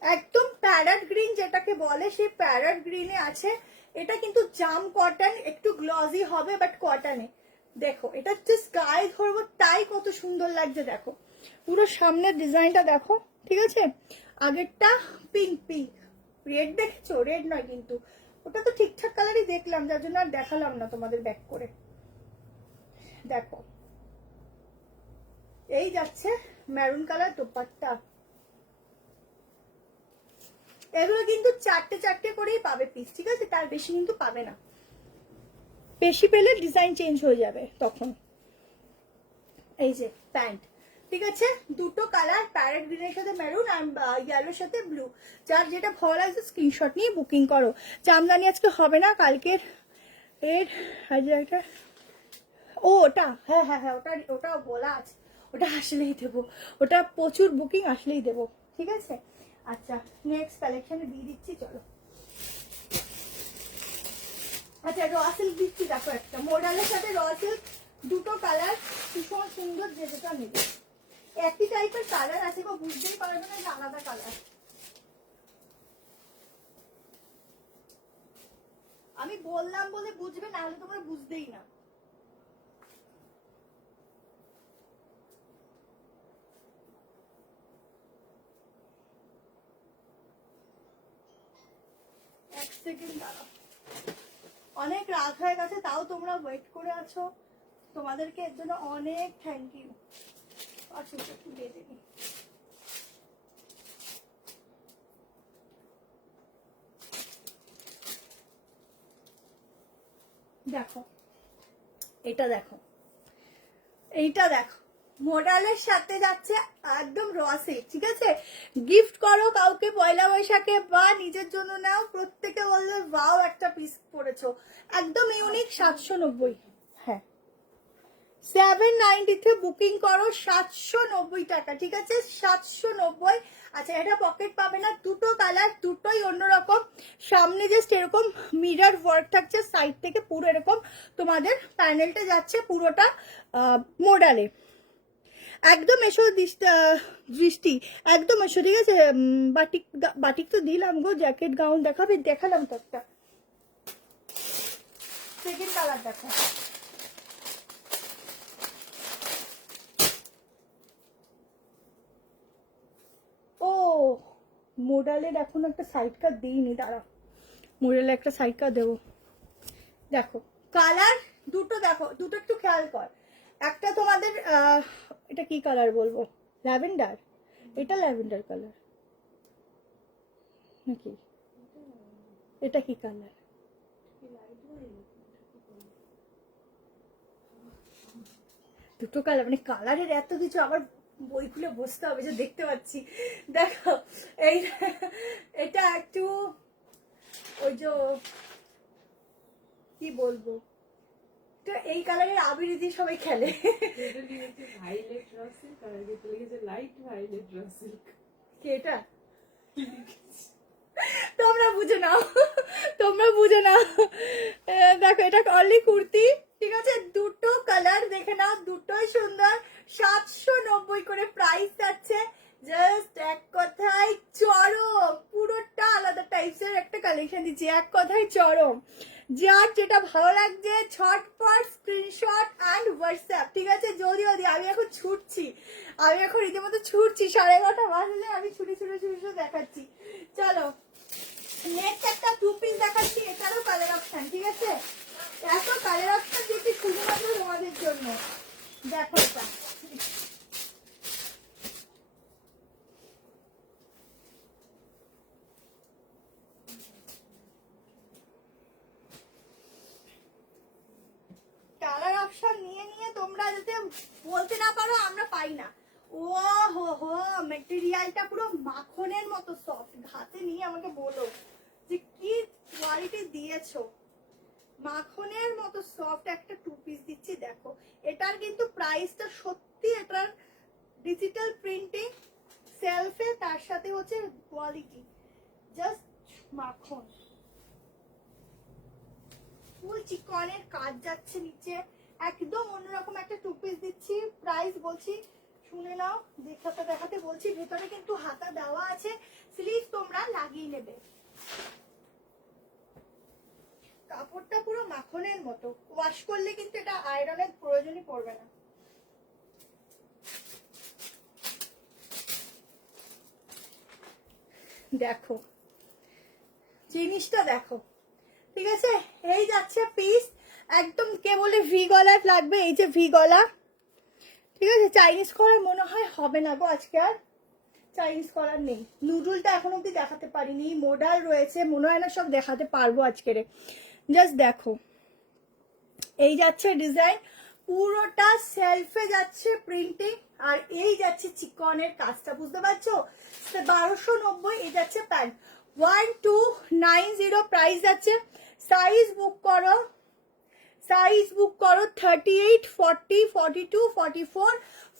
একদম প্যারট গ্রিন যেটাকে বলে, সেই প্যারট গ্রিনে আছে। এটা কিন্তু জাম কটন, একটু গ্লজি হবে বাট কটনে। দেখো এটা জাস্ট গায়ে ধরবো তাই কত সুন্দর লাগছে। দেখো পুরো সামনের ডিজাইনটা দেখো, ঠিক আছে? আগেরটা পিঙ্ক পিঙ্ক, রেড দেখেছো? রেড নয় কিন্তু, ওটা তো ঠিকঠাক কালারই দেখলাম, যার জন্য আর দেখালাম না তোমাদের ব্যাক করে। দেখো এই যাচ্ছে মেরুন কালার দোপাট্টা। এগুলো কিন্তু 4টে 4টে করেই পাবে পিস, ঠিক আছে? তার বেশি কিন্তু পাবে না, বেশি পেলে ডিজাইন চেঞ্জ হয়ে যাবে তখন। এই যে প্যান্ট, ঠিক আছে? দুটো কালার, প্যারেট গ্রিনের সাথে মেরুন আর ইয়েলোর সাথে ব্লু। যার যেটা ভালো লাগছে স্ক্রিনশট নিয়ে বুকিং করো। জামদানি আজকে হবে না, কালকের এর একটা ওটা হ্যাঁ হ্যাঁ হ্যাঁ ওটা বলা আছে, ওটা আসলেই দেবো, ওটা প্রচুর বুকিং আসলেই দেবো, ঠিক আছে? আচ্ছা নেক্সট কালেকশনে দিয়ে দিচ্ছি, চলো। আচ্ছা র সিল্ক দিচ্ছি, দেখো একটা মডেলের সাথে র সিল্ক, দুটো কালার ভীষণ সুন্দর, যে যেটা নেবে। একই টাইপের কালার আছে গো, বুঝতেই পারবে না যে আলাদা কালার। আমি বললাম বলে বুঝবে, না হলে তোমরা বুঝতেই না। এক সেকেন্ড দাঁড়াও, অনেক রাত হয়ে গেছে তাও তোমরা ওয়েট করে আছো, তোমাদেরকে এর জন্য অনেক থ্যাংক ইউ। আচ্ছা একটু দিয়ে দিই। দেখো এটা দেখো, এইটা দেখো মডেলের সাথে যাচ্ছে একদম র সিল্ক, ঠিক আছে? গিফট করো কাউকে পয়লা বৈশাখে বা নিজের জন্য নাও, প্রত্যেকে বলবে ওয়াও একটা পিস পরেছো, একদম ইউনিক। 790, হ্যাঁ 790 বুকিং করো, 790 টাকা, ঠিক আছে? 790। আচ্ছা এটা পকেট পাবে না, দুটো কালার, দুটোই অন্যরকম। সামনে জাস্ট এরকম মিরর ওয়ার্ক থাকছে, সাইড থেকে পুরো এরকম তোমাদের প্যানেলটা যাচ্ছে পুরোটা মডেলে। একদম এসো দৃষ্টি, একদম এসো, ঠিক আছে? বাটিক বাটিক তো দিলাম গো, জ্যাকেট গাউন দেখাবে, দেখালাম তো একটা। সেকেন্ড কালার দেখো, ও মোডালের এখন একটা সাইড কাট দিইনি, দাঁড়া মোডালে একটা সাইড কাট দেবো। দেখো কালার দুটো, দেখো দুটো একটু খেয়াল কর। একটা তোমাদের এটা কি কালার বলবো, ল্যাভেন্ডার, এটা ল্যাভেন্ডার কালার নাকি, এটা কি কালার, দুটো কালার, মানে কালারের এত কিছু, আবার বই খুলে বসতে হবে যে দেখতে পাচ্ছি। দেখো এই এটা একটু ওই যে কি বলবো, তো এই কালারের আবির দিয়ে সবাই খেলে। ভাইলেট রসিল কালার দিয়ে লিখেছে লাইট ভাইলেট রসিল। কি এটা তোমরা বুঝে নাও, তোমরা বুঝে নাও। দেখো এটা অনলি কুর্তি, ঠিক আছে, দুটো কালার দেখে নাও, দুটোই সুন্দর। 790 করে প্রাইস যাচ্ছে। জাস্ট এক কথায় চরম, পুরোটা আলাদা টাইপসের একটা কালেকশন দিচ্ছি, এক কথায় চরম। যার যেটা ভালো লাগছে ঝটপট স্ক্রিনশট অ্যান্ড হোয়াটসঅ্যাপ, ঠিক আছে। জলদি জলদি, আমি এখন ছুটছি, আমি এখন রীতিমতো ছুটছি, 11:30 বাজলে আমি ছুটে ছুটে ছুটে দেখাচ্ছি। চলো নেক্সট একটা 2 পিস দেখাচ্ছি, এটারও কালার অপশন, ঠিক আছে। এত কালার অপশন দিচ্ছি শুধুমাত্র তোমাদের জন্য। দেখো এটা কালার অপশন নিয়ে নিয়ে তোমরা যাতে বলতে না পারো আমরা পাই না। ও হো হো, ম্যাটেরিয়ালটা পুরো মাখনের মতো সফট, হাতে নিয়ে আমাকে বলো যে কি কোয়ালিটি দিয়েছো। মাখনের মতো সফট একটা 2 পিস দিচ্ছি। দেখো এটার কিন্তু প্রাইসটা সত্যি, এটার ডিজিটাল প্রিন্টিং সেলফে, তার সাথে হচ্ছে কোয়ালিটি জাস্ট মাখন। ফুল চিকনের কাজ যাচ্ছে নিচে, একদম অন্যরকম একটা 2 পিস দিচ্ছি। প্রাইস বলছি শুনে নাও, দেখাতে দেখাতে বলছি। ভেতরে কিন্তু হাতা দেওয়া আছে, স্লিভ তোমরা লাগিয়ে নেবে। কাপড়টা পুরো মাখনের মতো, ওয়াশ করলে কিন্তু এটা আয়রনের প্রয়োজনই পড়বে না। দেখো জিনিসটা দেখো, ঠিক আছে। এই যাচ্ছে পিস, একদম কে বলে ভি গলার লাগবে, এই যে ভি গলা, ঠিক আছে। চাইনিজ কলার মনে হয় হবে না গো আজকে, আর চাইনিজ কলার নেই। নুডলটা এখন অব্দি দেখাতে পারিনি, মোডাল রয়েছে, মনে হয় না সব দেখাতে পারবো আজকের। জাস্ট দেখো এই যাচ্ছে ডিজাইন, পুরোটা সেলফে যাচ্ছে প্রিন্টিং, আর এই যাচ্ছে চিকনের কাজটা, বুঝতে পারছো। 1290 এই যাচ্ছে প্যান্ট, 1290 প্রাইস যাচ্ছে। সাইজ বুক করো, সাইজ বুক করো 38, 40, 42, 44,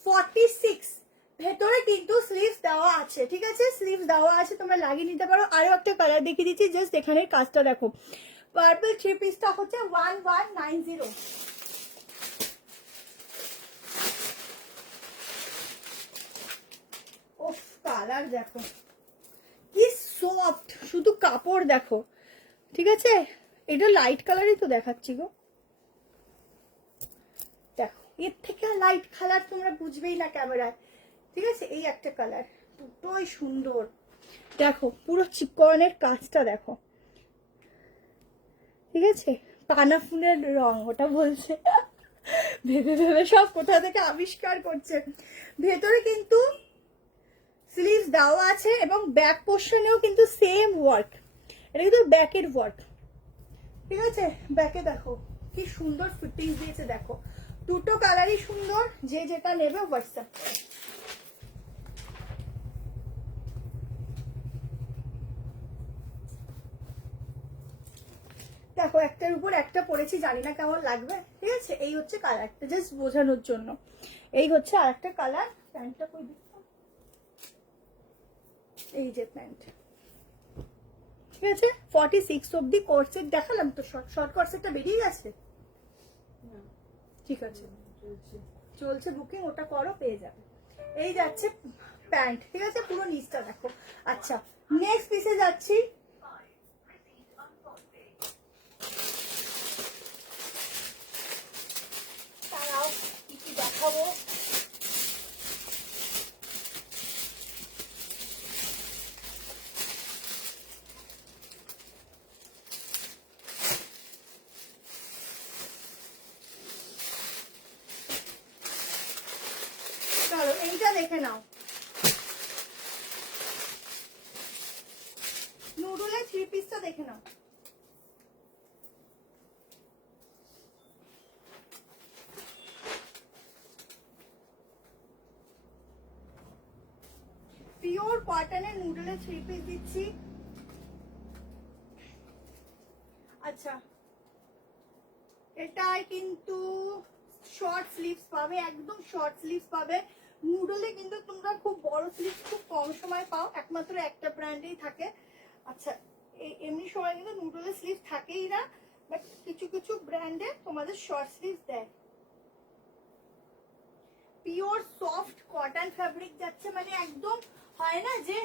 46। ভেতরে কিন্তু স্লিভস দেওয়া আছে, ঠিক আছে, স্লিভস দেওয়া আছে, তোমরা লাগিয়ে নিতে পারো। আরো একটা কালার দেখিয়ে দিচ্ছি, জাস্ট এখানে কাজটা দেখো। পার্পল 3 পিসটা হচ্ছে 1190। ওফ কালার দেখো কি সফট, শুধু কাপড় দেখো, ঠিক আছে। এটা লাইট কালারই তো দেখাচ্ছি গো, দেখো এর থেকে লাইট কালার তোমরা বুঝবেই না ক্যামেরায়, ঠিক আছে। এই একটা কালার, দুটোই সুন্দর। দেখো পুরো চিকনের কাজটা দেখো, ঠিক আছে। পানা ফুলের রং ওটা বলছে, ভেবে ভেবে সব কোথা থেকে আবিষ্কার করছে। ভেতরে কিন্তু স্লিভস দেওয়া আছে এবং ব্যাক পোর্শনেও কিন্তু সেম ওয়ার্ক, এটা কিন্তু ব্যাকের ওয়ার্ক, ঠিক আছে। ব্যাকে দেখো কি সুন্দর ফিটিং দিয়েছে, দেখো দুটো কালারই সুন্দর। যে যেটা নেবে হোয়াটসঅ্যাপ করে। দেখো একটার উপর একটা পরেছি, জানি না কেমন লাগবে, ঠিক আছে। এই হচ্ছে কালারটা, জাস্ট বোঝানোর জন্য। এই হচ্ছে আর একটা কালার। প্যান্টটা কই দিচ্ছ, এই যে প্যান্ট, ঠিক আছে। 46 অব্দি কোর্সেট দেখালাম তো, শর্ট কোর্সেটটা বেরিয়ে গেছে, ঠিক আছে, চলছে বুকিং, ওটা করো পেয়ে যাবে। এই যাচ্ছে প্যান্ট, ঠিক আছে, পুরো নিচটা দেখো। আচ্ছা নেক্সট পিসে যাচ্ছি। তারাও কি কি দেখাবো, দেখে নাও, নুডলের 3 পিসটা দেখে নাও। পিওর কটনের নুডলের 3 পিস দিচ্ছি। আচ্ছা, এটাই কিন্তু শর্ট স্লিভস পাবে, একদম শর্ট স্লিভস পাবে। নুডলে কিন্তু তোমরা খুব বড় স্লিভস খুব কম সময় পাও, একমাত্র একটা ব্র্যান্ডেই থাকে। আচ্ছা, এমনি সময় কিন্তু নুডলের স্লিভ থাকেই না, বাট কিছু কিছু ব্র্যান্ডে তোমাদের শর্ট স্লিভস দেয়। পিওর সফট কটন ফ্যাব্রিক যাচ্ছে, মানে একদম হয় না যে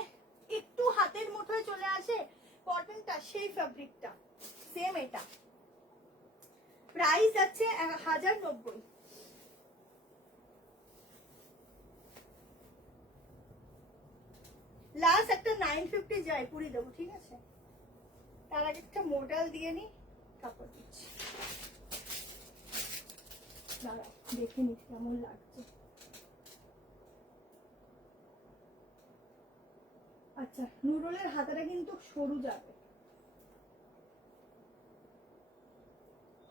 একটু হাতের মুঠোয় চলে আসে কটনটা, সেই ফ্যাব্রিকটা সেম এটা। প্রাইস যাচ্ছে 1090। লাস্ট একটা 950 জয়পুরি দেবো, ঠিক আছে? তার আগে একটা মডেল দিয়ে নি, কাপড় দিচ্ছি। দাঁড়াও দেখে নি কেমন লাগছে। আচ্ছা, নুডলের হাতাটা কিন্তু সরু যাবে।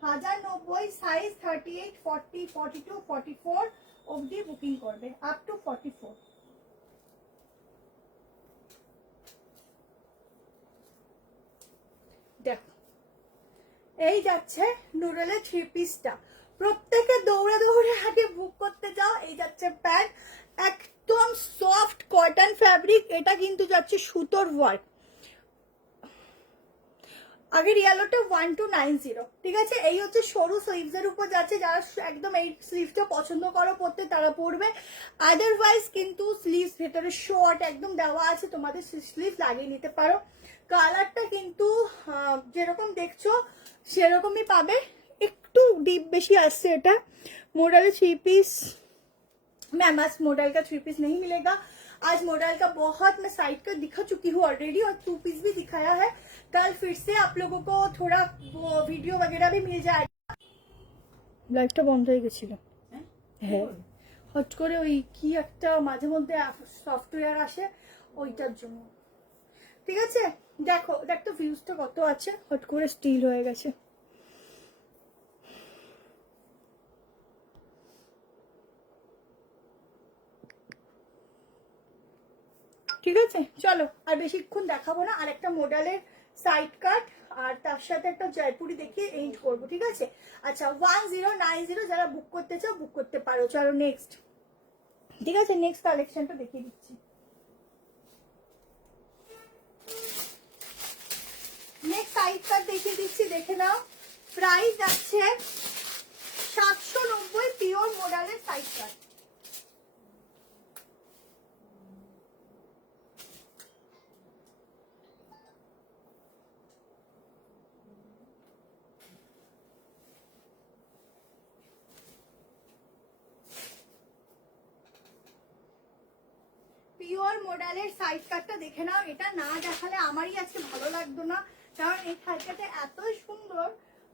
1090 সাইজ 38, 40, 42, 44 অবধি বুকিং করবে, আপ টু 44। দেখো, এই যাচ্ছে নুডলের 3 পিসটা। প্রত্যেকে দৌড়ে দৌড়ে আগে বুক করতে যাও। এই যাচ্ছে প্যান্ট, একদম সফট কটন ফ্যাব্রিক। এটা কিন্তু যাচ্ছে সুতোর ওয়ার্ক। আগের ইয়েলোটা 1290, ঠিক আছে? এই হচ্ছে সরু স্লিভস এর উপর যাচ্ছে। যারা একদম এই স্লিভটা পছন্দ করো পরতে তারা পরবে, আদারওয়াইজ কিন্তু স্লিভস ভেতরে শর্ট একদম দেওয়া আছে, তোমাদের স্লিভ লাগিয়ে নিতে পারো। কালারটা কিন্তু যেরকম দেখছো সেরকমই পাবে, একটু ডিপ বেশি আসছে এটা। मॉडल 3 पीस मैम आज मॉडल का 3 पीस नहीं मिलेगा। आज मॉडल का बहुत मैं साइड का दिखा चुकी हूँ ऑलरेडी, और 2 पीस भी दिखाया है। कल फिर से आप लोगों को थोड़ा वो वीडियो वगैरह भी मिल जाएगा। লাইভটা বন্ধ হয়ে গেছিল, হ্যাঁ হট করে ওই কি একটা মাঝে মধ্যে সফটওয়্যার আসে ওইটার জন্য, ঠিক আছে? দেখো দেখো ভিউজটা কত আছে, হট করে স্টিল হয়ে গেছে। ঠিক আছে, চলো আর বেশিক্ষণ দেখাবো না। আর একটা মডেলের সাইড কাট আর তার সাথে একটা জয়পুরি দেখিয়ে এন্ড করবো, ঠিক আছে? আচ্ছা, 1090 যারা বুক করতে চাও বুক করতে পারো। চলো নেক্সট, ঠিক আছে? নেক্সট কালেকশনটা দেখিয়ে দিচ্ছি। নেক্সট সাইড কাট দেখিয়ে দিচ্ছি, দেখে নাও। প্রাইস যাচ্ছে 790, পিওর মডেলের সাইড কাট। পিওর মডেলের সাইড কাটটা দেখে নাও। এটা না দেখালে আমারই আজকে ভালো লাগতো না, কারণ এই সাইডটা এতই সুন্দর।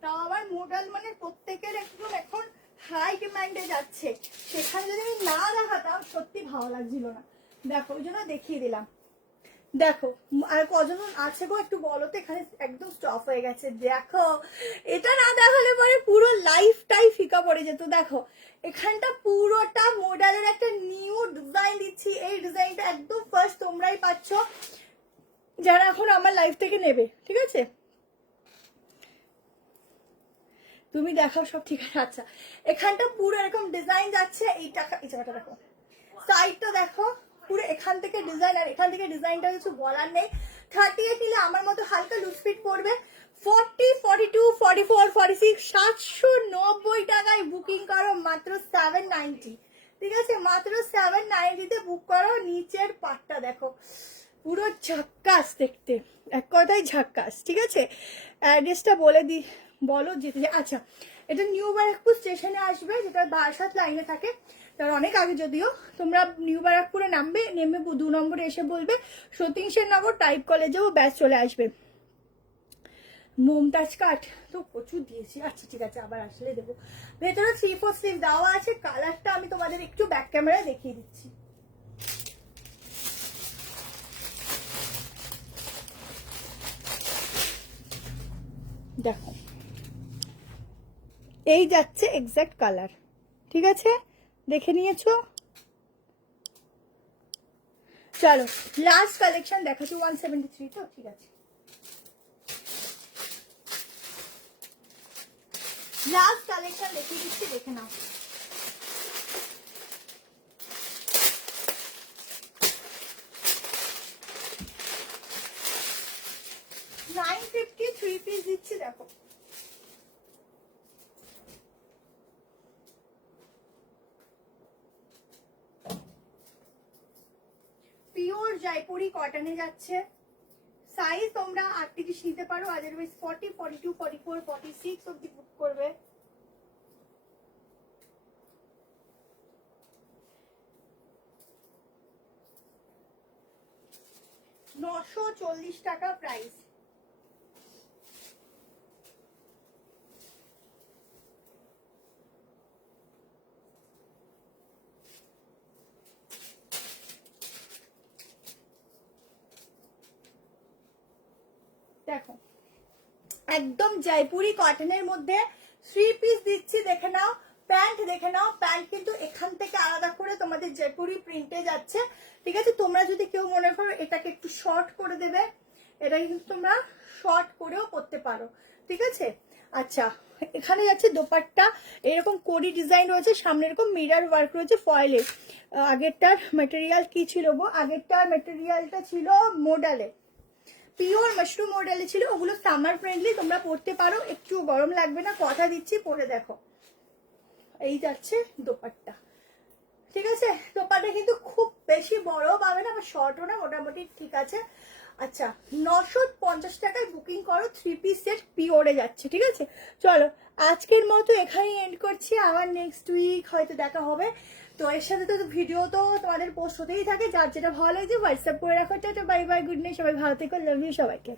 তাও আবার মডেল মানে প্রত্যেকের একদম এখন হাই ডিমান্ডে যাচ্ছে, সেখানে যদি আমি না দেখাতাম সত্যি ভালো লাগছিল না। দেখো ওই জন্য দেখিয়ে দিলাম। দেখো আর কজন আছে গো একটু বলো তো, এখানে একদম স্টপ হয়ে গেছে। দেখো এটা না দেখালে পরে পুরো লাইফটাই ফিকা পড়ে যেত। দেখো এখানটা পুরোটা মডেলের একটা নিউ ডিজাইন দিচ্ছি। এই ডিজাইনটা একদম ফার্স্ট তোমরাই পাচ্ছ যারা এখন আমার লাইফ থেকে নেবে, ঠিক আছে? তুমি দেখাও সব ঠিক আছে। আচ্ছা, এখানটা পুরো এরকম ডিজাইন যাচ্ছে। এই জায়গাটা দেখো, সাইডটা দেখো, পুরো এখান থেকে ডিজাইন আর এখান থেকে ডিজাইনটা কিছু বলার নেই। 38 নিলে আমার মতো হালকা লুজ ফিট পড়বে। 40, 42, 44, 46 790 টাকায় বুকিং করো, মাত্র 790, ঠিক আছে? মাত্র 790 বুক করো। নিচের পাটটা দেখো, পুরো ঝাক্কাস দেখতে, এক কথায় ঝাক্কাস, ঠিক আছে? অ্যাড্রেসটা বলে দি, বলো যেতে। আচ্ছা, এটা নিউ ব্যারাকপুর স্টেশনে আসবে, যেটা বারাসাত লাইনে থাকে, তার অনেক আগে। যদিও তোমরা নিউ ব্যারাকপুরে নামবে, নেমে 2 নম্বরে এসে বলবে সতীশ নগর টাইপ কলেজ যাবো, ব্যাস চলে আসবে। মমতাজ কাট তো প্রচুর দিয়েছি। আচ্ছা ঠিক আছে, আবার আসলে দেবো। ভেতরে 3/4 স্লিভ দেওয়া আছে। কালারটা আমি তোমাদের একটু ব্যাক ক্যামেরায় দেখিয়ে দিচ্ছি। দেখো এই যাচ্ছে এক্সাক্ট কালার, ঠিক আছে, দেখে নিয়েছো। চলো লাস্ট কালেকশন দেখাচ্ছি, 173 তো ঠিক আছে। লাস্ট কালেকশন দেখিয়ে দিচ্ছি, দেখে নাও। $950 3 পিস দিচ্ছি, দেখো পিওর জয়পুরি কটনে যাচ্ছে। সাইজ তোমরা 38 নিতে পারো, আদারওয়াইজ 40, 42, 44, 46 অবধি বুক করবে। $940 প্রাইস। দেখো একদম জয়পুরি কটনের মধ্যে 3 পিস দিচ্ছি, দেখে নাও। প্যান্ট দেখে নাও, প্যান্ট কিন্তু এখান থেকে আলাদা করে তোমাদের জয়পুরি প্রিন্টে যাচ্ছে, ঠিক আছে। তোমরা যদি কেউ মনে করো এটাকে একটু শর্ট করে দেবে, এটা কিন্তু তোমরা শর্ট করেও পরতে পারো, ঠিক আছে। আচ্ছা এখানে যাচ্ছে দোপাট্টা, এরকম কোডি ডিজাইন রয়েছে, সামনে এরকম মিরর ওয়ার্ক রয়েছে ফয়েলের। আগেরটার মেটেরিয়াল কি ছিল গো? আগেরটার মেটেরিয়ালটা ছিল মোডালে, পিওর মাশরুম মডেলে ছিল, ওগুলো সামার ফ্রেন্ডলি, তোমরা পরতে পারো, একটু গরম লাগবে না, কথা দিচ্ছি, পরে দেখো। এই যাচ্ছে দোপাট্টা, ঠিক আছে। দোপাট্টা কিন্তু খুব বেশি বড় পাবে না, বা শর্টও না, মোটামুটি ঠিক আছে। আচ্ছা 950 টাকায় বুকিং করো, 3 পিস সেট পিওরে যাচ্ছে, ঠিক আছে। চলো আজকের মতো এখানেই এন্ড করছি, আবার নেক্সট উইক হয়তো দেখা হবে। তো এর সাথে তো ভিডিও তো তোমাদের পোস্ট হতেই থাকে, যার যেটা ভালো লাগছে হোয়াটসঅ্যাপ করে রাখো। Tata bye bye, good night, সবাই ভালো থেকো, লাভ ইউ সবাইকে।